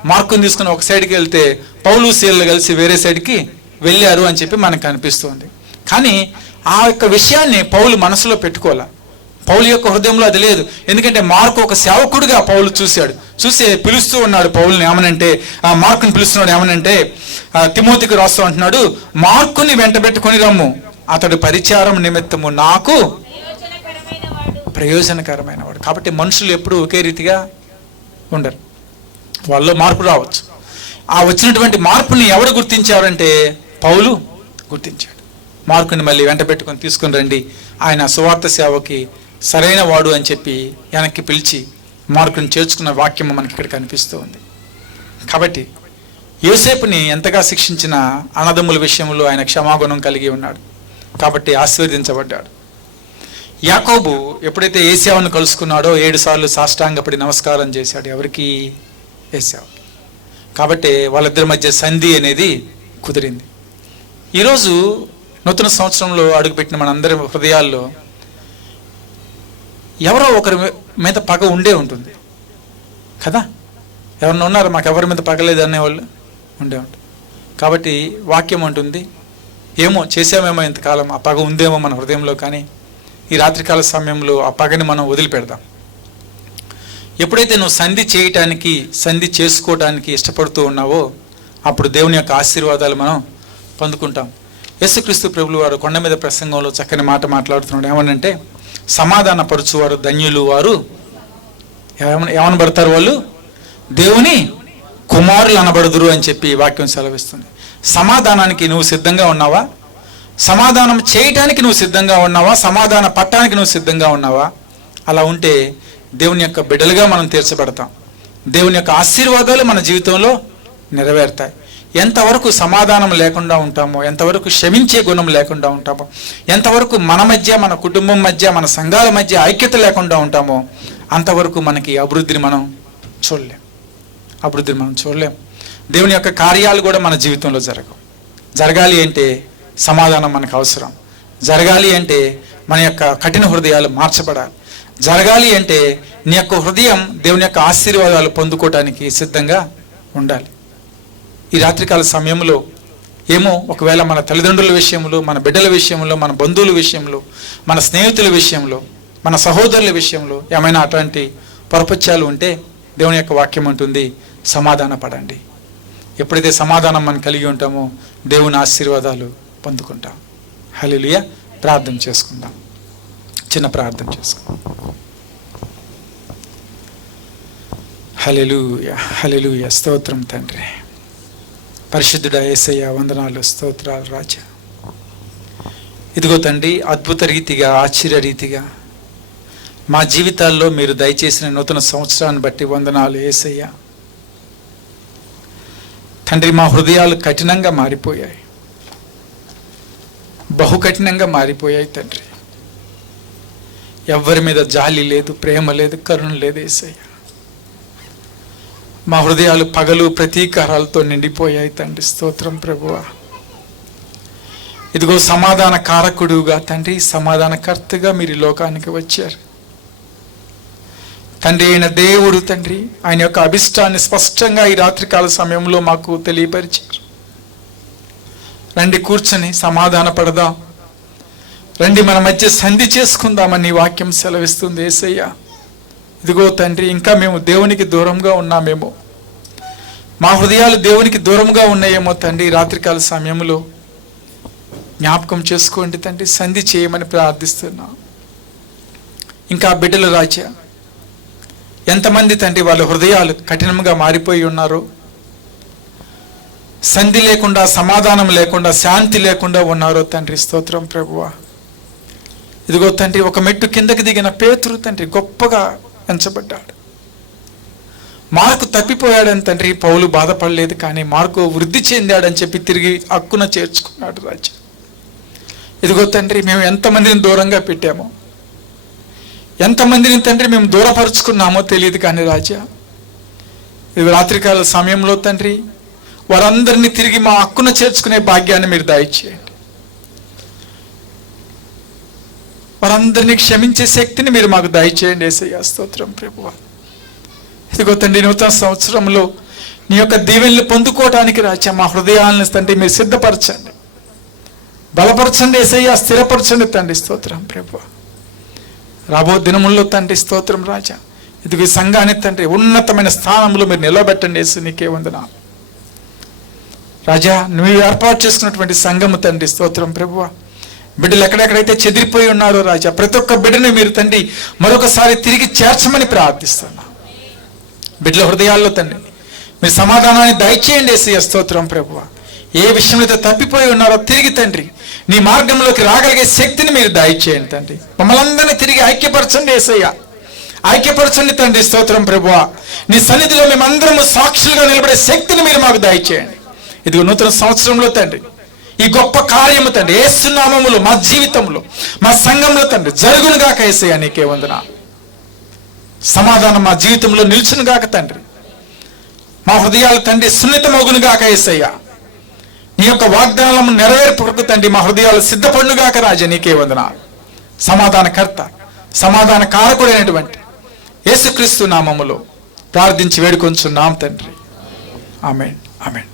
మార్కుని తీసుకుని ఒక సైడ్కి వెళ్తే పౌలు సీలలు కలిసి వేరే సైడ్కి వెళ్ళారు అని చెప్పి మనకు అనిపిస్తుంది. కానీ ఆ యొక్క విషయాన్ని పౌలు మనసులో పెట్టుకోవాలి. పౌలు యొక్క హృదయంలో అది లేదు. ఎందుకంటే మార్కు ఒక సేవకుడిగా పౌలు చూశాడు. చూసి పిలుస్తూ ఉన్నాడు పౌలుని. ఏమనంటే మార్కుని పిలుస్తున్నాడు. ఏమనంటే తిమోతికి రాస్తూ అంటున్నాడు, మార్కుని వెంటబెట్టుకొని రమ్ము, అతడు పరిచారం నిమిత్తము నాకు ప్రయోజనకరమైన వాడు. కాబట్టి మనుషులు ఎప్పుడు ఒకే రీతిగా ఉండరు, వాళ్ళలో మార్పు రావచ్చు. ఆ వచ్చినటువంటి మార్పుని ఎవరు గుర్తించారంటే పౌలు గుర్తించాడు. మార్కుని మళ్ళీ వెంట పెట్టుకొని తీసుకుని రండి, ఆయన సువార్త సేవకి సరైన వాడు అని చెప్పి వెనక్కి పిలిచి మార్కుని చేర్చుకున్న వాక్యం మనకి ఇక్కడ కనిపిస్తూ ఉంది. కాబట్టి యోసేపుని ఎంతగా శిక్షించిన అన్నదమ్ముల విషయంలో ఆయన క్షమాగుణం కలిగి ఉన్నాడు కాబట్టి ఆశీర్వదించబడ్డాడు. యాకోబు ఎప్పుడైతే ఏశావును కలుసుకున్నాడో 7 సార్లు సాష్టాంగపడి నమస్కారం చేశాడు. ఎవరికి? ఏశావు. కాబట్టి వాళ్ళిద్దరి మధ్య సంధి అనేది కుదిరింది. ఈరోజు నూతన సంవత్సరంలో అడుగుపెట్టిన మనందరి హృదయాల్లో ఎవరో ఒకరి మీద పగ ఉండే ఉంటుంది కదా. ఎవరన్నా ఉన్నారు మాకు ఎవరి మీద పగలేదు అనేవాళ్ళు ఉండే ఉంటుంది. కాబట్టి వాక్యం అంటుంది, ఏమో చేసామేమో ఇంతకాలం, ఆ పగ ఉందేమో మన హృదయంలో, కానీ ఈ రాత్రికాల సమయంలో ఆ పగని మనం వదిలిపెడదాం. ఎప్పుడైతే నువ్వు సంధి చేసుకోవటానికి ఇష్టపడుతూ ఉన్నావో అప్పుడు దేవుని యొక్క ఆశీర్వాదాలు మనం పొందుకుంటాం. యేసుక్రీస్తు ప్రభులు వారు కొండ మీద ప్రసంగంలో చక్కని మాట మాట్లాడుతున్నాడు. ఏమనంటే, సమాధాన పరుచువారు ధన్యులు, వారు ఏమనబడతారు? వాళ్ళు దేవుని కుమారులు అనబడుదురు అని చెప్పి వాక్యం సెలవిస్తుంది. సమాధానానికి నువ్వు సిద్ధంగా ఉన్నావా? సమాధానం చేయటానికి నువ్వు సిద్ధంగా ఉన్నావా? సమాధాన పట్టానికి నువ్వు సిద్ధంగా ఉన్నావా? అలా ఉంటే దేవుని యొక్క బిడ్డలుగా మనం తీర్చబడతాం. దేవుని యొక్క ఆశీర్వాదాలు మన జీవితంలో నెరవేరుతాయి. ఎంతవరకు సమాధానం లేకుండా ఉంటామో, ఎంతవరకు క్షమించే గుణం లేకుండా ఉంటామో, ఎంతవరకు మన మధ్య, మన కుటుంబం మధ్య, మన సంఘాల మధ్య ఐక్యత లేకుండా ఉంటామో అంతవరకు మనకి అభివృద్ధిని మనం చూడలేం. దేవుని యొక్క కార్యాలు కూడా మన జీవితంలో జరగవు. జరగాలి అంటే సమాధానం మనకు అవసరం. జరగాలి అంటే మన యొక్క కఠిన హృదయాలు మార్చబడాలి. జరగాలి అంటే నీ యొక్క హృదయం దేవుని యొక్క ఆశీర్వాదాలు పొందుకోవటానికి సిద్ధంగా ఉండాలి. ఈ రాత్రికాల సమయంలో ఏమో ఒకవేళ మన తల్లిదండ్రుల విషయంలో, మన బిడ్డల విషయంలో, మన బంధువుల విషయంలో, మన స్నేహితుల విషయంలో, మన సహోదరుల విషయంలో ఏమైనా అట్లాంటి పొరపత్యాలు ఉంటే దేవుని యొక్క వాక్యం అంటుంది, సమాధాన పడండి. ఎప్పుడైతే సమాధానం మనం కలిగి ఉంటామో దేవుని ఆశీర్వాదాలు పొందుకుంటాం. హల్లెలూయా. ప్రార్థన చేసుకుందాం. చిన్న ప్రార్థన చేసుకుందాం. హల్లెలూయా, హల్లెలూయా. స్తోత్రం తండ్రి, పరిశుద్ధుడా యేసయ్య, వందనాలు, స్తోత్రాలు రాజా. ఇదిగో తండ్రి, అద్భుత రీతిగా, ఆశ్చర్య రీతిగా మా జీవితాల్లో మీరు దయచేసిన నూతన సంవత్సరాన్ని బట్టి వందనాలు యేసయ్య. తండ్రి, మా హృదయాలు కఠినంగా మారిపోయాయి, బహు కఠినంగా మారిపోయాయి తండ్రి. ఎవ్వరి మీద జాలి లేదు, ప్రేమ లేదు, కరుణ లేదు యేసయ్య. మా హృదయాలు పగలు ప్రతీకారాలతో నిండిపోయాయి తండ్రి. స్తోత్రం ప్రభువా. ఇదిగో సమాధాన కారకుడుగా తండ్రి, సమాధానకర్తగా మీరు ఈ లోకానికి వచ్చారు తండ్రి. అయిన దేవుడు తండ్రి ఆయన యొక్క అభిష్టాన్ని స్పష్టంగా ఈ రాత్రికాల సమయంలో మాకు తెలియపరిచారు. రండి, కూర్చొని సమాధాన పడదాం, రండి మన మధ్య సంధి చేసుకుందామని వాక్యం సెలవిస్తుంది యేసయ్య. ఇదిగో తండ్రి, ఇంకా మేము దేవునికి దూరంగా ఉన్నామేమో, మా హృదయాలు దేవునికి దూరంగా ఉన్నాయేమో తండ్రి. రాత్రికాల సమయంలో జ్ఞాపకం చేసుకోండి తండ్రి, సంధి చేయమని ప్రార్థిస్తున్నాం. ఇంకా బిడ్డలు రాజా, ఎంతమంది తండ్రి వాళ్ళ హృదయాలు కఠినంగా మారిపోయి ఉన్నారు, సంధి లేకుండా, సమాధానం లేకుండా, శాంతి లేకుండా ఉన్నారో తండ్రి. స్తోత్రం ప్రభువా. ఇదిగో తండ్రి, ఒక మెట్టు కిందకి దిగిన పేతురు తండ్రి గొప్పగా ఎంచబడ్డాడు. మార్కు తప్పిపోయాడని తండ్రి పౌలు బాధపడలేదు, కానీ మార్కు వృద్ధి చెందాడని చెప్పి తిరిగి హక్కున చేర్చుకున్నాడు రాజా. ఇదిగో తండ్రి, మేము ఎంతమందిని దూరంగా పెట్టామో, ఎంతమందిని తండ్రి మేము దూరపరుచుకున్నామో తెలియదు, కానీ రాజా ఇది రాత్రికాల సమయంలో తండ్రి వారందరినీ తిరిగి మా హక్కున చేర్చుకునే భాగ్యాన్ని మీరు దయచేయండి. వారందరినీ క్షమించే శక్తిని మీరు మాకు దయచేయండి యేసయ్య. స్తోత్రం ప్రభువా. ఇదిగో తండ్రి, నూతన సంవత్సరంలో నీ యొక్క దీవెనలు పొందుకోవటానికి రాజా మా హృదయాలను తండ్రి మీరు సిద్ధపరచండి, బలపరచండి యేసయ్యా, స్థిరపరచండి తండ్రి. స్తోత్రం ప్రభువా. రాబో దినముల్లో తండ్రి స్తోత్రం రాజా, ఇదిగో ఈ సంఘాన్ని తండ్రి ఉన్నతమైన స్థానంలో మీరు నిలబెట్టండి యేసు, నీకే వందనాలు రాజా. నువ్వు ఏర్పాటు చేసుకున్నటువంటి సంఘము తండ్రి స్తోత్రం ప్రభువా. బిడ్డలు ఎక్కడెక్కడైతే చెదిరిపోయి ఉన్నారో రాజా, ప్రతి ఒక్క బిడ్డని మీరు తండ్రి మరొకసారి తిరిగి చేర్చమని ప్రార్థిస్తున్నా. బిడ్డల హృదయాల్లో తండ్రి మీరు సమాధానాన్ని దయచేయండి యేసయ్య, స్తోత్రం ప్రభువా. ఏ విషయంలో అయితే తప్పిపోయి ఉన్నారో తిరిగి తండ్రి నీ మార్గంలోకి రాగలిగే శక్తిని మీరు దయచేయండి తండ్రి. మమ్మల్ని అందరినీ తిరిగి ఐక్యపరచండి యేసయ్య, ఐక్యపరచండి తండ్రి స్తోత్రం ప్రభువా. నీ సన్నిధిలో మేమందరము సాక్షులుగా నిలబడే శక్తిని మీరు మాకు దయచేయండి. ఇదిగో నూతన సంవత్సరంలో తండ్రి ఈ గొప్ప కార్యము తండ్రి యేసు నామములో మా జీవితంలో మా సంఘంలో తండ్రి జరుగునుగాక యేసయ్య, నీకే వందనాలు. సమాధానం మా జీవితంలో నిలుచునుగాక తండ్రి. మా హృదయాలు తండ్రి సున్నితమగునుగాక యేసయ్య. నీ యొక్క వాగ్దానాలను నెరవేర్పుకు తండ్రి మా హృదయాలు సిద్ధపడునుగాక రాజా, నీకే వందనాలు. సమాధానకర్త, సమాధాన కారకుడైనటువంటి యేసుక్రీస్తు నామములో ప్రార్థించి వేడుకొంచున్నాం తండ్రి. ఆమేన్, ఆమేన్.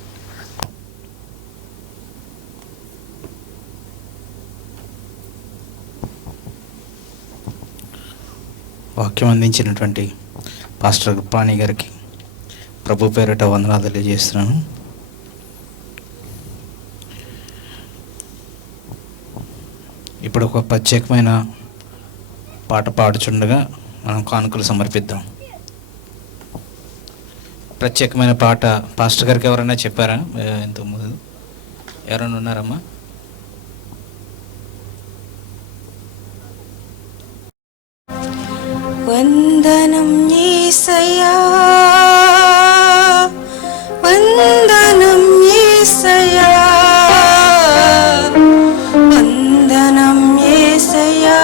వాక్యం అందించినటువంటి పాస్టర్ గుప్పాని గారికి ప్రభు పేరిట వందనాలు తెలియజేస్తున్నాను. ఇప్పుడు ఒక ప్రత్యేకమైన పాట పాడుచుండగా మనం కానుకలు సమర్పిద్దాం. ప్రత్యేకమైన పాట పాస్టర్ గారికి ఎవరైనా చెప్పారా? ఇంతకుముందు ఎవరైనా ఉన్నారమ్మా? వందనం యేసయ్యా, వందనం యేసయ్యా, వందనం యేసయ్యా,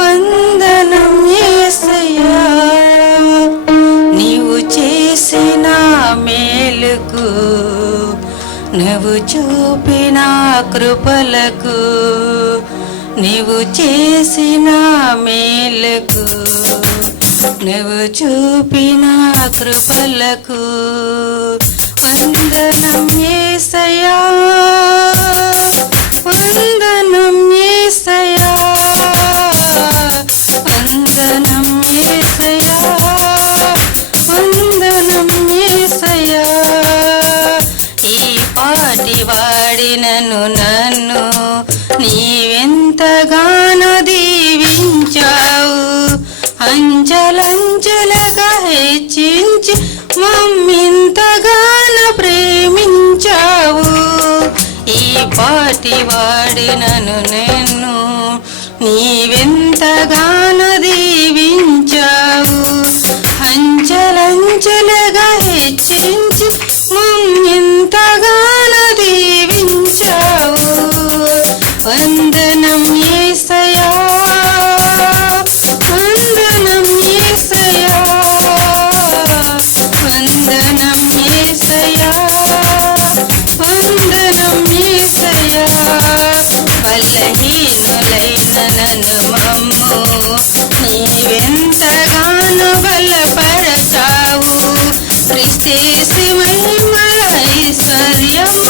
వందనం యేసయ్యా. నీవు చేసిన మేలుకు, నువ్వు చూపిన కృపలకు, నీవు చేసిన మేలుకు, నువ్వు చూపిన కృపలకు వందనం యేసయ్యా, వందనం యేసయ్యా, వందనం యేసయ్యా, వందనం యేసయ్యా. ఈ పాటి వాడినను నన్ను నీవెంతగానో దీవించావు, అంచెలంచెలుగా హెచ్చించి మమ్మింతగానో ప్రేమించావు. ఈ పాటి వాడినను నేను నీవెంతగానో దీవించావు, అంచెలంచెలుగా హెచ్చించి మమ్మింతగానో దీవించావు. వందనం యేసయ్యా, వందనం యేసయ్యా, వందనం యేసయ్యా, వందనం యేసయ్యా. బలహీనులైన నన్ను మమ్ము నీవెంతగానో బలపరచావు, క్రీస్తు మహిమల ఐశ్వర్యము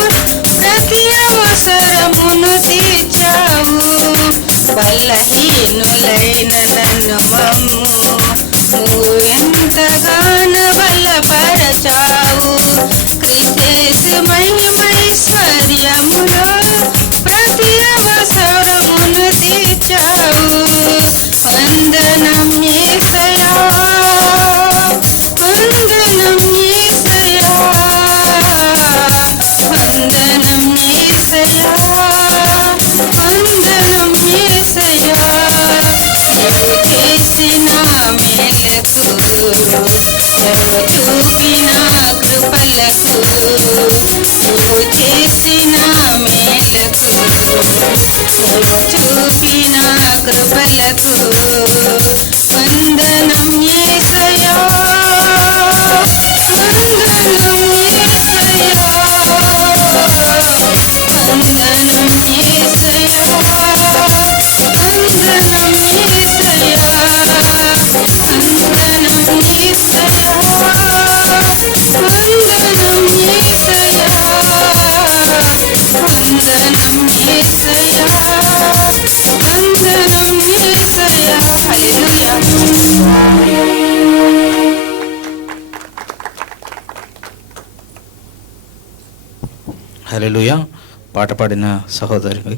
ప్రతి అవసరమును తీర్చావు. బలహీనులైన నన్ను మమ్ము నువ్వెంతగానో బలపరచావు, క్రీస్తు మహిమైశ్వర్యములో ప్రతి అవసరమును తీర్చావు. వందనం యేసయ్యా, వందనం యేసయ్యా, వందనం యేసయ్యా, వందనం యేసయ్యా. నీవు చేసిన మేలకు, నువ్వు చూపిన కృపలకు, నువ్వు చేసిన మేలకు, నువ్వు చూపిన కృపలకు వందనం యేసయ్యా, వందనం యేసయ్యా, వందనం యేసయ్యా, వందనం యేసయ్యా, వందనం యేసయ్యా, హల్లెలూయా. పాట పాడిన సహోదరికి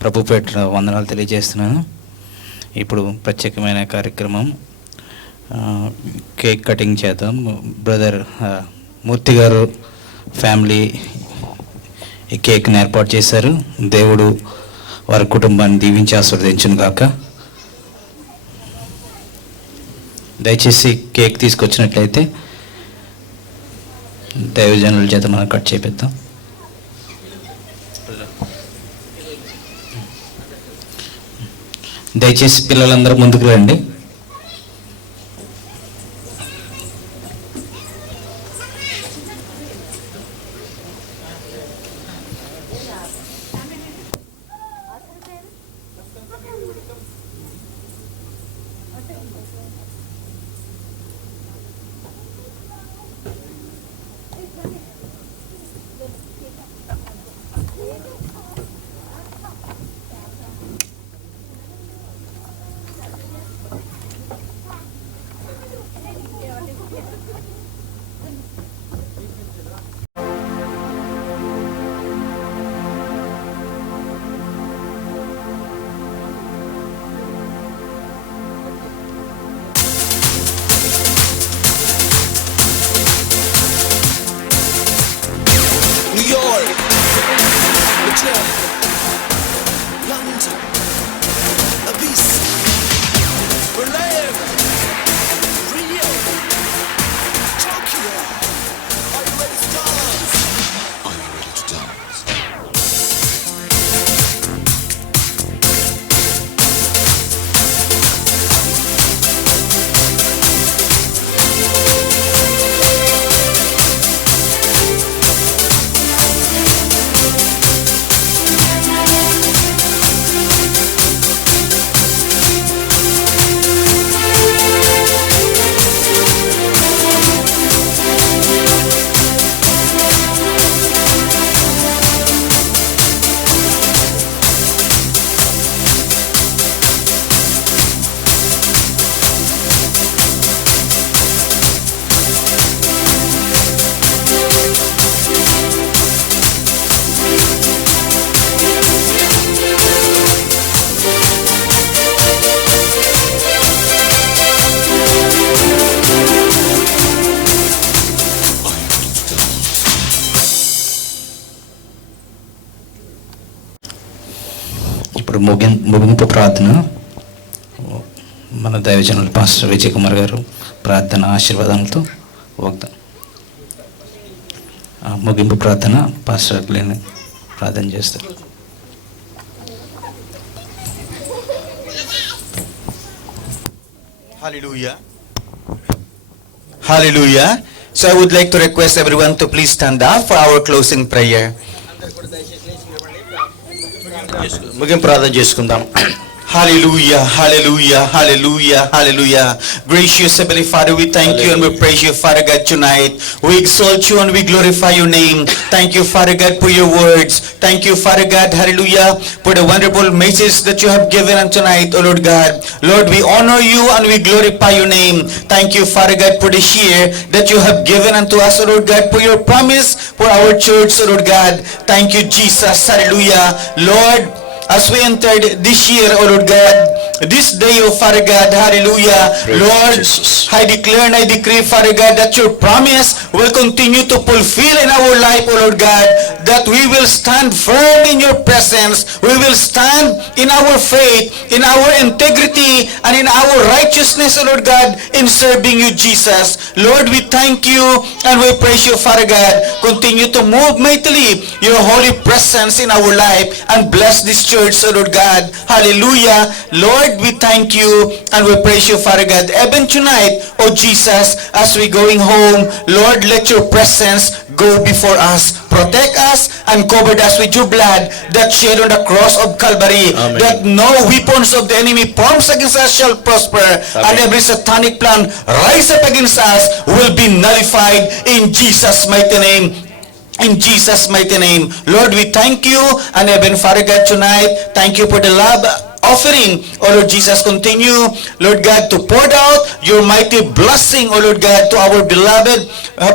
ప్రభు పేట వందనాలు తెలియజేస్తున్నాను. ఇప్పుడు ప్రత్యేకమైన కార్యక్రమం కేక్ కటింగ్ చేద్దాం. బ్రదర్ మూర్తి గారు ఫ్యామిలీ ఈ కేక్ని ఏర్పాటు చేశారు. దేవుడు వారి కుటుంబాన్ని దీవించి ఆశీర్వదించును గాక. దయచేసి కేక్ తీసుకొచ్చినట్లయితే దైవజనుల చేత మనం కట్ చేపిద్దాం. దయచేసి పిల్లలందరూ ముందుకు రండి. ఇప్పుడు ముగింపు ప్రార్థన మన దైవజనులు పాస్టర్ విజయ్ కుమార్ గారు ప్రార్థన ఆశీర్వాదాలతో వాగ్దానం. ముగింపు ప్రార్థన పాస్టర్ గ్లెన్ ప్రార్థన చేస్తారు. Hallelujah. Hallelujah. So I would like to request everyone to please stand up for our closing prayer. ముగింపు ప్రార్థన చేసుకుందాం. Hallelujah, hallelujah, hallelujah, hallelujah. Gracious Heavenly Father, we thank you and we praise you, Father God, tonight. We exalt you and we glorify your name. Thank you, Father God, for your words. Thank you, Father God, hallelujah, for the wonderful message that you have given us tonight, O Lord God. Lord, we honor you and we glorify your name. Thank you, Father God, for this year that you have given unto us, O Lord God, for your promise for our church, O Lord God. Thank you, Jesus, hallelujah. Lord, as we entered this year, O Lord God, this day, O Father God, hallelujah, Lord, I declare and I decree, Father God, that your promise will continue to fulfill in our life, O Lord God, that we will stand firm in your presence, we will stand in our faith, in our integrity, and in our righteousness, O Lord God, in serving you, Jesus. Lord, we thank you and we praise you, Father God. Continue to move mightily your holy presence in our life and bless this church, O Lord God. Hallelujah. Lord, we thank you and we praise you, Father God. Even tonight, oh Jesus, as we going home, Lord, let your presence go before us. Protect us and cover us with your blood that shed on the cross of Calvary. Amen. That no weapons of the enemy forms against us shall prosper. Amen. And every satanic plan rise up against us will be nullified in Jesus' mighty name. In Jesus' mighty name. Lord, we thank you and even Father God tonight, thank you for the love offering. O Lord Jesus, continue, Lord God, to pour out your mighty blessing, O Lord God, to our beloved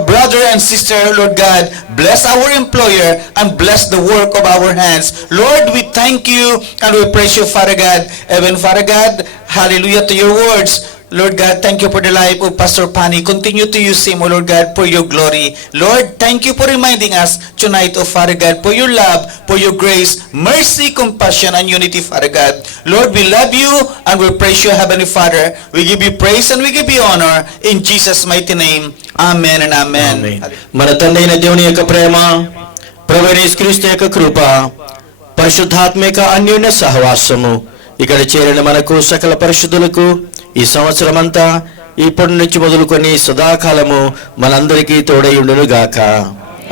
brother and sister, Lord God. Bless our employer and bless the work of our hands. Lord, we thank you and we praise you, Father God. Even Father God, hallelujah to your words. Lord God, thank you for the life of Pastor Pani. Continue to use him, O Lord God, for your glory. Lord, thank you for reminding us tonight, O Father God, for your love, for your grace, mercy, compassion, and unity, Father God. Lord, we love you and we praise you, Heavenly Father. We give you praise and we give you honor in Jesus' mighty name. Amen and amen. మన తండ్రి అయిన దేవుని యొక్క ప్రేమ, ప్రభువైన యేసుక్రీస్తు యొక్క కృప, పరిశుద్ధాత్మ యొక్క అన్యోన్య సహవాసము ఇక్కడ చేరిన మనకు సకల పరిశుద్ధులకు ఈ సంవత్సరం అంతా ఇప్పటి నుంచి మొదలుకొని సదాకాలము మనందరికీ తోడైయుండును గాక.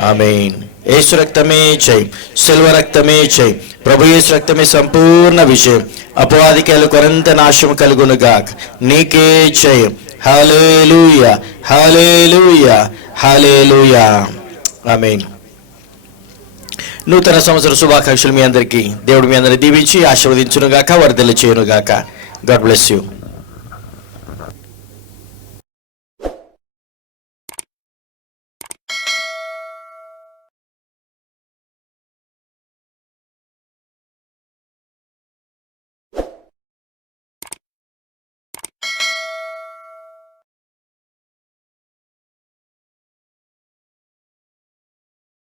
ఆమేన్. యేసు రక్తమే జై, సిల్వ రక్తమే జై, ప్రభు యేసు రక్తమే సంపూర్ణ విజయం, అపవాదికి కొరంత నాశం కలుగును గాక. నీకే జయం. హల్లెలూయా, హల్లెలూయా, హల్లెలూయా. ఆమేన్. నూతన సంవత్సర శుభాకాంక్షలు మీ అందరికీ. దేవుడు మీ అందరిని దీవించి ఆశీర్వదించును గాక, వర్ధిల్ల చేయును గాక. God bless you.